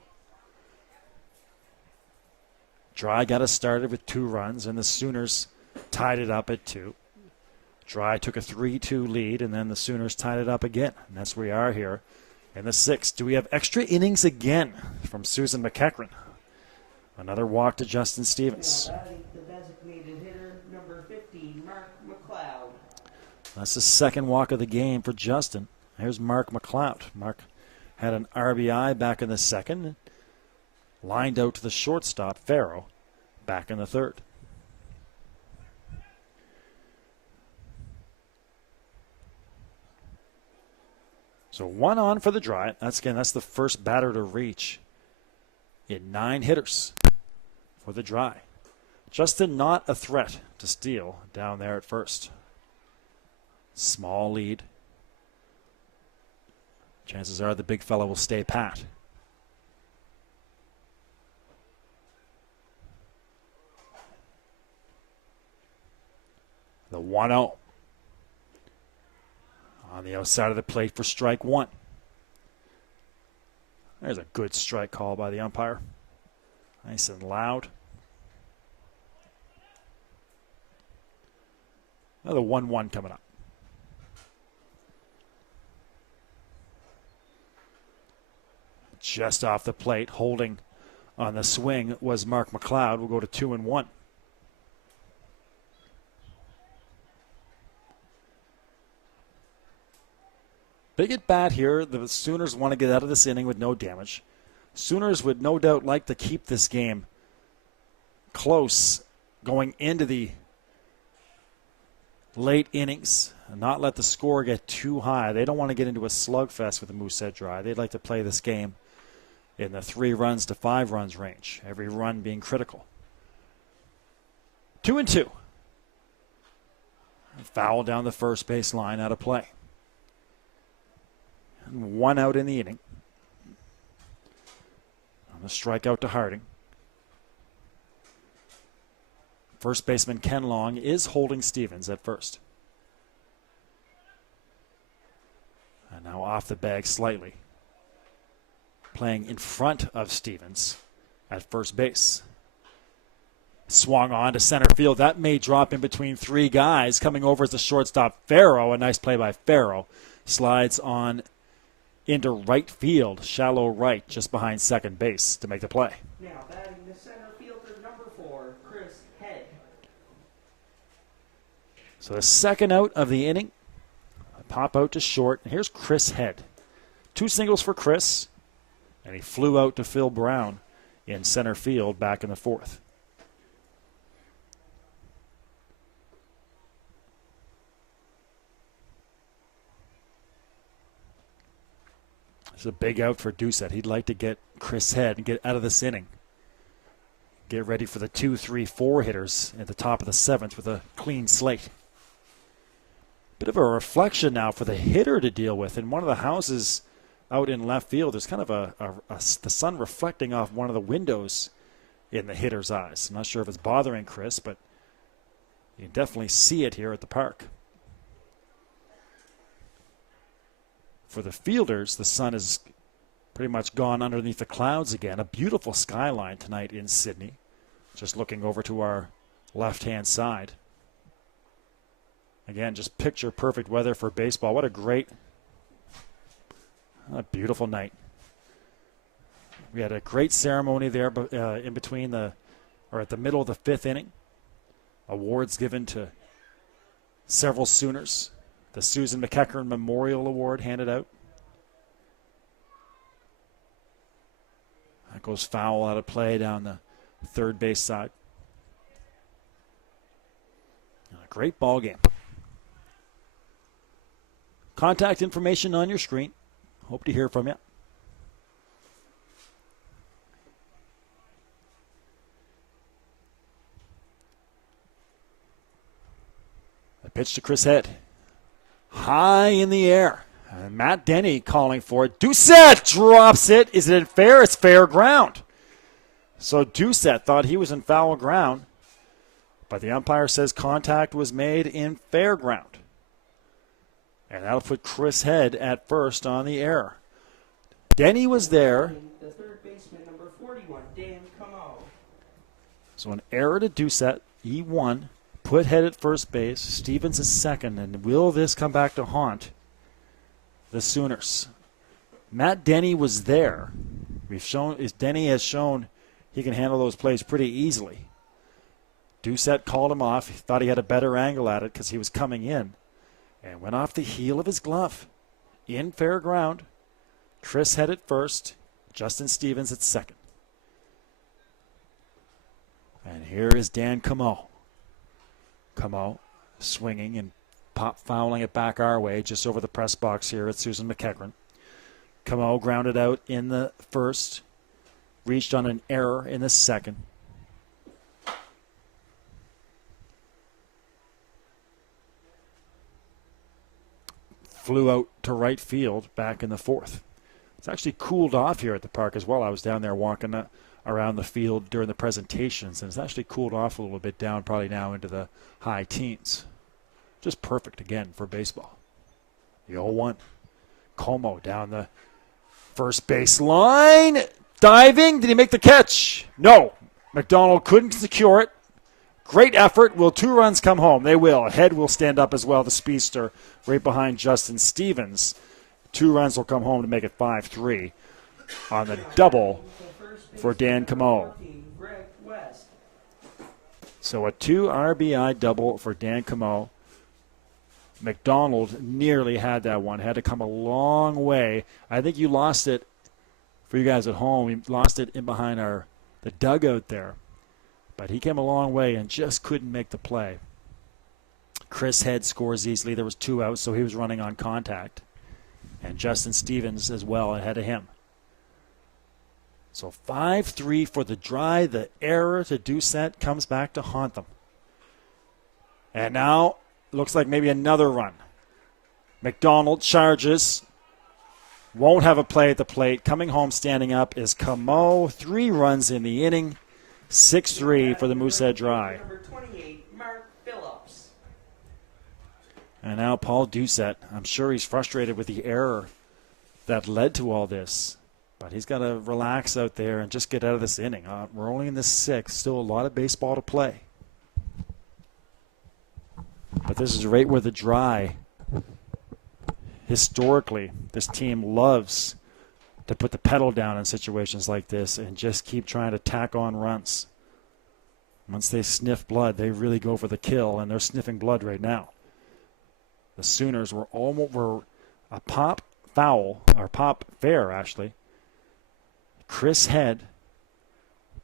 Dry got us started with 2 runs, and the Sooners tied it up at 2. Dry took a 3-2 lead, and then the Sooners tied it up again. And that's where we are here in the 6th. Do we have extra innings again from Susan McEachern? Another walk to Justin Stevens. Batting the designated hitter, number 50, Mark McLeod. That's the 2nd walk of the game for Justin. Here's Mark McLeod. Mark had an RBI back in the 2nd. Lined out to the shortstop, Farrow, back in the 3rd. So 1 on for the Dry. That's the first batter to reach in 9 hitters for the Dry. Justin not a threat to steal down there at first. Small lead. Chances are the big fella will stay pat. The 1-0 on the outside of the plate for strike 1. There's a good strike call by the umpire. Nice and loud. Another 1-1 coming up. Just off the plate, holding on the swing was Mark McLeod. We'll go to 2-1. Big at bat here. The Sooners want to get out of this inning with no damage. Sooners would no doubt like to keep this game close going into the late innings and not let the score get too high. They don't want to get into a slugfest with the Moosehead Dry. They'd like to play this game in the 3 runs to 5 runs range, every run being critical. 2-2. Foul down the first base line, out of play. And 1 out in the inning. On the strikeout to Harding. First baseman Ken Long is holding Stevens at first. And now off the bag slightly. Playing in front of Stevens at first base. Swung on to center field. That may drop in between 3 guys. Coming over as the shortstop, Farrow. A nice play by Farrow. Slides on into right field, shallow right, just behind second base to make the play. Now batting the center fielder, number 4, Chris Head. So the second out of the inning. Pop out to short. And here's Chris Head. 2 singles for Chris. And he flew out to Phil Brown in center field back in the 4th. It's a big out for Doucette. He'd like to get Chris Head and get out of this inning. Get ready for the 2, 3, 4 hitters at the top of the 7th with a clean slate. Bit of a reflection now for the hitter to deal with. In one of the houses out in left field, there's kind of the sun reflecting off one of the windows in the hitter's eyes. I'm not sure if it's bothering Chris, but you can definitely see it here at the park. For the fielders, the sun has pretty much gone underneath the clouds again. A beautiful skyline tonight in Sydney. Just looking over to our left-hand side. Again, just picture perfect weather for baseball. What a beautiful night. We had a great ceremony there in between at the middle of the 5th inning. Awards given to several Sooners. The Susan McEachern Memorial Award handed out. That goes foul out of play down the third base side. A great ball game. Contact information on your screen. Hope to hear from you. A pitch to Chris Head. High in the air. And Matt Denny calling for it. Doucette drops it. Is it fair? It's fair ground. So Doucette thought he was in foul ground, but the umpire says contact was made in fair ground. And that'll put Chris Head at first on the error. Denny was there. The third baseman, number 41, Dan Camo. So an error to Doucette. E1. Put Head at first base. Stevens is second. And will this come back to haunt the Sooners? Matt Denny was there. Denny has shown he can handle those plays pretty easily. Doucette called him off. He thought he had a better angle at it because he was coming in. And went off the heel of his glove. In fair ground. Chris Head at first. Justin Stevens at second. And here is Dan Camo. Camo swinging and fouling it back our way just over the press box here at Susan McEachern. Camo grounded out in the first. Reached on an error in the second. Flew out to right field back in the 4th. It's actually cooled off here at the park as well. I was down there walking around the field during the presentations, and it's actually cooled off a little bit down probably now into the high teens. Just perfect again for baseball. The 0-1. Como down the first base line. Diving. Did he make the catch? No. McDonald couldn't secure it. Great effort. Will 2 runs come home? They will. Head will stand up as well, the speedster, right behind Justin Stevens. 2 runs will come home to make it 5-3 on the double for Dan Camo. So a 2 RBI double for Dan Camo. McDonald nearly had that one. Had to come a long way. I think you lost it, for you guys at home, you lost it in behind the dugout there. But he came a long way and just couldn't make the play. Chris Head scores easily. There was 2 outs, so he was running on contact. And Justin Stevens as well ahead of him. So 5-3 for the Dry. The error to Doucette comes back to haunt them. And now looks like maybe another run. McDonald charges. Won't have a play at the plate. Coming home standing up is Camo. 3 runs in the inning. 6-3 for the Moosehead Dry. Number 28, Mark Phillips. And now Paul Doucette. I'm sure he's frustrated with the error that led to all this. But he's got to relax out there and just get out of this inning. We're only in the 6th. Still a lot of baseball to play. But this is right where the Dry, historically, this team loves to put the pedal down in situations like this and just keep trying to tack on runs. Once they sniff blood, they really go for the kill, and they're sniffing blood right now. The Sooners were a pop foul, or pop fair, actually. Chris Head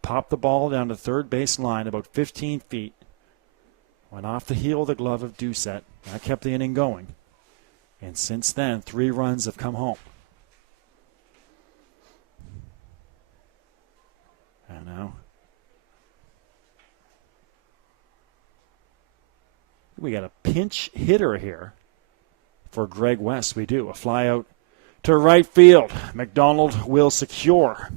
popped the ball down to third base line about 15 feet. Went off the heel of the glove of Doucette. That kept the inning going. And since then, 3 runs have come home. And now we got a pinch hitter here for Greg West. We do. A fly out to right field. McDonald will secure.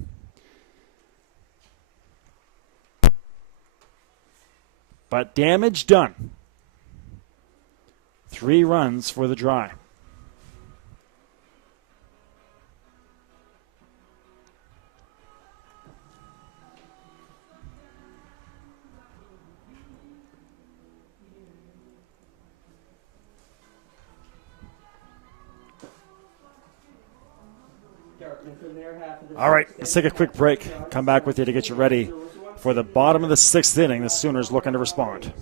But damage done. 3 runs for the Dry. All right, let's take a quick break. Come back with you to get you ready for the bottom of the 6th inning. The Sooners looking to respond.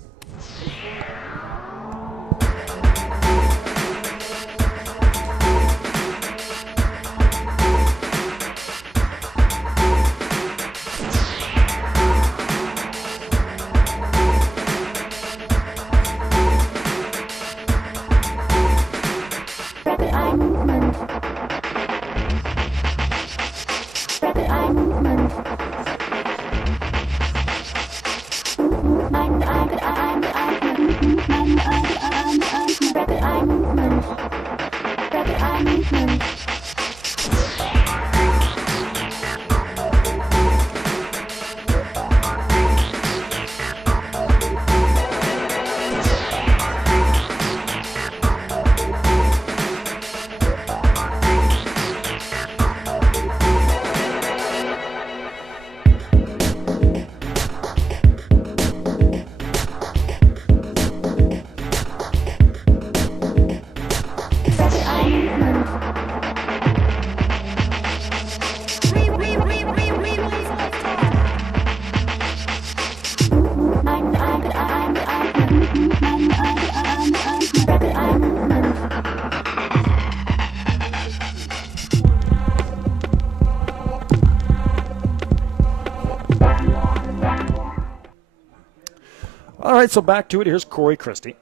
All right, so back to it. Here's Corey Christie.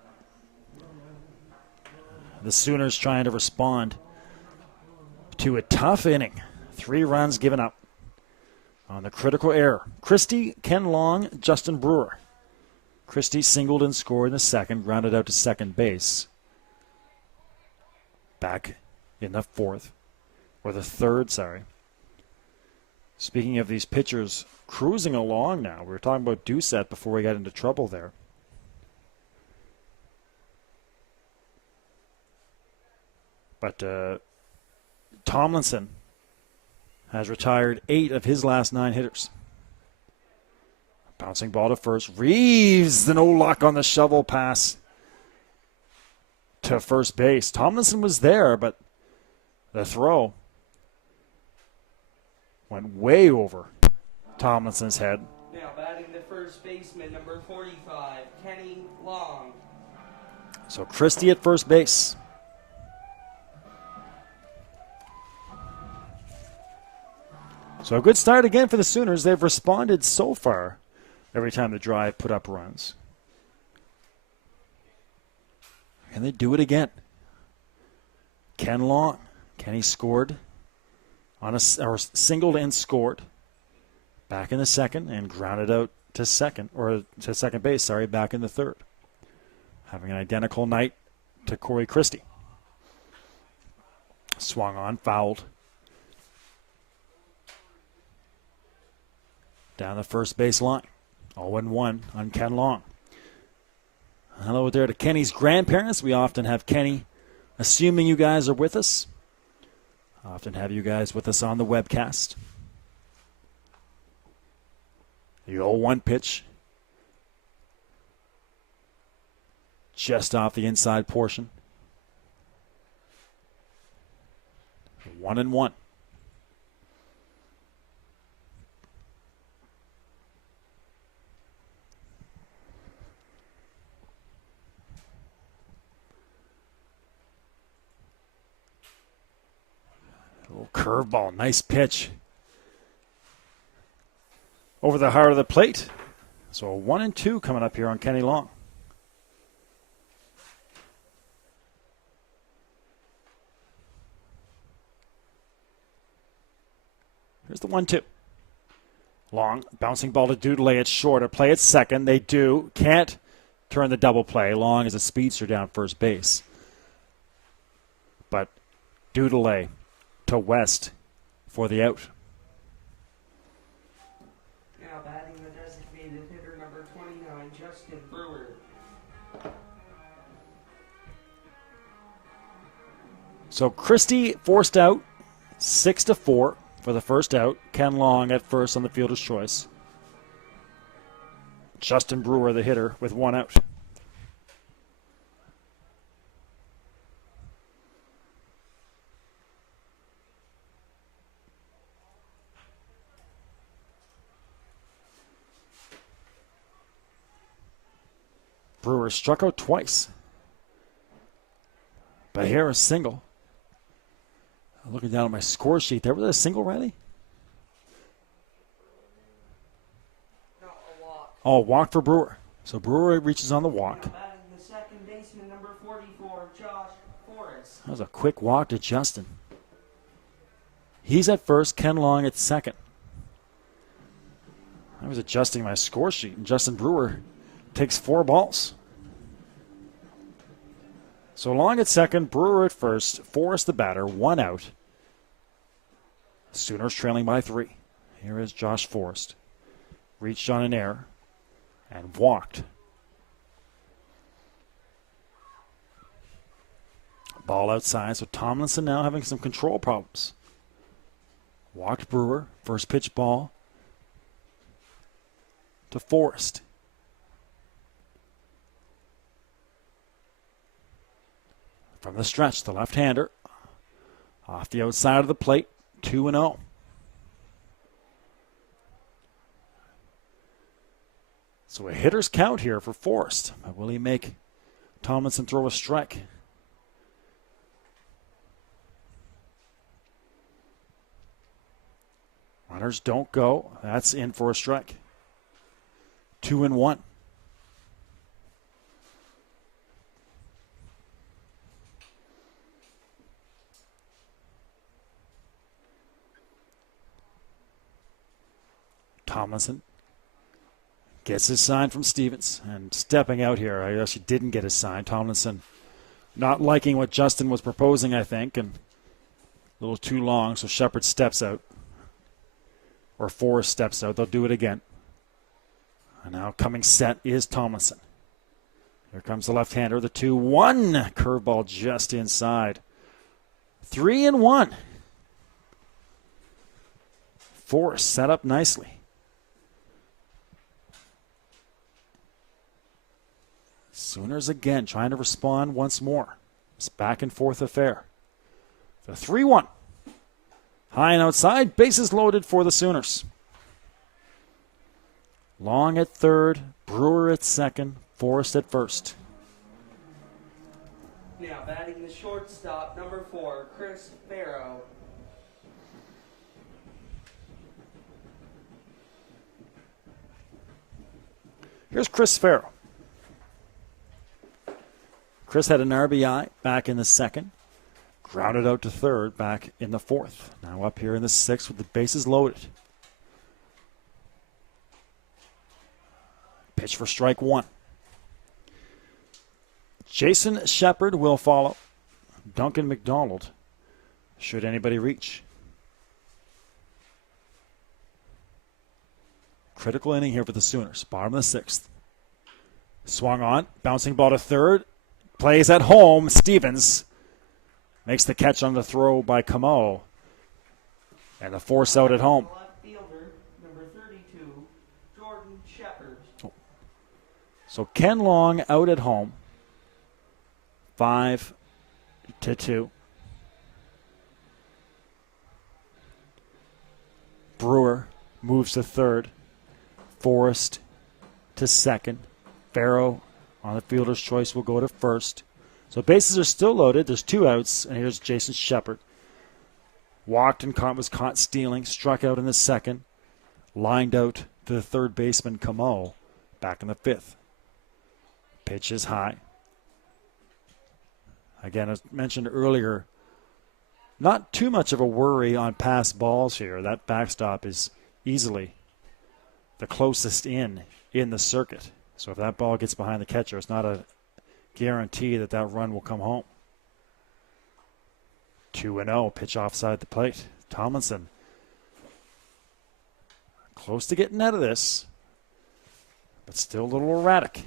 The Sooners trying to respond to a tough inning. 3 runs given up on the critical error. Christie, Ken Long, Justin Brewer. Christie singled and scored in the 2nd, grounded out to second base. Back in the 4th, or the 3rd, sorry. Speaking of these pitchers cruising along now, we were talking about Doucette before we got into trouble there. But Tomlinson has retired 8 of his last 9 hitters. Bouncing ball to first. Reeves, the no luck on the shovel pass to first base. Tomlinson was there, but the throw went way over Tomlinson's head. Now batting the first baseman, number 45, Kenny Long. So Christie at first base. So a good start again for the Sooners. They've responded so far every time the Drive put up runs. And they do it again. Ken Long. Kenny scored on or singled and scored back in the second and grounded out to second base, back in the third. Having an identical night to Corey Christie. Swung on, fouled. Down the first base line. 0-1 on Ken Long. Hello there to Kenny's grandparents. We often have Kenny, assuming you guys are with us. Often have you guys with us on the webcast. The 0-1 pitch. Just off the inside portion. 1-1. Little curveball, nice pitch. Over the heart of the plate. So a 1-2 coming up here on Kenny Long. Here's the 1-2. Long, bouncing ball to Dudelay. It's short. A play at second. They do. Can't turn the double play. Long is a speedster down first base. But Dudelay to West for the out. Now batting the designated hitter number 29, Justin Brewer. So Christie forced out 6-4 for the first out. Ken Long at first on the fielder's choice. Justin Brewer, the hitter, with one out. Brewer struck out twice. But here a single. Looking down at my score sheet there. Was that a single, Riley? No, a walk. Oh, walk for Brewer. So Brewer reaches on the walk. Now batting the second baseman number 44, Josh Forrest. That was a quick walk to Justin. He's at first, Ken Long at second. I was adjusting my score sheet, and Justin Brewer takes 4 balls. So Long at second, Brewer at first, Forrest the batter, 1 out. Sooners trailing by 3. Here is Josh Forrest. Reached on an error and walked. Ball outside, so Tomlinson now having some control problems. Walked Brewer, first pitch ball to Forrest. From the stretch, the left-hander off the outside of the plate, 2-0. So a hitter's count here for Forrest. Will he make Tomlinson throw a strike? Runners don't go. That's in for a strike. 2-1. Tomlinson gets his sign from Stevens and stepping out here. I actually didn't get his sign. Tomlinson not liking what Justin was proposing, I think, and a little too long, so Shepard steps out. Or Forrest steps out. They'll do it again. And now coming set is Tomlinson. Here comes the left-hander, the 2-1. Curveball just inside. 3-1. Forrest set up nicely. Sooners again trying to respond once more. It's back and forth affair. The 3-1. High and outside, bases loaded for the Sooners. Long at third, Brewer at second, Forrest at first. Now batting the shortstop, number 4, Chris Farrow. Here's Chris Farrow. Chris had an RBI back in the second. Grounded out to third back in the fourth. Now up here in the sixth with the bases loaded. Pitch for strike one. Jason Shepard will follow. Duncan McDonald, should anybody reach. Critical inning here for the Sooners. Bottom of the sixth. Swung on. Bouncing ball to third. Plays at home. Stevens makes the catch on the throw by Camo. And the force out at home. Left fielder, number 32, Jordan Shepard. So Ken Long out at home. 5-2. Brewer moves to third. Forrest to second. Farrow on the fielder's choice will go to first. So bases are still loaded. There's 2 outs, and here's Jason Shepard. Walked and was caught stealing. Struck out in the second. Lined out to the third baseman, Camo, back in the fifth. Pitch is high. Again, as mentioned earlier, not too much of a worry on pass balls here. That backstop is easily the closest in the circuit. So if that ball gets behind the catcher, it's not a guarantee that that run will come home. 2-0, pitch offside the plate. Tomlinson close to getting out of this, but still a little erratic.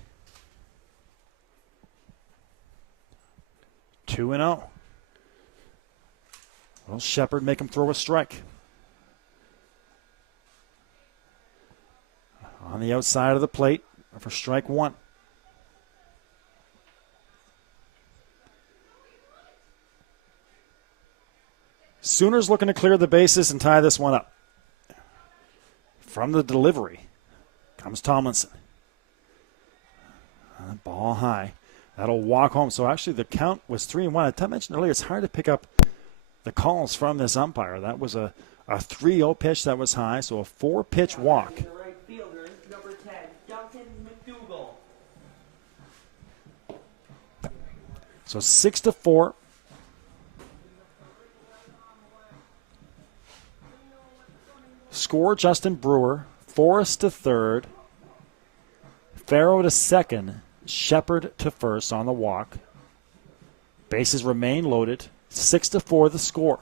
2-0. Well, Shepard make him throw a strike. On the outside of the plate for strike one. Sooners looking to clear the bases and tie this one up. From the delivery comes Tomlinson. Ball high. That'll walk home. So actually the count was 3-1. I mentioned earlier, it's hard to pick up the calls from this umpire. That was a 3-0 pitch that was high, so a 4-pitch walk. The right fielder, number 10, Duncan McDougal. So 6-4. Score Justin Brewer. Forrest to third. Farrow to second. Shepard to first on the walk. Bases remain loaded. 6-4 the score.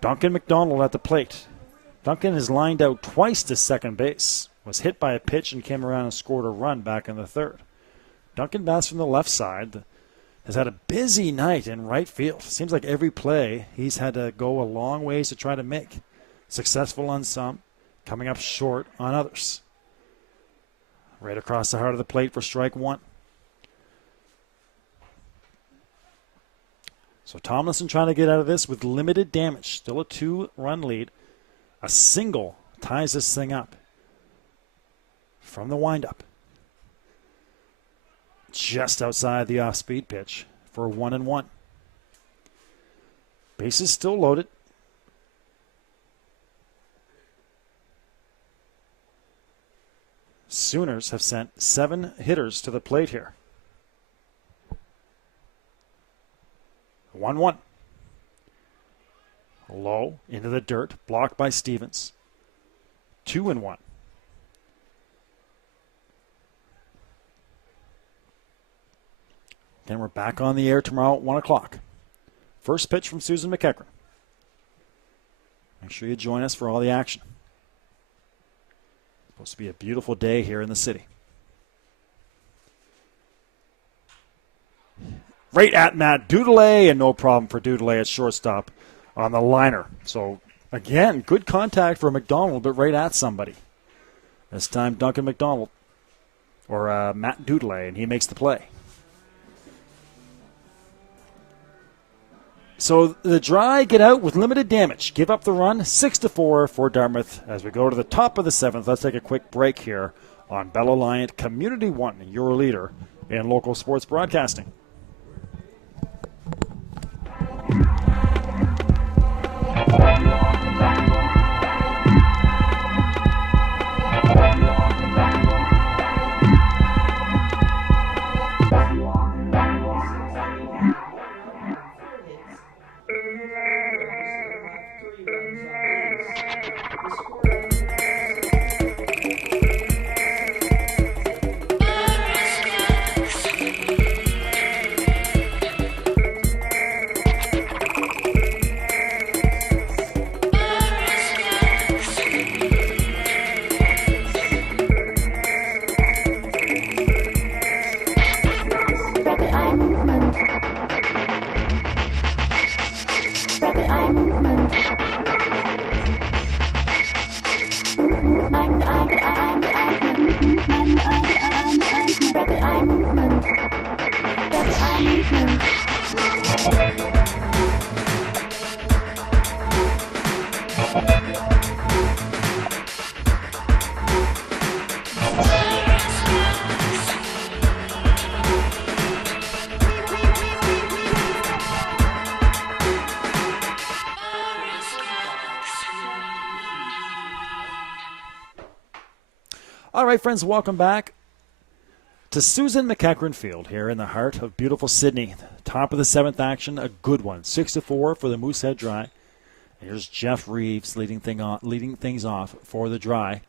Duncan McDonald at the plate. Duncan is lined out twice to second base. Was hit by a pitch and came around and scored a run back in the third. Duncan bats from the left side. Has had a busy night in right field. Seems like every play he's had to go a long ways to try to make. Successful on some, coming up short on others. Right across the heart of the plate for strike one. So Tomlinson trying to get out of this with limited damage. Still a 2-run lead. A single ties this thing up from the windup. Just outside the off-speed pitch for 1-1. Bases still loaded. Sooners have sent 7 hitters to the plate here. 1-1. Low into the dirt, blocked by Stevens. 2-1. Again, we're back on the air tomorrow at 1 o'clock. First pitch from Susan McEachern. Make sure you join us for all the action. Supposed to be a beautiful day here in the city. Right at Matt Dudelet, and no problem for Dudelet at shortstop on the liner. So, again, good contact for McDonald, but right at somebody. This time, Duncan McDonald, or Matt Dudelet, and he makes the play. So the Dry get out with limited damage. Give up the run, 6-4 for Dartmouth. As we go to the top of the 7th, let's take a quick break here on Bell Alliant Community One, your leader in local sports broadcasting. All right, friends, welcome back to Susan McEachern Field here in the heart of beautiful Sydney. Top of the seventh action, a good one, 6-4 for the Moosehead Dry. Here's Jeff Reeves leading things off for the Dry.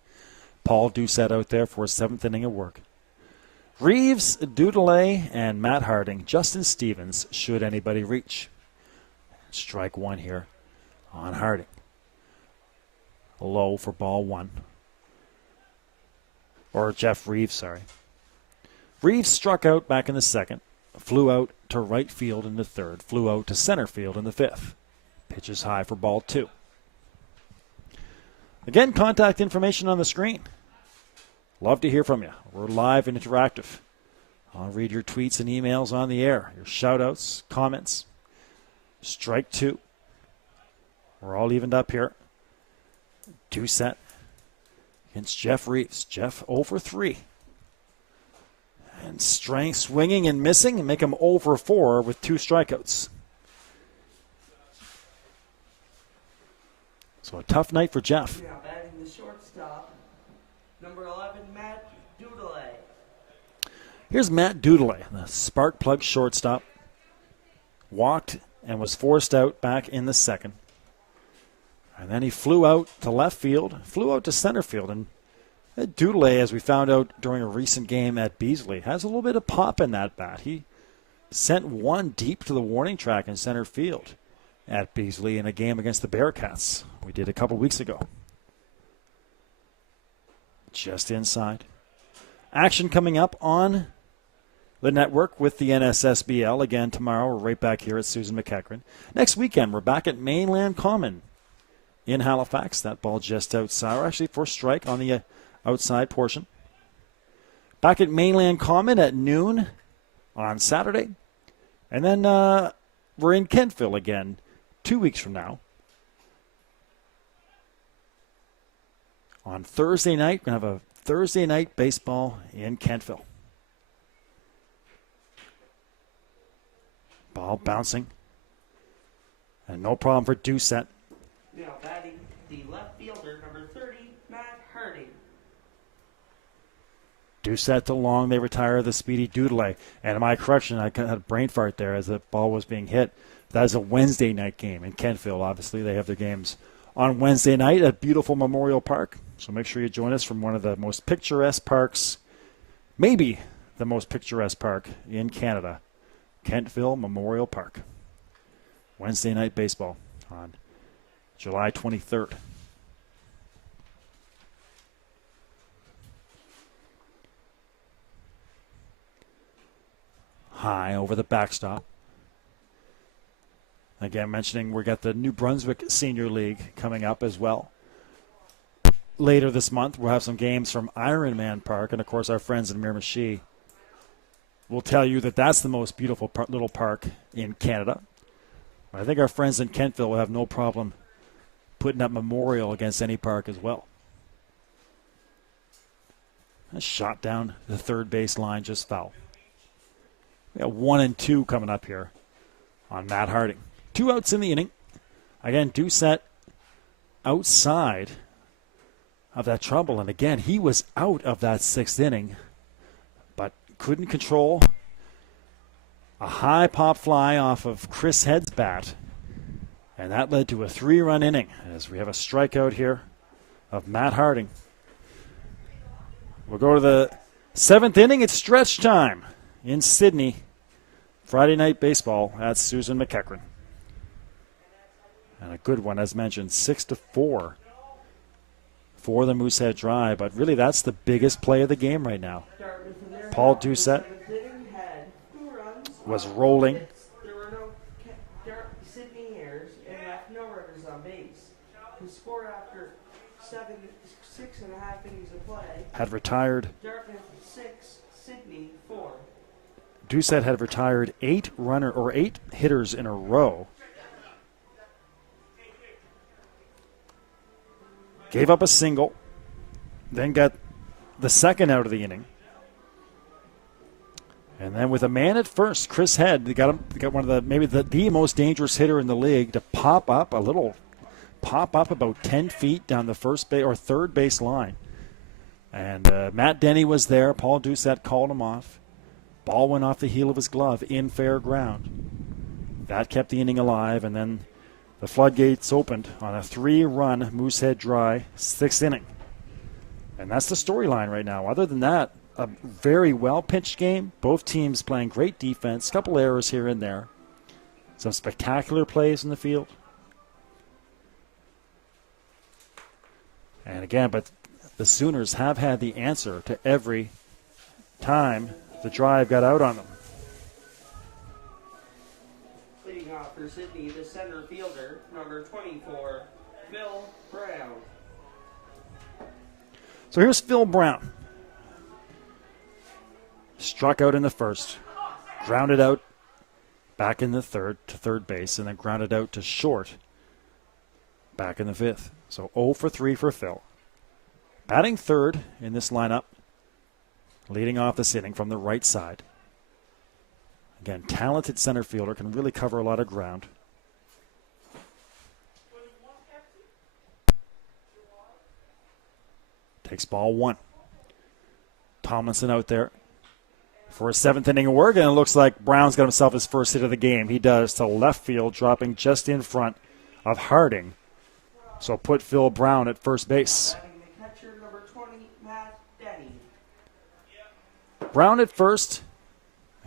Paul Doucette out there for his seventh inning of work. Reeves, Dudelet, and Matt Harding. Justin Stevens, should anybody reach. Strike one here on Harding. Low for ball one. Or Jeff Reeves, sorry. Reeves struck out back in the second, flew out to right field in the third, flew out to center field in the fifth. Pitches high for ball two. Again, contact information on the screen. Love to hear from you. We're live and interactive. I'll read your tweets and emails on the air, your shout-outs, comments. Strike two. We're all evened up here. Doucette against Jeff Reeves. Jeff 0 for 3. And strength swinging and missing and make him 0 for 4 with 2 strikeouts. So a tough night for Jeff. Now batting the shortstop, number 11, Matt Dudelet. Here's Matt Dudelet, the spark plug shortstop. Walked and was forced out back in the second. And then he flew out to left field, flew out to center field. And Dudelet, as we found out during a recent game at Beasley, has a little bit of pop in that bat. He sent one deep to the warning track in center field at Beasley in a game against the Bearcats we did a couple weeks ago. Just inside. Action coming up on the network with the NSSBL again tomorrow. We're right back here at Susan McEachern. Next weekend, we're back at Mainland Common in Halifax. That ball just outside, or actually first strike on the outside portion. Back at Mainland Common at noon on Saturday. And then we're in Kentville again 2 weeks from now. On Thursday night, we're going to have a Thursday night baseball in Kentville. Ball bouncing. And no problem for Doucette. Now batting the left fielder, number 30, Matt Harding. Doucette to long, they retire the speedy Dudelet. And my correction, I had a brain fart there as the ball was being hit. That is a Wednesday night game in Kentville. Obviously, they have their games on Wednesday night at beautiful Memorial Park. So make sure you join us from one of the most picturesque parks, maybe the most picturesque park in Canada, Kentville Memorial Park. Wednesday night baseball on July 23rd. High over the backstop. Again, mentioning we got the New Brunswick Senior League coming up as well. Later this month, we'll have some games from Ironman Park, and of course our friends in Miramichi will tell you that that's the most beautiful little park in Canada. I think our friends in Kentville will have no problem putting up memorial against any park as well. A shot down the third base line, just foul. We got 1 and 2 coming up here on Matt Harding. 2 outs in the inning. Again, Doucette outside of that trouble. And again, he was out of that 6th inning, but couldn't control a high pop fly off of Chris Head's bat. And that led to a 3-run inning as we have a strikeout here of Matt Harding. We'll go to the 7th inning. It's stretch time in Sydney. Friday night baseball at Susan McEachern. And a good one, as mentioned, 6-4 for the Moosehead Drive. But really, that's the biggest play of the game right now. Paul Doucette was rolling. There were no Sydney errors and left no runners on base. He scored after 6.5 innings of play. Had retired. Dartmouth 6, Sydney 4. Doucette had retired 8 hitters in a row. Gave up a single, then got the second out of the inning. And then with a man at first, Chris Head, they got one of the most dangerous hitter in the league to pop up about 10 feet down the first base or third base line. And Matt Denny was there. Paul Doucette called him off. Ball went off the heel of his glove in fair ground. That kept the inning alive, and then the floodgates opened on a 3-run Moosehead Dry 6th inning. And that's the storyline right now. Other than that, a very well-pitched game. Both teams playing great defense. A couple errors here and there. Some spectacular plays in the field. And again, but the Sooners have had the answer to every time the drive got out on them. Leading off for Sydney, the center fielder, number 24, Phil Brown. So here's Phil Brown. Struck out in the first, grounded out back in the third to third base, and then grounded out to short back in the 5th. So 0 for 3 for Phil. Batting third in this lineup, leading off this inning from the right side. Again, talented center fielder, can really cover a lot of ground. Takes ball 1. Tomlinson out there for a 7th inning of work, and it looks like Brown's got himself his first hit of the game. He does, to left field, dropping just in front of Harding. So put Phil Brown at first base. The catcher, number 20, Matt Denny. Brown at first.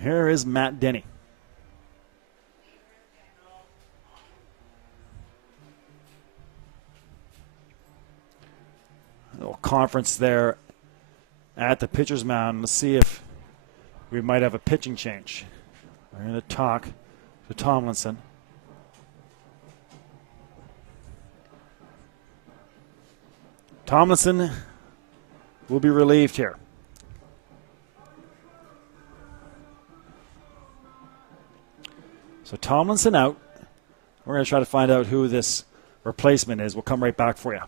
Here is Matt Denny. A little conference there at the pitcher's mound. Let's see if we might have a pitching change. We're going to talk to Tomlinson. Tomlinson will be relieved here. So Tomlinson out. We're going to try to find out who this replacement is. We'll come right back for you.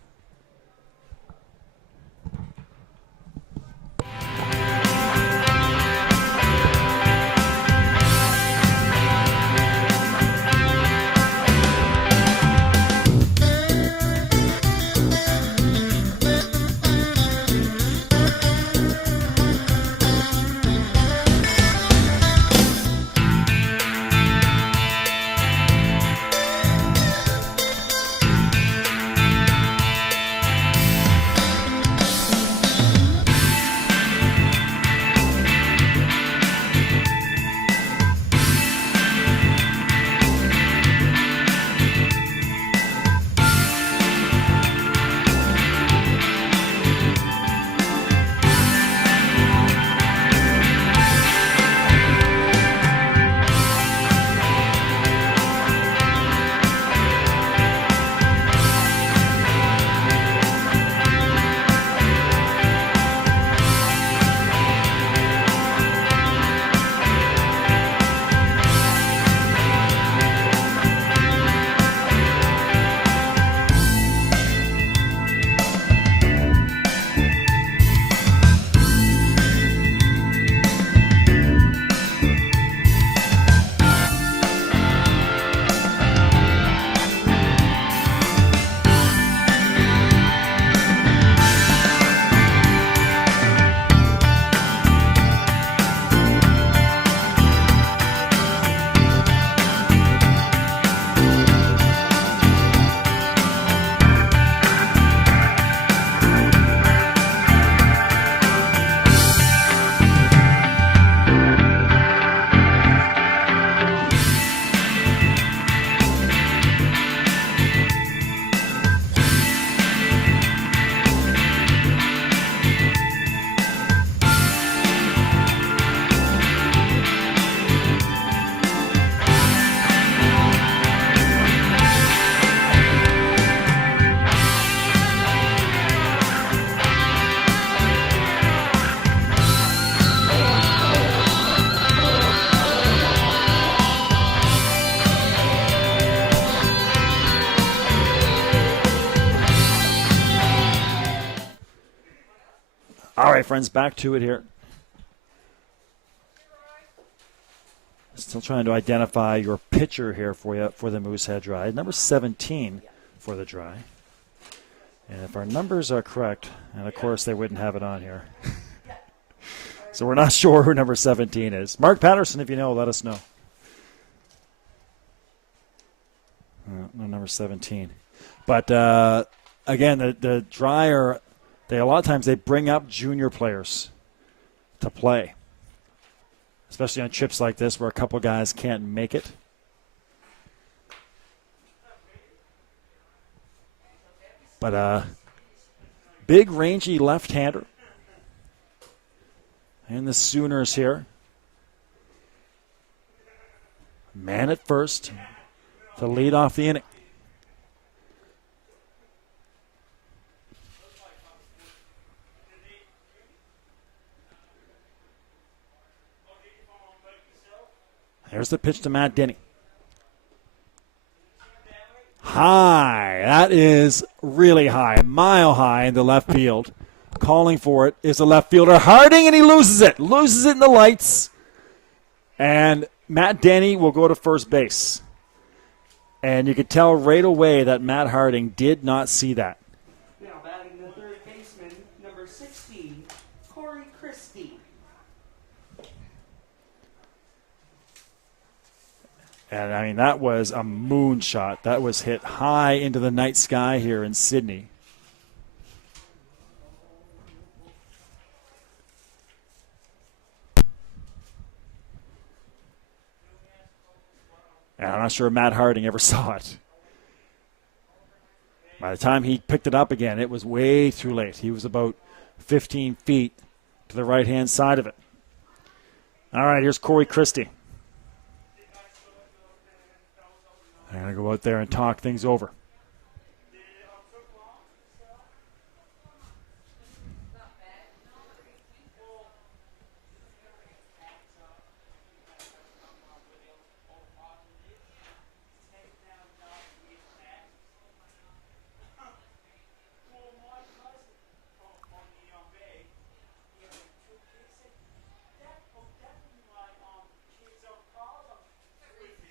All right, friends, back to it here. Still trying to identify your pitcher here for you for the Moosehead Dry. Number 17 for the Dry. And if our numbers are correct, and of course they wouldn't have it on here. So we're not sure who number 17 is. Mark Patterson, if you know, let us know. No, number 17. But again, the Dry a lot of times they bring up junior players to play, especially on trips like this where a couple guys can't make it. But big, rangy left-hander. And the Sooners here. Man at first to lead off the inning. Here's the pitch to Matt Denny. High. That is really high. A mile high in the left field. Calling for it is the left fielder Harding, and he loses it. Loses it in the lights. And Matt Denny will go to first base. And you could tell right away that Matt Harding did not see that. Now batting the third baseman, number 16, Corey Christie. And, I mean, that was a moonshot. That was hit high into the night sky here in Sydney. And I'm not sure Matt Harding ever saw it. By the time he picked it up again, it was way too late. He was about 15 feet to the right-hand side of it. All right, here's Corey Christie. I'm going to go out there and talk things over.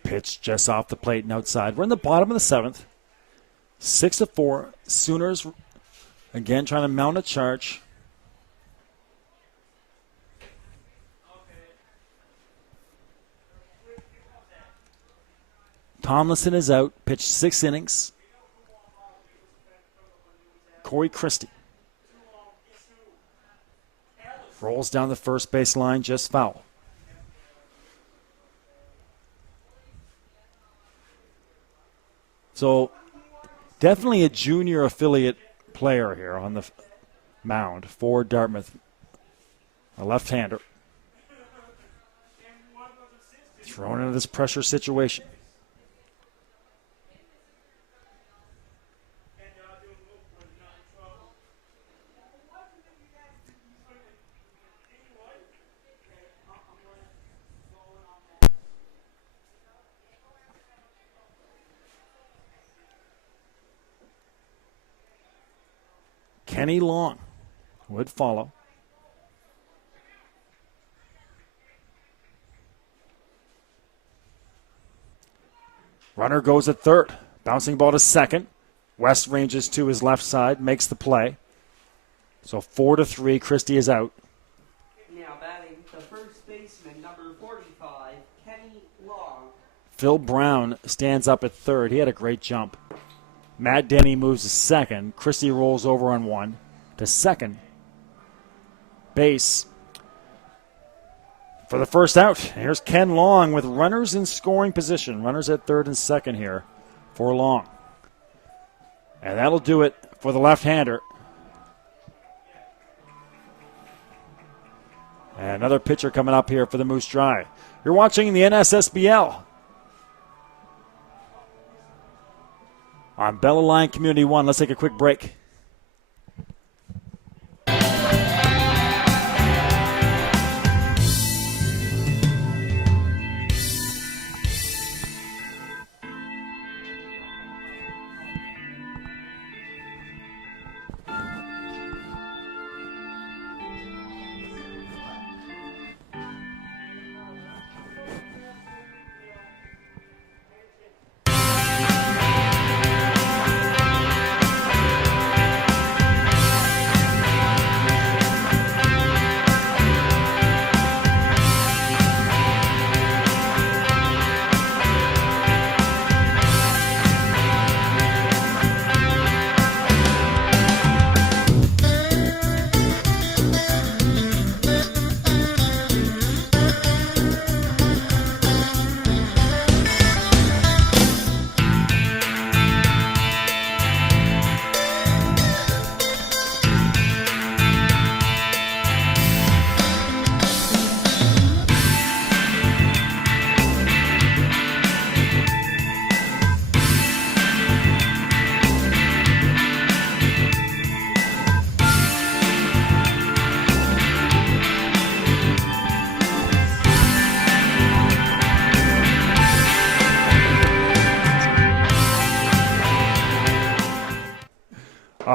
Pitch just off the plate and outside. We're in the bottom of the seventh. 6-4. Sooners again trying to mount a charge. Tomlinson is out. Pitched 6 innings. Corey Christie rolls down the first base line, just foul. So definitely a junior affiliate player here on the mound for Dartmouth. A left-hander. Thrown into this pressure situation. Kenny Long would follow. Runner goes at third. Bouncing ball to second. West ranges to his left side, makes the play. So 4-3, Christie is out. Now batting the first baseman, number 45, Kenny Long. Phil Brown stands up at third. He had a great jump. Matt Denny moves to second. Christie rolls over on one to second base for the first out. Here's Ken Long with runners in scoring position. Runners at third and second here for Long. And that'll do it for the left-hander. And another pitcher coming up here for the Moose Dry. You're watching the NSSBL on Bella Line Community 1. Let's take a quick break.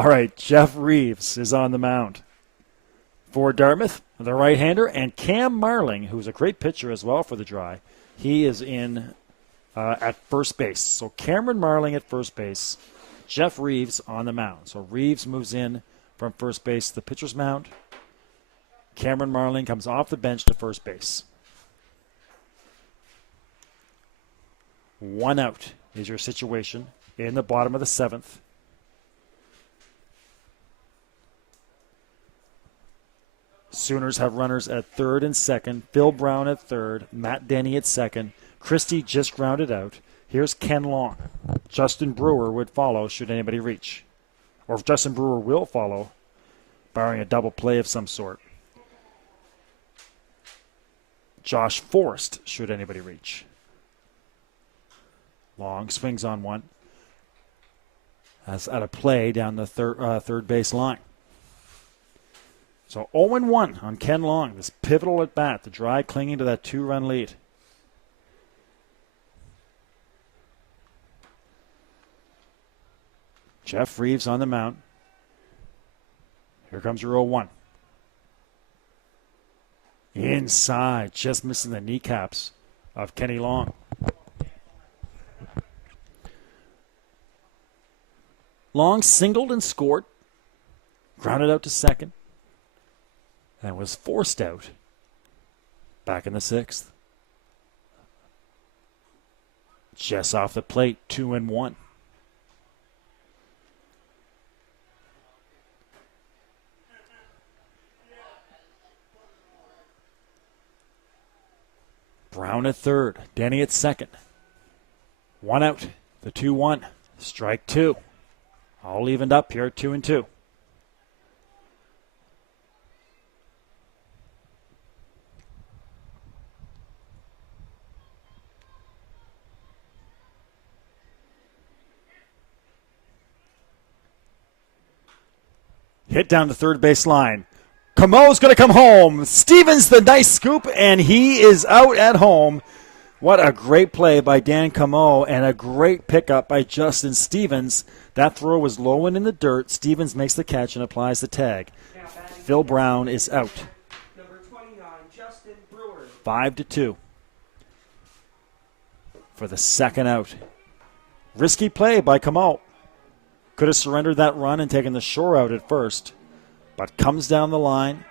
All right, Jeff Reeves is on the mound for Dartmouth, the right-hander, and Cam Marling, who's a great pitcher as well for the Dry. He is in at first base. So Cameron Marling at first base, Jeff Reeves on the mound. So Reeves moves in from first base to the pitcher's mound. Cameron Marling comes off the bench to first base. 1 out is your situation in the bottom of the 7th. Sooners have runners at third and second. Phil Brown at third. Matt Denny at second. Christie just grounded out. Here's Ken Long. Justin Brewer would follow should anybody reach. Or if Justin Brewer will follow, barring a double play of some sort. Josh Forrest should anybody reach. Long swings on one. That's at a play down the third base line. So 0-1 on Ken Long, this pivotal at bat, the Dry clinging to that 2-run lead. Jeff Reeves on the mound. Here comes your 0-1. Inside, just missing the kneecaps of Kenny Long. Long singled and scored, grounded out to second, and was forced out back in the 6th. Just off the plate, 2-1. Brown at third, Denny at second. 1 out, the 2-1, strike 2. All evened up here, 2-2. Hit down the third base line. Camo's going to come home. Stevens, the nice scoop, and he is out at home. What a great play by Dan Camo and a great pickup by Justin Stevens. That throw was low and in the dirt. Stevens makes the catch and applies the tag. Phil Brown is out. Number 29, Justin Brewer. 5-2 for the second out. Risky play by Camo. Could have surrendered that run and taken the shore out at first, but comes down the line.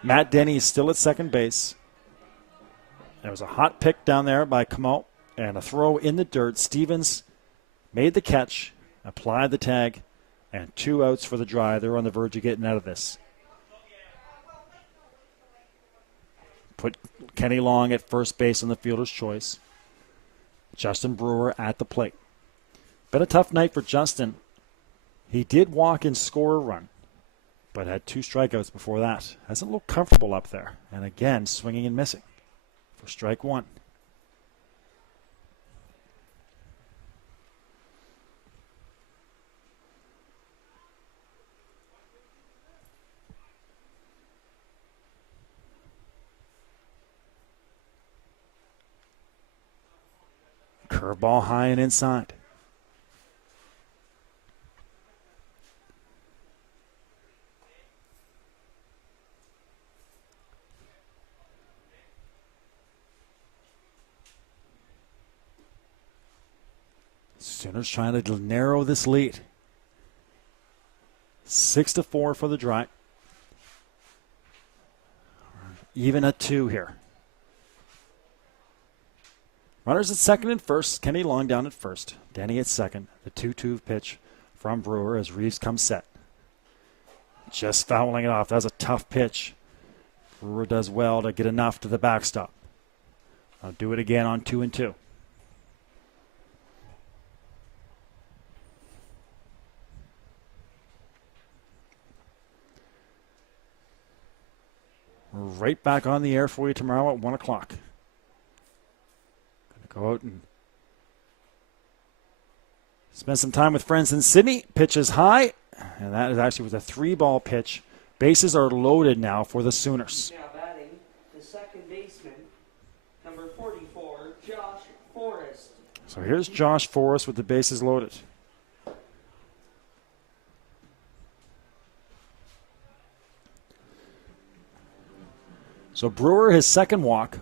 Matt Denny is still at second base. There was a hot pick down there by Camo and a throw in the dirt. Stevens made the catch, applied the tag, and 2 outs for the Dry. They're on the verge of getting out of this. Put Kenny Long at first base on the fielder's choice. Justin Brewer at the plate. Been a tough night for Justin. He did walk and score a run, but had 2 strikeouts before that. Hasn't looked comfortable up there. And again, swinging and missing for strike 1. Curveball high and inside. Sooners trying to narrow this lead. 6-4 for the Dry. Even at 2 here. Runners at second and first. Kenny Long down at first. Denny at second. The 2-2 pitch from Brewer as Reeves comes set. Just fouling it off. That was a tough pitch. Brewer does well to get enough to the backstop. I'll do it again on 2-2. Right back on the air for you tomorrow at 1 o'clock. Going to go out and spend some time with friends in Sydney. Pitch is high, and that is actually with a 3-ball pitch. Bases are loaded now for the Sooners. Now batting, the second baseman, number 44, Josh Forrest. So here's Josh Forrest with the bases loaded. So Brewer, his second walk.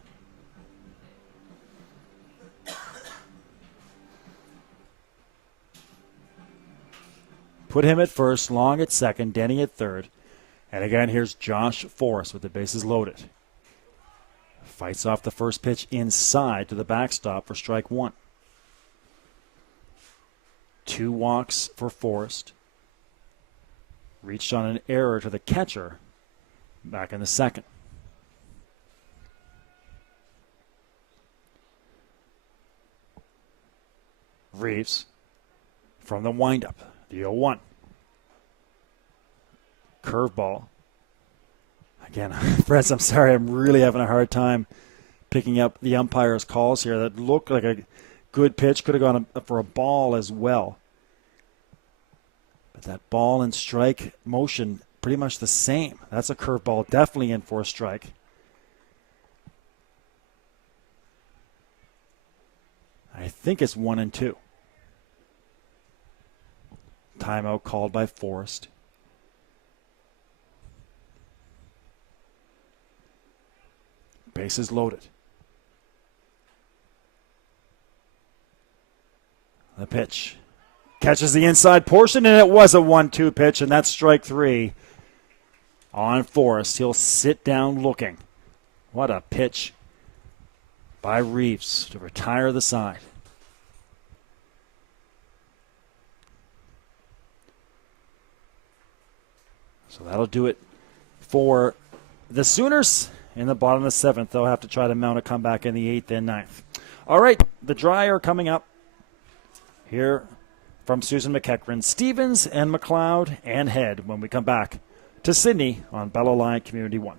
Put him at first, Long at second, Denny at third. And again, here's Josh Forrest with the bases loaded. Fights off the first pitch inside to the backstop for strike one. 2 walks for Forrest. Reached on an error to the catcher back in the second. Reeves from the windup, the 0-1. Curveball. Again, Fred, I'm sorry, I'm really having a hard time picking up the umpire's calls here. That looked like a good pitch, could have gone for a ball as well. But that ball and strike motion, pretty much the same. That's a curveball, definitely in for a strike. I think it's 1-2. Timeout called by Forrest. Bases loaded. The pitch. Catches the inside portion, and it was a 1-2 pitch, and that's strike 3 on Forrest. He'll sit down looking. What a pitch by Reeves to retire the side. So that'll do it for the Sooners. In the bottom of the 7th, they'll have to try to mount a comeback in the 8th and 9th. All right, the dryer coming up here from Susan McEachern. Stevens and McLeod and Head when we come back to Sydney on Bell Line Community 1.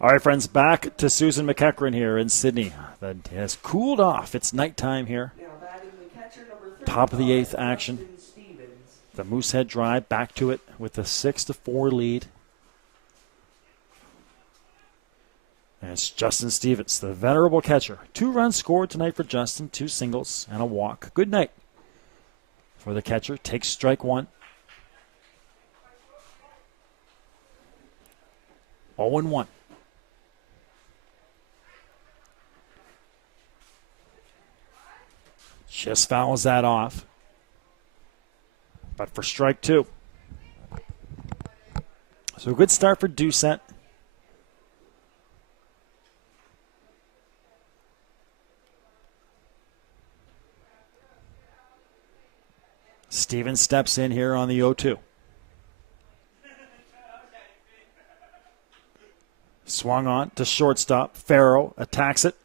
All right, friends, back to Susan McEachern here in Sydney. That has cooled off. It's nighttime here. Now batting the catcher, number 35, Top of the 8th action. Justin Stevens. The Moosehead drive back to it with a 6-4 lead. And it's Justin Stevens, the venerable catcher. 2 runs scored tonight for Justin, 2 singles and a walk. Good night for the catcher. Takes strike 1. 0-1. Just fouls that off. But for strike 2. So a good start for Doucette. Stevens steps in here on the 0-2. Swung on to shortstop. Farrow attacks it.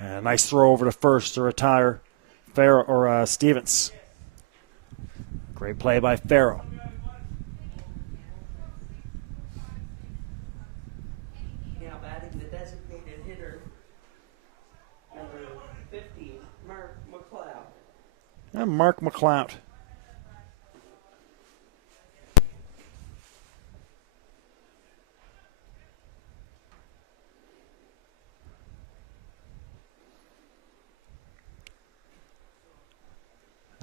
And a nice throw over to first to retire Stevens. Great play by Farrow. Now batting the designated hitter, number 50, Mark McLeod. And Mark McLeod.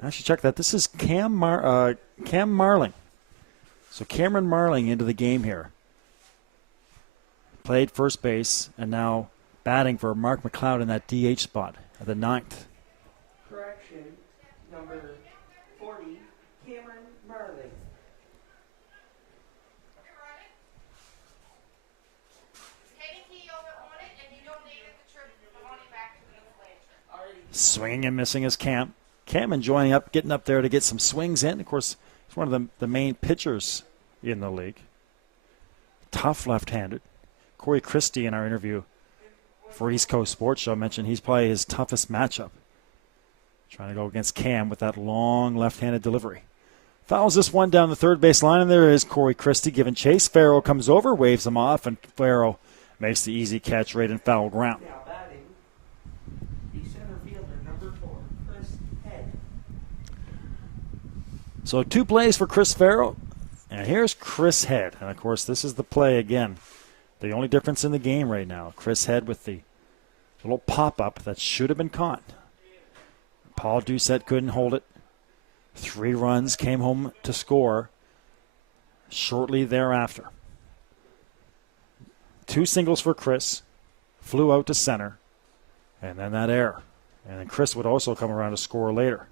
Actually, check that. This is Cam Marling. So Cameron Marling into the game here. Played first base and now batting for Mark McLeod in that DH spot at the 9th. Correction, number 40, Cameron Marley. Swinging and missing is Cam. Cam enjoying getting up there to get some swings in. Of course, he's one of the main pitchers in the league. Tough left-handed. Corey Christie in our interview for East Coast Sports Show mentioned he's probably his toughest matchup. Trying to go against Cam with that long left-handed delivery. Fouls this one down the third base line, and there is Corey Christie giving chase. Farrow comes over, waves him off, and Farrow makes the easy catch right in foul ground. Now batting, the center fielder, number 4, Chris Head. So 2 plays for Chris Farrow, and here's Chris Head. And, of course, this is the play again. The only difference in the game right now. Chris Head with the little pop-up that should have been caught. Paul Doucette couldn't hold it. 3 runs, came home to score shortly thereafter. 2 singles for Chris. Flew out to center. And then that error. And then Chris would also come around to score later.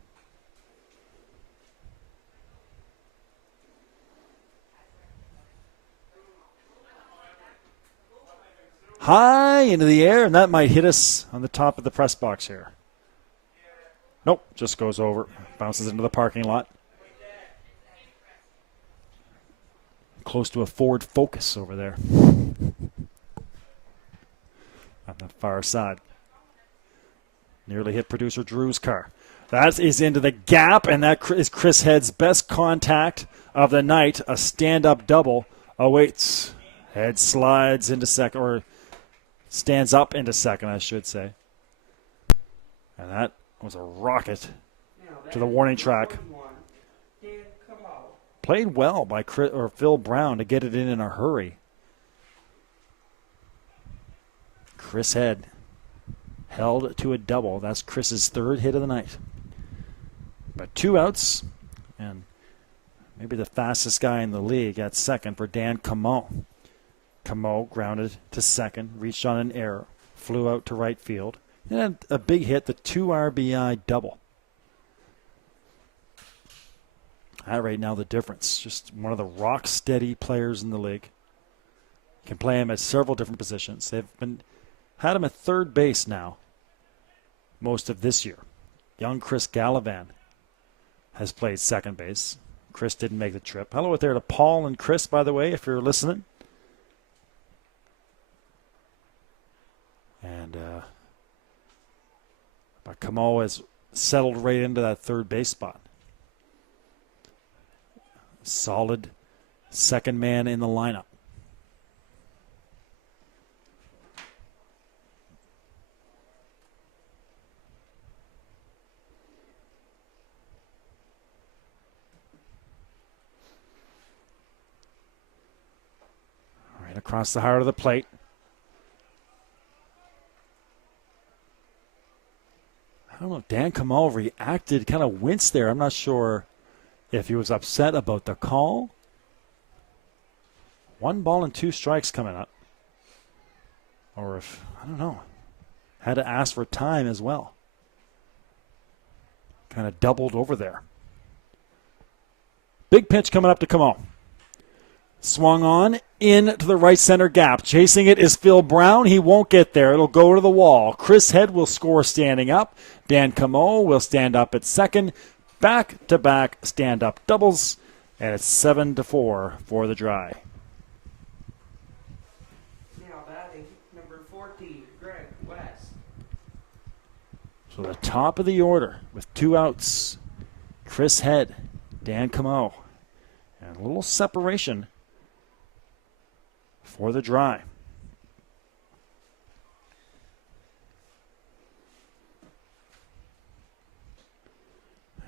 High into the air, and that might hit us on the top of the press box here. Nope, just goes over, bounces into the parking lot. Close to a Ford Focus over there on the far side. Nearly hit producer Drew's car. That is into the gap, and that is Chris Head's best contact of the night. A stand-up double awaits. Head slides into second, or stands up into second, I should say. And that was a rocket to the warning track. Played well by Phil Brown to get it in a hurry. Chris Head held to a double. That's Chris's 3rd hit of the night. But 2 outs, and maybe the fastest guy in the league at second for Dan Camo. Camo grounded to second, reached on an error, flew out to right field. And a big hit, the 2 RBI double. That right now the difference. Just one of the rock-steady players in the league. Can play him at several different positions. They've had him at third base now most of this year. Young Chris Gallivan has played second base. Chris didn't make the trip. Hello out there to Paul and Chris, by the way, if you're listening. And but Camo has settled right into that third base spot. Solid second man in the lineup. Right across the heart of the plate. I don't know if Dan Camo reacted, kind of winced there. I'm not sure if he was upset about the call. 1 ball and 2 strikes coming up. Or if, I don't know, had to ask for time as well. Kind of doubled over there. Big pitch coming up to Camo. Swung on into the right center gap. Chasing it is Phil Brown. He won't get there. It'll go to the wall. Chris Head will score standing up. Dan Camo will stand up at second. Back-to-back stand-up doubles. And it's 7-4 for the Dry. Now batting, number 14, Greg West. So the top of the order with 2 outs. Chris Head, Dan Camo. And a little separation for the Dry.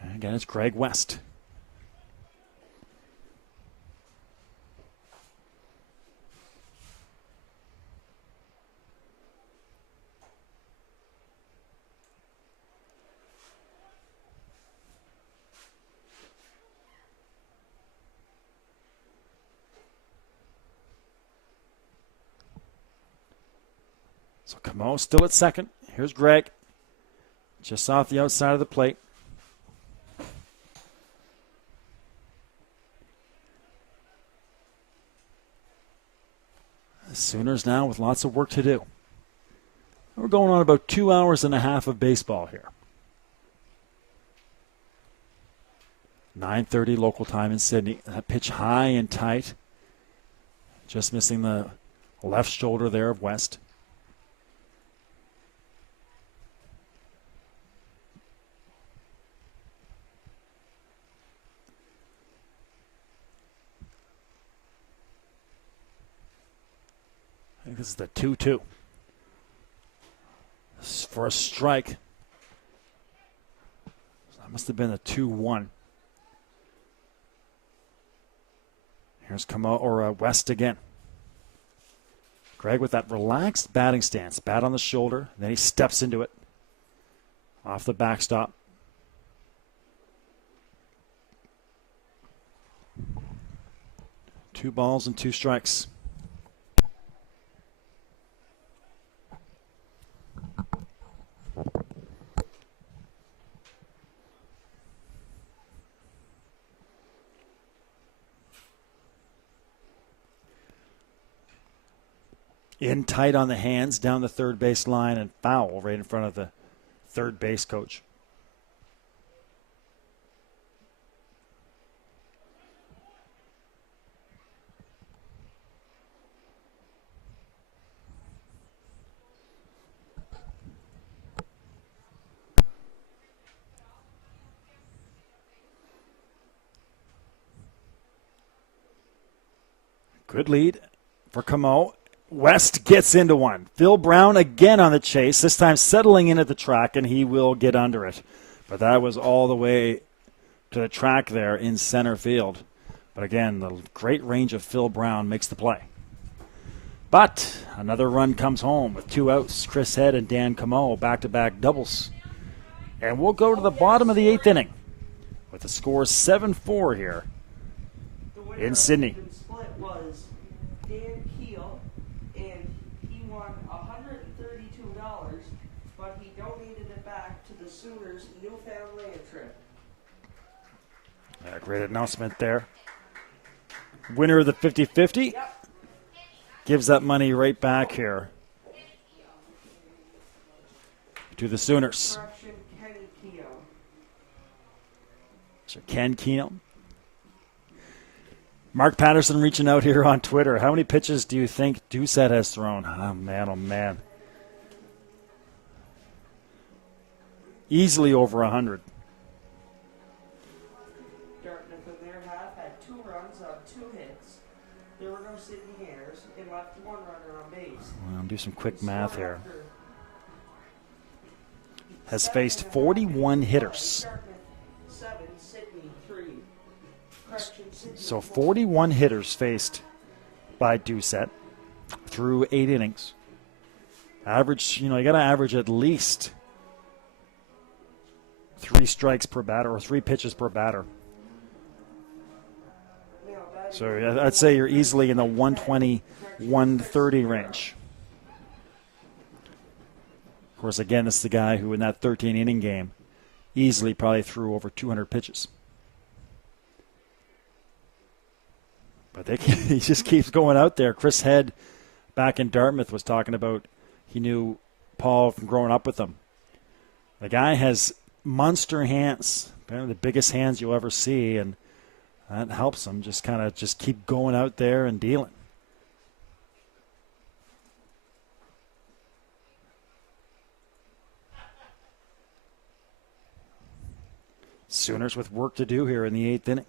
And again, it's Greg West. So Camo still at second. Here's Greg, just off the outside of the plate. The Sooners now with lots of work to do. We're going on about 2 hours and a half of baseball here. 9:30 local time in Sydney. That pitch high and tight. Just missing the left shoulder there of West. I think this is the 2-2. For a strike. That must have been a 2-1. Here's West again. Greg with that relaxed batting stance. Bat on the shoulder. Then he steps into it. Off the backstop. Two balls and 2 strikes. In tight on the hands, down the third base line, and foul right in front of the third base coach. Good lead for Camo. West gets into one. Phil Brown again on the chase, this time settling in at the track, and he will get under it. But that was all the way to the track there in center field. But again, the great range of Phil Brown makes the play. But another run comes home with 2 outs. Chris Head and Dan Camo back-to-back doubles. And we'll go to the bottom of the 8th inning with the score 7-4 here in Sydney. Great announcement there. Winner of the 50-50 gives that money right back here to the Sooners. So Ken Keno. Mark Patterson reaching out here on Twitter. How many pitches do you think Doucette has thrown? Oh, man, oh, man. Easily over 100. Dartmouth in their half had 2 runs on 2 hits. There were no Sydney errors and left 1 runner on base. Well, I'll do some quick math here. Has faced 41 hitters. So 41 hitters faced by Doucette through 8 innings. Average, you got to average at least 3 strikes per batter or 3 pitches per batter. So I'd say you're easily in the 120, 130 range. Of course, again, this is the guy who in that 13-inning game easily probably threw over 200 pitches. But he just keeps going out there. Chris Head back in Dartmouth was talking about he knew Paul from growing up with him. The guy has monster hands, apparently the biggest hands you'll ever see, and that helps him just keep going out there and dealing. Sooners with work to do here in the 8th inning.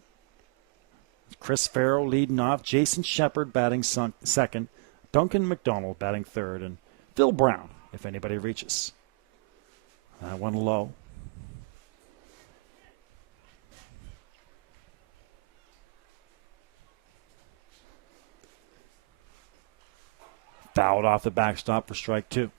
Chris Farrell leading off, Jason Shepard batting second, Duncan McDonald batting third, and Phil Brown, if anybody reaches. That one low. Fouled off the backstop for strike 2.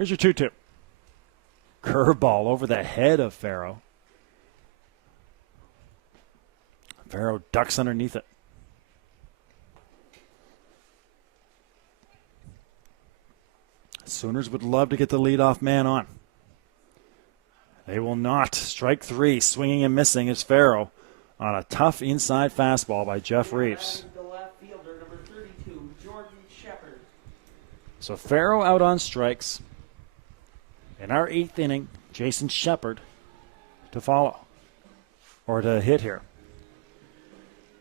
Here's your 2-2. Curveball over the head of Farrow. Farrow ducks underneath it. Sooners would love to get the leadoff man on. They will not. Strike 3, swinging and missing is Farrow on a tough inside fastball by Jeff Reeves. The left fielder, number 32, Jordan Shepard. So Farrow out on strikes. In our 8th inning, Jason Shepard to follow, or to hit here.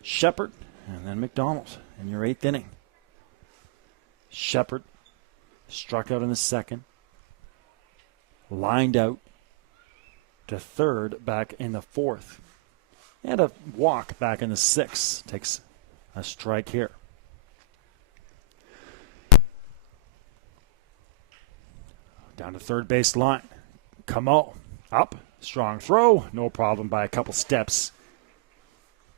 Shepard and then McDonald in your 8th inning. Shepard struck out in the 2nd, lined out to 3rd back in the 4th, and a walk back in the 6th. Takes a strike here. Down to 3rd base line. Camo up, strong throw, no problem by a couple steps.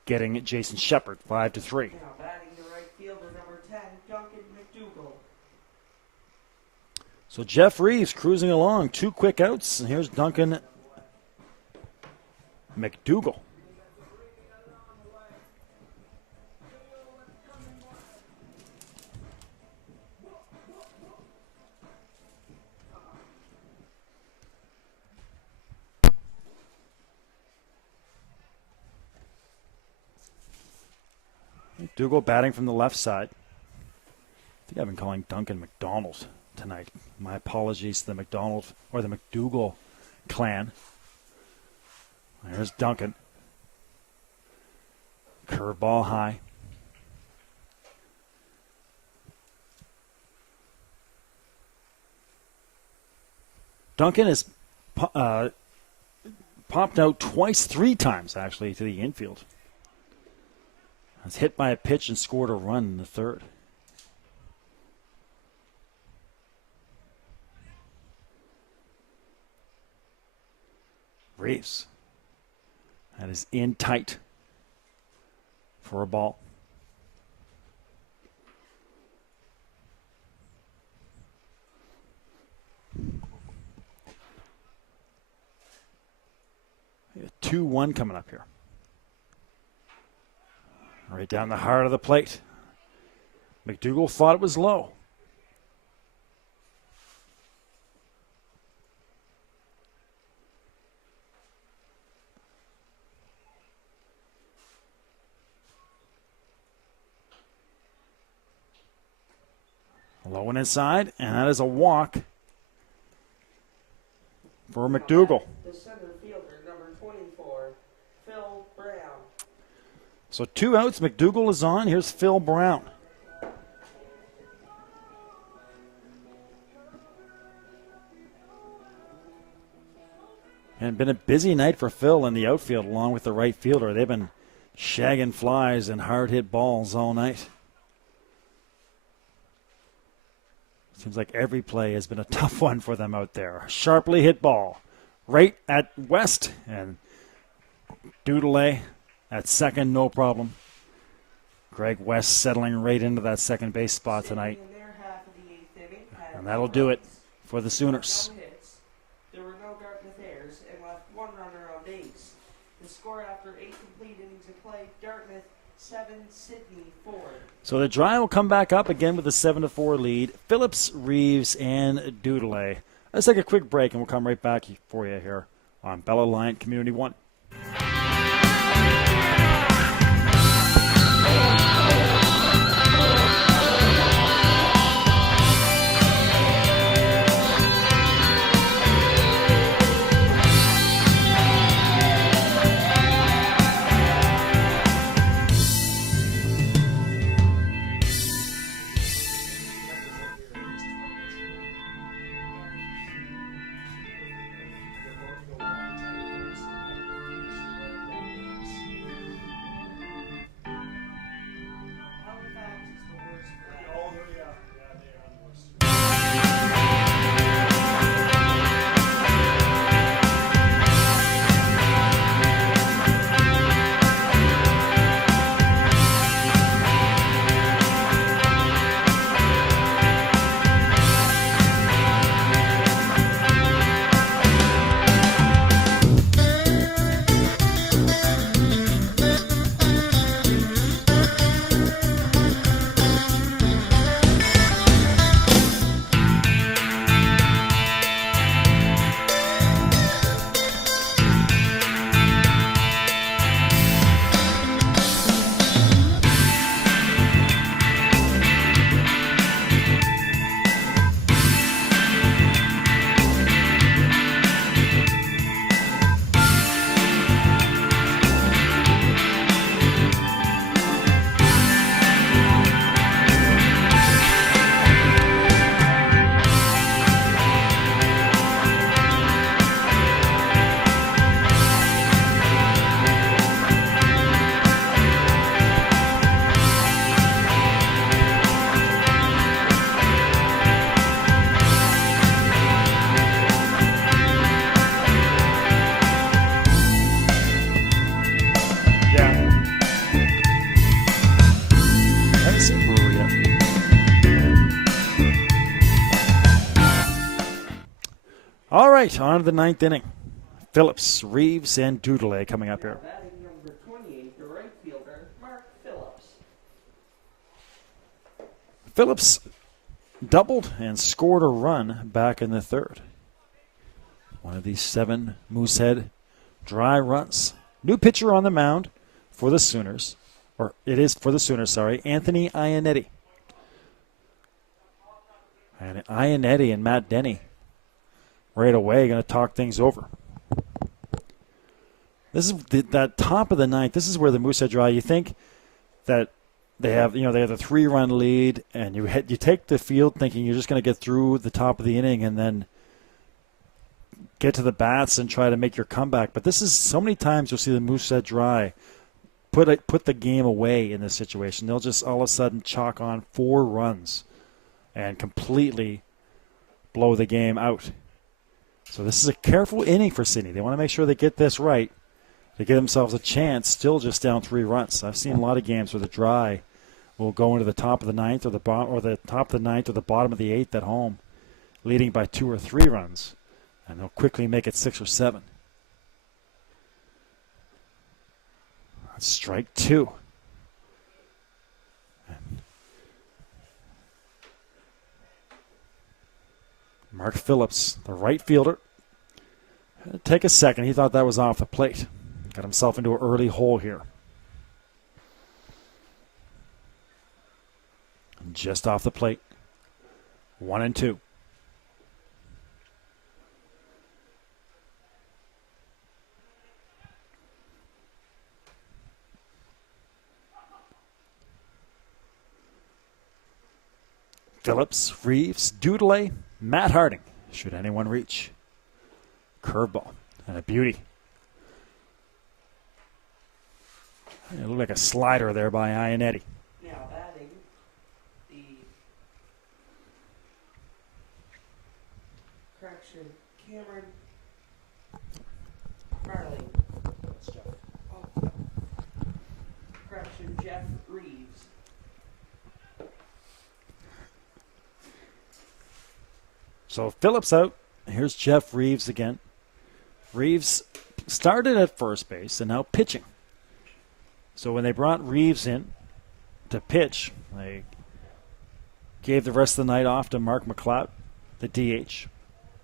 Getting Jason Shepard 5-3. Now batting the right fielder, number 10, Duncan McDougall. So Jeff Reeves cruising along, 2 quick outs, and here's Duncan McDougall. McDougall batting from the left side. I think I've been calling Duncan McDonald tonight. My apologies to the McDonald or the McDougall clan. There's Duncan. Curveball high. Duncan has popped out twice, 3 times actually, to the infield. Was hit by a pitch and scored a run in the 3rd. Reeves. That is in tight for a ball. We have 2-1 coming up here. Right down the heart of the plate. McDougall thought it was low. Low and inside, and that is a walk for McDougall. The center fielder, number 24, Phil Brown. So 2 outs, McDougall is on. Here's Phil Brown. And been a busy night for Phil in the outfield along with the right fielder. They've been shagging flies and hard-hit balls all night. Seems like every play has been a tough one for them out there. Sharply hit ball right at West, and Doodle at second, no problem. Greg West settling right into that second base spot tonight. In their half of the 8th inning, had And that'll do it for the Sooners. no hits. There were no Dartmouth errors and left 1 runner on base. The score after 8 complete innings of play, Dartmouth 7, Sydney 4. So the Dry will come back up again with a 7-4 lead. Phillips, Reeves, and Doodle. Let's take a quick break, and we'll come right back for you here on Bell Alliant Community 1. right, on to the ninth inning. Phillips, Reeves, and Dudelay coming up here. Batting number 28, the right fielder, Mark Phillips. Phillips doubled and scored a run back in the third. One of these 7 Moosehead dry runs. New pitcher on the mound for the Sooners. Or it is for the Sooners, sorry. Anthony Iannetti. And Iannetti and Matt Denny right away going to talk things over. This is that top of the ninth. This is where the Moosehead Dry, you think that they have the 3-run lead, and you take the field thinking you're just going to get through the top of the inning and then get to the bats and try to make your comeback. But this is so many times you'll see the Moosehead Dry put the game away in this situation. They'll just all of a sudden chalk on 4 runs and completely blow the game out. So this is a careful inning for Sydney. They want to make sure they get this right to give themselves a chance, still just down 3 runs. I've seen a lot of games where the Dry will go into the top of the ninth or the top of the ninth or the bottom of the 8th at home, leading by 2 or 3 runs, and they'll quickly make it 6 or 7. That's strike 2. Mark Phillips, the right fielder, take a second. He thought that was off the plate. Got himself into an early hole here. Just off the plate. 1-2. Phillips, Reeves, Dudelay, Matt Harding. Should anyone reach? Curveball. And a beauty. It looked like a slider there by Iannetti. Now batting the Cameron Marley. Jeff Reeves. So Phillips out. Here's Jeff Reeves again. Reeves started at first base and now pitching. So when they brought Reeves in to pitch, they gave the rest of the night off to Mark McLeod, the DH.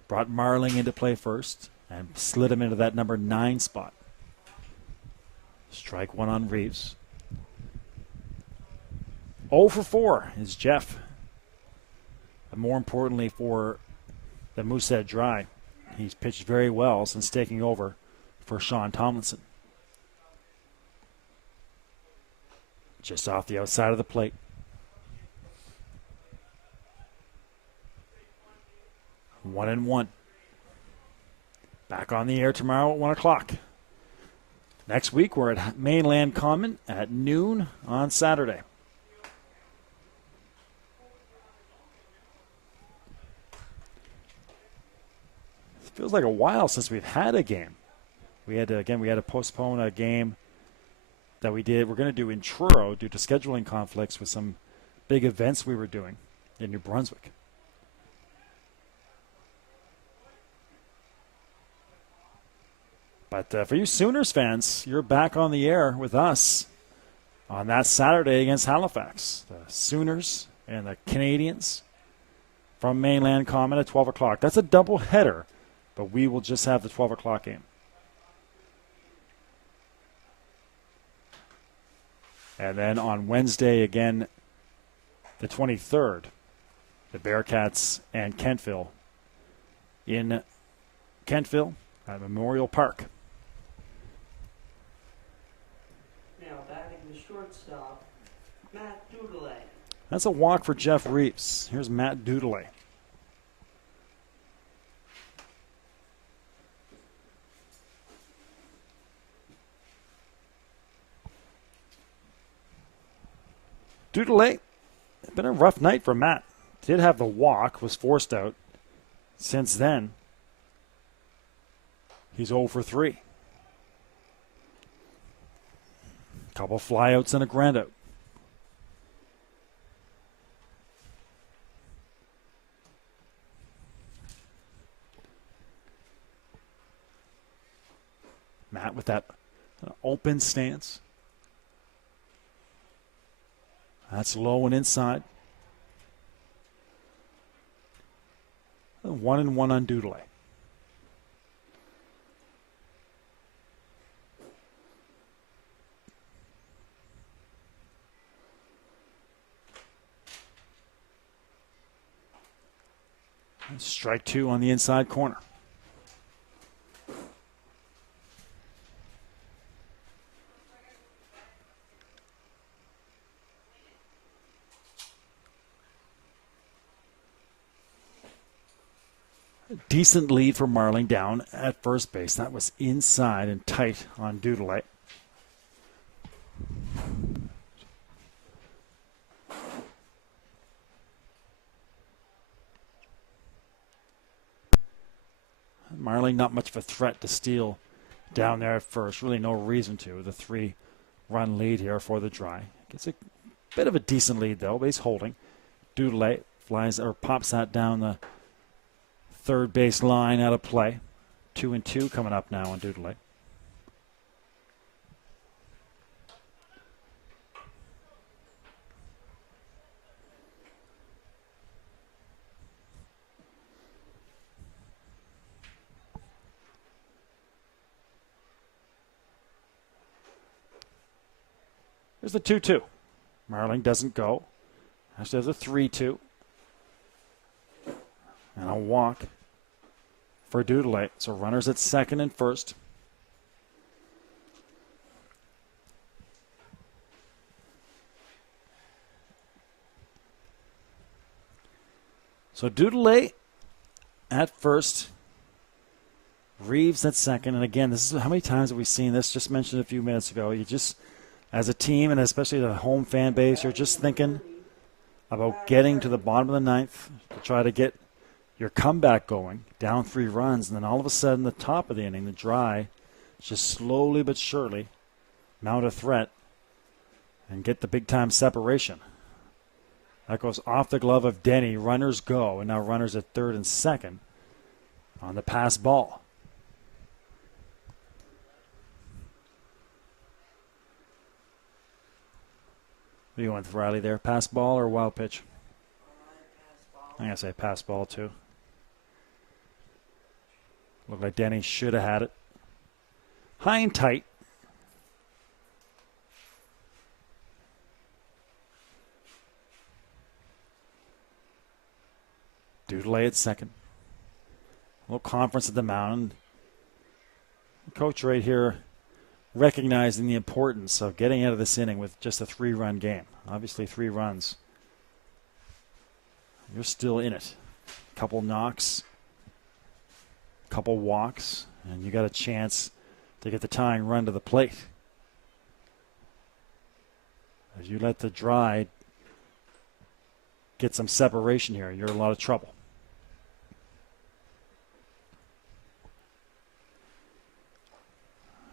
Brought Marling into play first and slid him into that number 9 spot. Strike 1 on Reeves. 0 for 4 is Jeff. And more importantly for the Moosehead Dry, he's pitched very well since taking over for Sean Tomlinson. Just off the outside of the plate. 1-1. Back on the air tomorrow at 1 o'clock. Next week, we're at Mainland Common at noon on Saturday. It feels like a while since we've had a game. We had to postpone a game that we did. We're going to do in Truro due to scheduling conflicts with some big events we were doing in New Brunswick. But for you Sooners fans, you're back on the air with us on that Saturday against Halifax. The Sooners and the Canadians from Mainland Common at 12 o'clock. That's a double header, but we will just have the 12 o'clock game. And then on Wednesday, again, the 23rd, the Bearcats and Kentville in Kentville at Memorial Park. Now batting the shortstop, Matt Dudelay. That's a walk for Jeff Reeves. Here's Matt Dudelay. Dudelay, it's been a rough night for Matt. Did have the walk, was forced out. Since then, he's 0 for 3. Couple flyouts and a groundout. open stance. That's low and inside. 1-1 on Doodle. Strike two on the inside corner. Decent lead for Marling down at first base. That was inside and tight on Doodle. Marling not much of a threat to steal down there at first. Really no reason to. The 3-run lead here for the Dry. Gets a bit of a decent lead though, but he's holding. Doodle flies or pops that down the third base line out of play. 2-2 coming up now on Doodle. There's the 2-2. Marling doesn't go. Actually, there's a 3-2. And a walk for Doodle. So runners at second and first. So Doodle at first. Reeves at second. And again, this is how many times have we seen this? Just mentioned a few minutes ago. You just, as a team and especially the home fan base, you're just thinking about getting to the bottom of the ninth to try to get your comeback going, down 3 runs, and then all of a sudden, the top of the inning, the Dry, just slowly but surely mount a threat and get the big-time separation. That goes off the glove of Denny. Runners go, and now runners at third and second on the pass ball. What are you going with, Riley, there? Pass ball or wild pitch? I'm going to say pass ball, too. Looked like Denny should have had it. High and tight. Doodle at second. A little conference at the mound. Coach right here recognizing the importance of getting out of this inning with just a 3-run game. Obviously 3 runs. You're still in it. Couple knocks, couple walks, and you got a chance to get the tying run to the plate. If you let the Dry get some separation here, you're in a lot of trouble.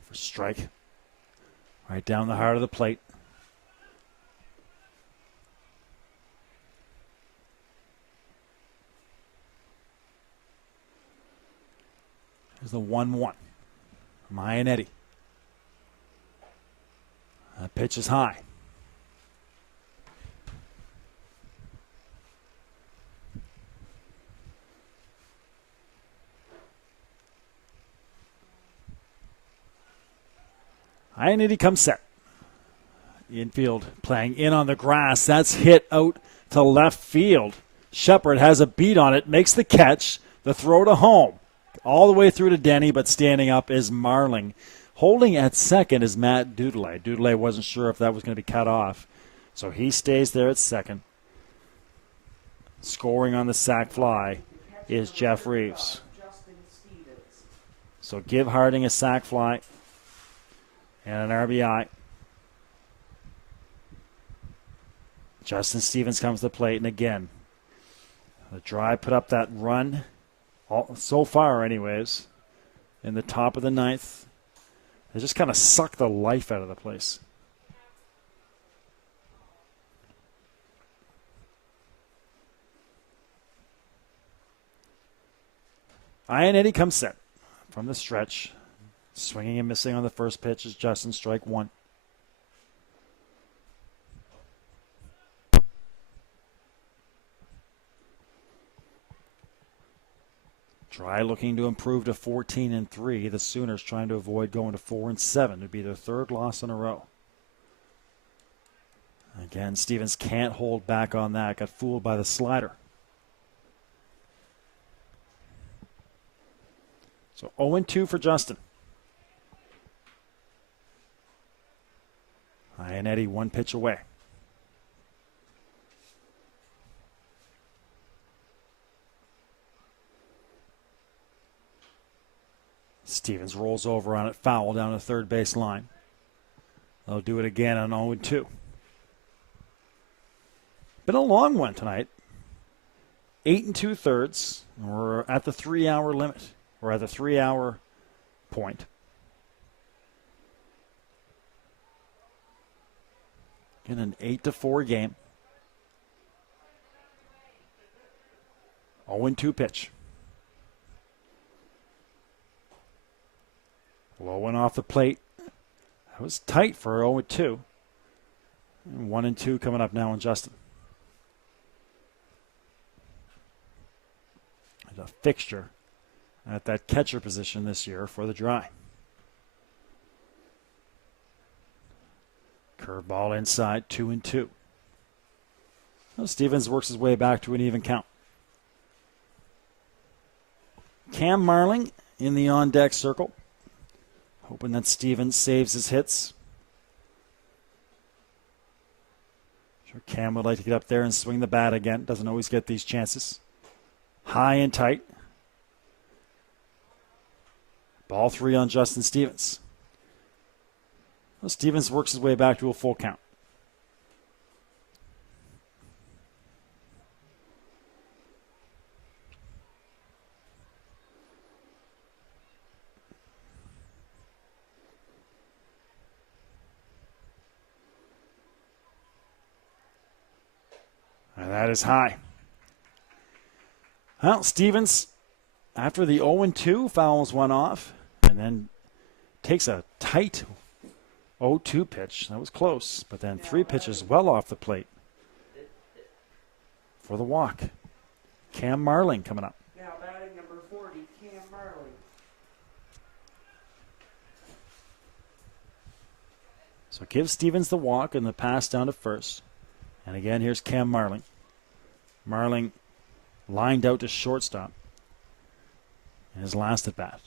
For strike. Right down the heart of the plate. There's the 1-1. Mayanetti. That pitch is high. Mayanetti comes set. Infield playing in on the grass. That's hit out to left field. Shepard has a beat on it, makes the catch, the throw to home. All the way through to Denny, but standing up is Marling. Holding at second is Matt Doodle. Doodle wasn't sure if that was going to be cut off, so he stays there at second. Scoring on the sac fly is Jeff Reeves. So give Harding a sac fly and an RBI. Justin Stevens comes to the plate, and again, the Dry put up that run, so far anyways, in the top of the ninth. They just kind of suck the life out of the place. Iannetti comes set from the stretch. Swinging and missing on the first pitch is Justin, strike one. Dry looking to improve to 14-3. The Sooners trying to avoid going to 4-7. It would be their third loss in a row. Again, Stevens can't hold back on that. Got fooled by the slider. So 0-2 for Justin. Eddie one pitch away. Stevens rolls over on it, foul down the third base line. They'll do it again on 0-2. Been a long one tonight. 8 2/3. We're at the 3-hour limit. We're at the 3-hour point. In an 8-4 game. 0-2 pitch. Low one off the plate. That was tight for 0-2. 1-2 coming up now on Justin. There's a fixture at that catcher position this year for the Dry. Curveball inside, 2-2. Well, Stevens works his way back to an even count. Cam Marling in the on-deck circle. Hoping that Stevens saves his hits. Sure, Cam would like to get up there and swing the bat again. Doesn't always get these chances. High and tight. Ball 3 on Justin Stevens. Well, Stevens works his way back to a full count. And that is high. Well, Stevens, after the 0-2, fouls one off and then takes a tight 0-2 pitch. That was close, but then 3 pitches well off the plate for the walk. Cam Marling coming up. Now batting number 40, Cam Marling. So give Stevens the walk and the pass down to first. And again, here's Cam Marling. Marling lined out to shortstop in his last at bat.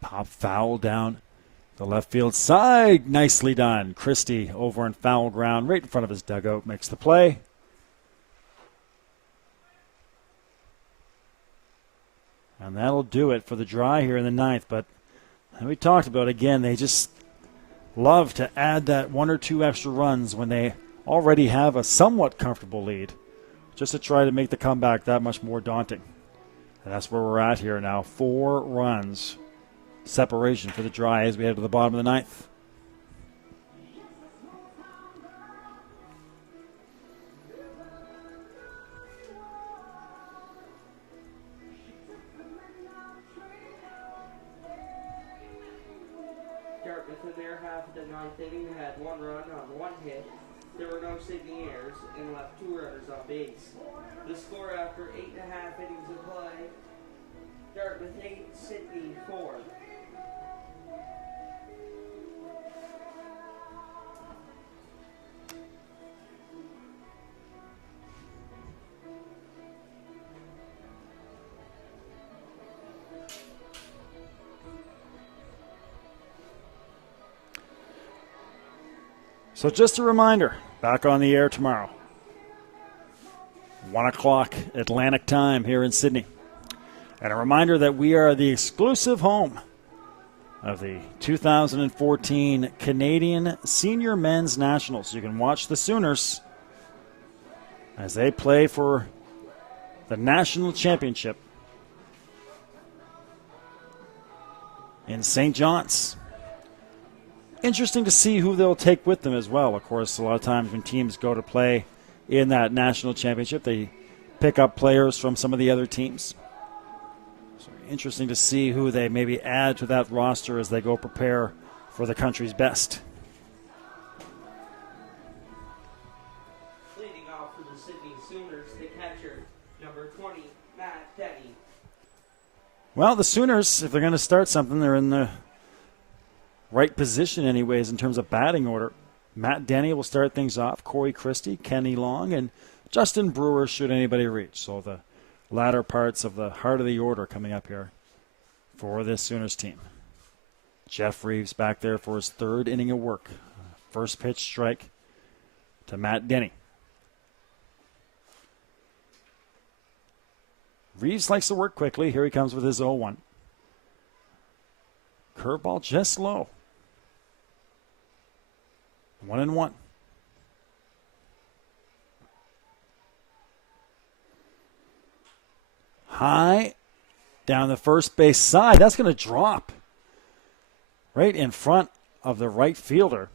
Pop foul down the left field side. Nicely done. Christie over in foul ground right in front of his dugout makes the play. And that'll do it for the Dry here in the ninth. But we talked about, again, they just love to add that 1 or 2 extra runs when they already have a somewhat comfortable lead, just to try to make the comeback that much more daunting. And that's where we're at here now. 4 runs separation for the Dry as we head to the bottom of the ninth. Dartmouth in their half of the ninth inning had 1 run on 1 hit. There were no Sydney errors and left 2 runners on base. The score after 8.5 innings of play: Dartmouth 8, Sydney 4. So just a reminder, back on the air tomorrow. 1 o'clock Atlantic time here in Sydney. And a reminder that we are the exclusive home of the 2014 Canadian Senior Men's Nationals. You can watch the Sooners as they play for the national championship in St. John's. Interesting to see who they'll take with them as well. Of course, a lot of times when teams go to play in that national championship, they pick up players from some of the other teams. So interesting to see who they maybe add to that roster as they go prepare for the country's best. Leading off for the Sydney Sooners, the catcher, number 20, Matt Denny. Well, the Sooners, if they're going to start something, they're in the right position anyways in terms of batting order. Matt Denny will start things off, Corey Christie, Kenny Long, and Justin Brewer should anybody reach. So the latter parts of the heart of the order coming up here for this Sooners team. Jeff Reeves back there for his third inning of work. First pitch strike to Matt Denny. Reeves likes to work quickly. Here he comes with his 0-1. Curveball just low. 1-1. High down the first base side. That's going to drop right in front of the right fielder.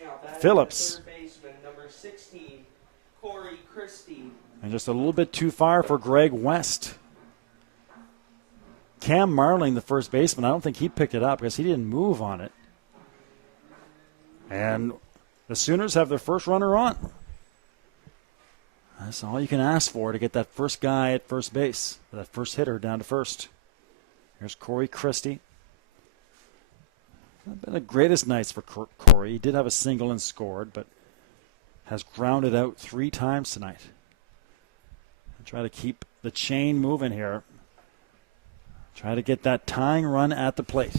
Now batting Phillips. Third baseman, number 16, Corey Christie. And just a little bit too far for Greg West. Cam Marling, the first baseman, I don't think he picked it up because he didn't move on it. And the Sooners have their first runner on. That's all you can ask for to get that first guy at first base, that first hitter down to first. Here's Corey Christie. Not been the greatest nights for Corey. He did have a single and scored, but has grounded out 3 times tonight. Try to keep the chain moving here. Try to get that tying run at the plate.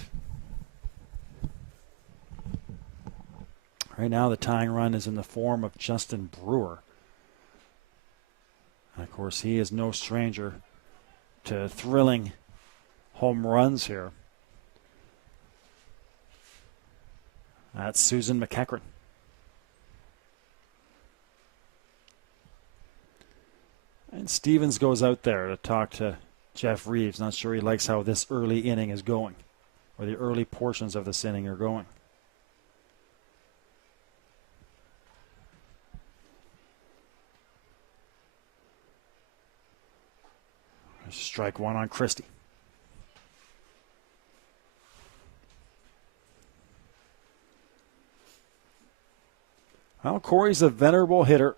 Right now the tying run is in the form of Justin Brewer. And of course, he is no stranger to thrilling home runs here. That's Susan McEachern. And Stevens goes out there to talk to Jeff Reeves. Not sure he likes how this early inning is going, or the early portions of this inning are going. There's strike one on Christie. Well, Corey's a venerable hitter.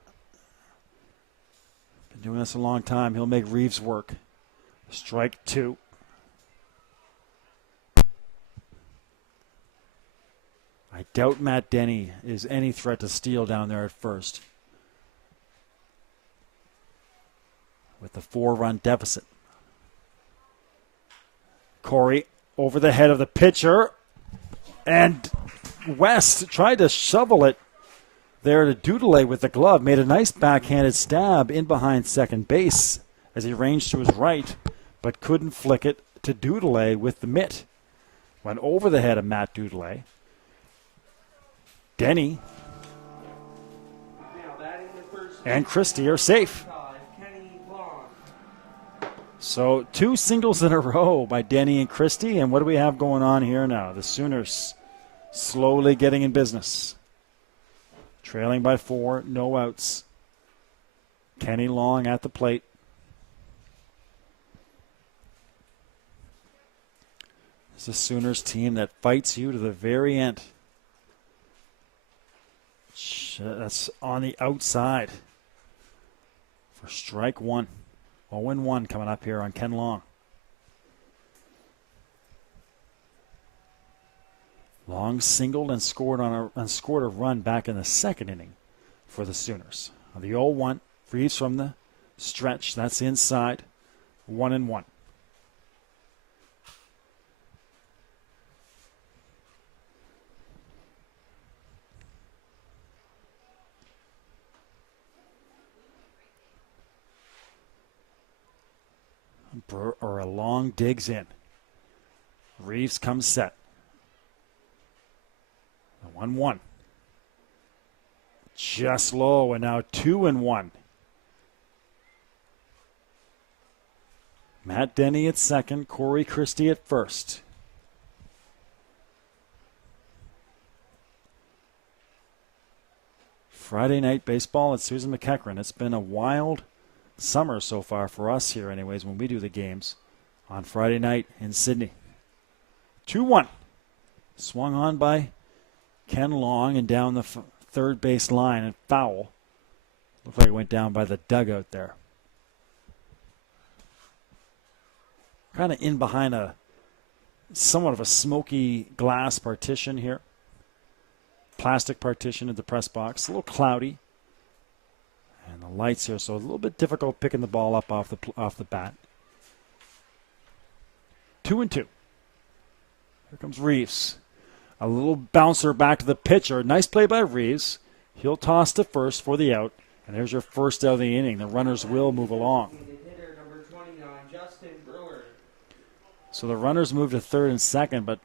Been doing this a long time. He'll make Reeves work. Strike 2. I doubt Matt Denny is any threat to steal down there at first, with the 4-run deficit. Corey over the head of the pitcher, and West tried to shovel it there to Dudelet with the glove. Made a nice backhanded stab in behind second base as he ranged to his right, but couldn't flick it to Dudelet with the mitt. Went over the head of Matt Dudelet. Denny and Christie are safe. So 2 singles in a row by Denny and Christie. And what do we have going on here now? The Sooners slowly getting in business. Trailing by 4, no outs. Kenny Long at the plate. It's a Sooners team that fights you to the very end. That's on the outside for strike 1. 0-1 coming up here on Ken Long. Long singled and scored a run back in the second inning for the Sooners. On the 0-1, Reeves from the stretch. That's inside. 1-1. Or a long digs in. Reeves comes set. 1-1. Just low, and now 2-1. Matt Denny at second, Corey Christie at first. Friday night baseball at Susan McEachern. It's been a wild summer so far for us here anyways when we do the games on Friday night in Sydney. 2-1. Swung on by Ken Long and down the third base line and foul. Looked like it went down by the dugout there. Kind of in behind a somewhat of a smoky glass partition here. Plastic partition in the press box. A little cloudy. And the lights here, so a little bit difficult picking the ball up off the bat. 2-2. Here comes Reeves. A little bouncer back to the pitcher. Nice play by Reeves. He'll toss to first for the out. And there's your first out of the inning. The runners will move along. So the runners move to third and second, but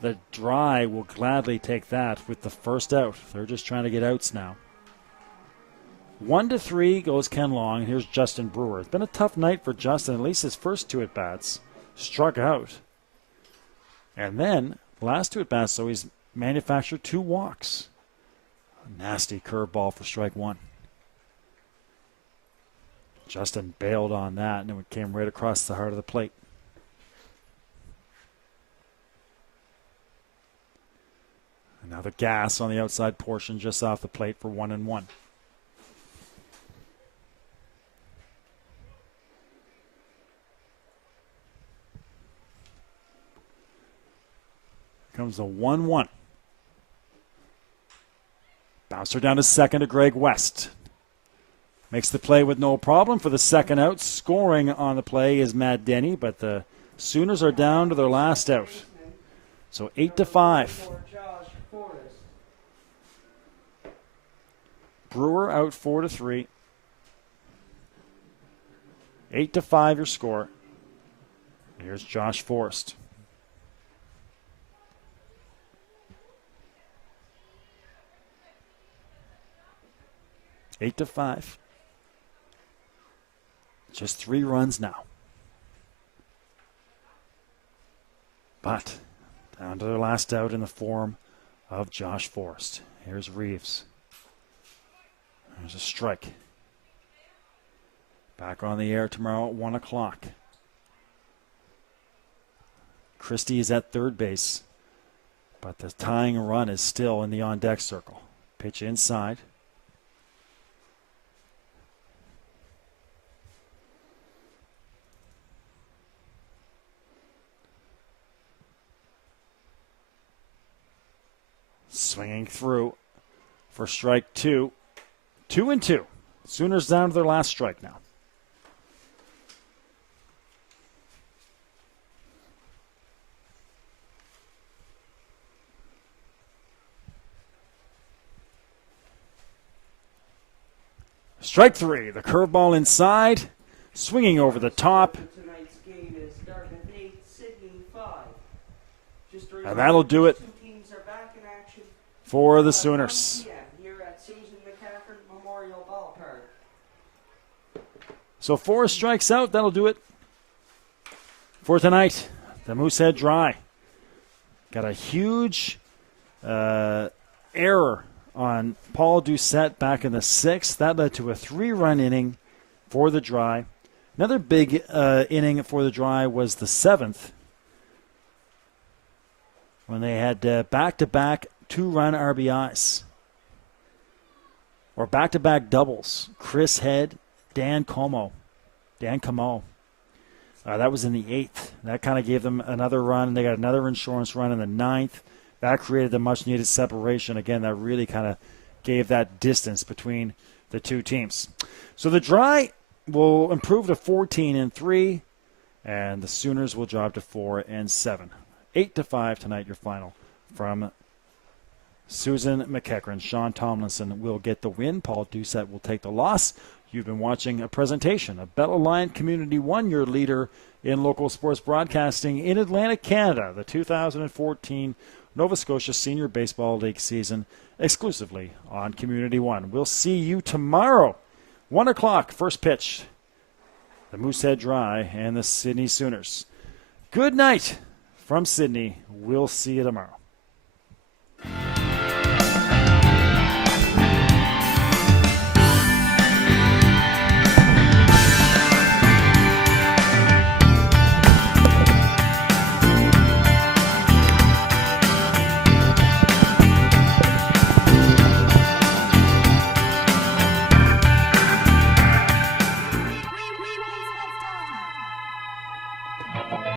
the Dry will gladly take that with the first out. They're just trying to get outs now. 1-3 goes Ken Long. Here's Justin Brewer. It's been a tough night for Justin, at least his first two at-bats. Struck out. And then, last two at-bats, so he's manufactured 2 walks. A nasty curveball for strike one. Justin bailed on that, and it came right across the heart of the plate. And now the gas on the outside portion just off the plate for 1-1. Comes the 1-1. Bouncer down to second to Greg West. Makes the play with no problem for the second out. Scoring on the play is Matt Denny, but the Sooners are down to their last out. So 8-5. Brewer out 4-3. 8-5 your score. Here's Josh Forrest. Eight to 5. Just 3 runs now. But down to their last out in the form of Josh Forrest. Here's Reeves. There's a strike. Back on the air tomorrow at 1 o'clock. Christie is at third base, but the tying run is still in the on-deck circle. Pitch inside. Swinging through for strike 2. 2-2. Sooners down to their last strike now. Strike 3. The curveball inside. Swinging over the top. Tonight's game is Dartmouth 8, Sydney 5. And that'll do it for the Sooners. Here at Susan McEachern Memorial Ballpark. So 4 strikes out. That'll do it for tonight. The Moosehead Dry got a huge error on Paul Doucette back in the 6th. That led to a 3-run inning for the Dry. Another big inning for the Dry was the 7th when they had back-to-back 2-run RBIs. Or back-to-back doubles. Chris Head, Dan Como. That was in the 8th. That kind of gave them another run. They got another insurance run in the 9th. That created the much-needed separation. Again, that really kind of gave that distance between the two teams. So the Dry will improve to 14-3, and the Sooners will drop to 4-7. 8-5 tonight, your final from Susan McEachern. Sean Tomlinson will get the win. Paul Doucette will take the loss. You've been watching a presentation of Bell Alliant Community One, your leader in local sports broadcasting in Atlantic Canada, the 2014 Nova Scotia Senior Baseball League season, exclusively on Community One. We'll see you tomorrow, 1 o'clock, first pitch, the Moosehead Dry and the Sydney Sooners. Good night from Sydney. We'll see you tomorrow.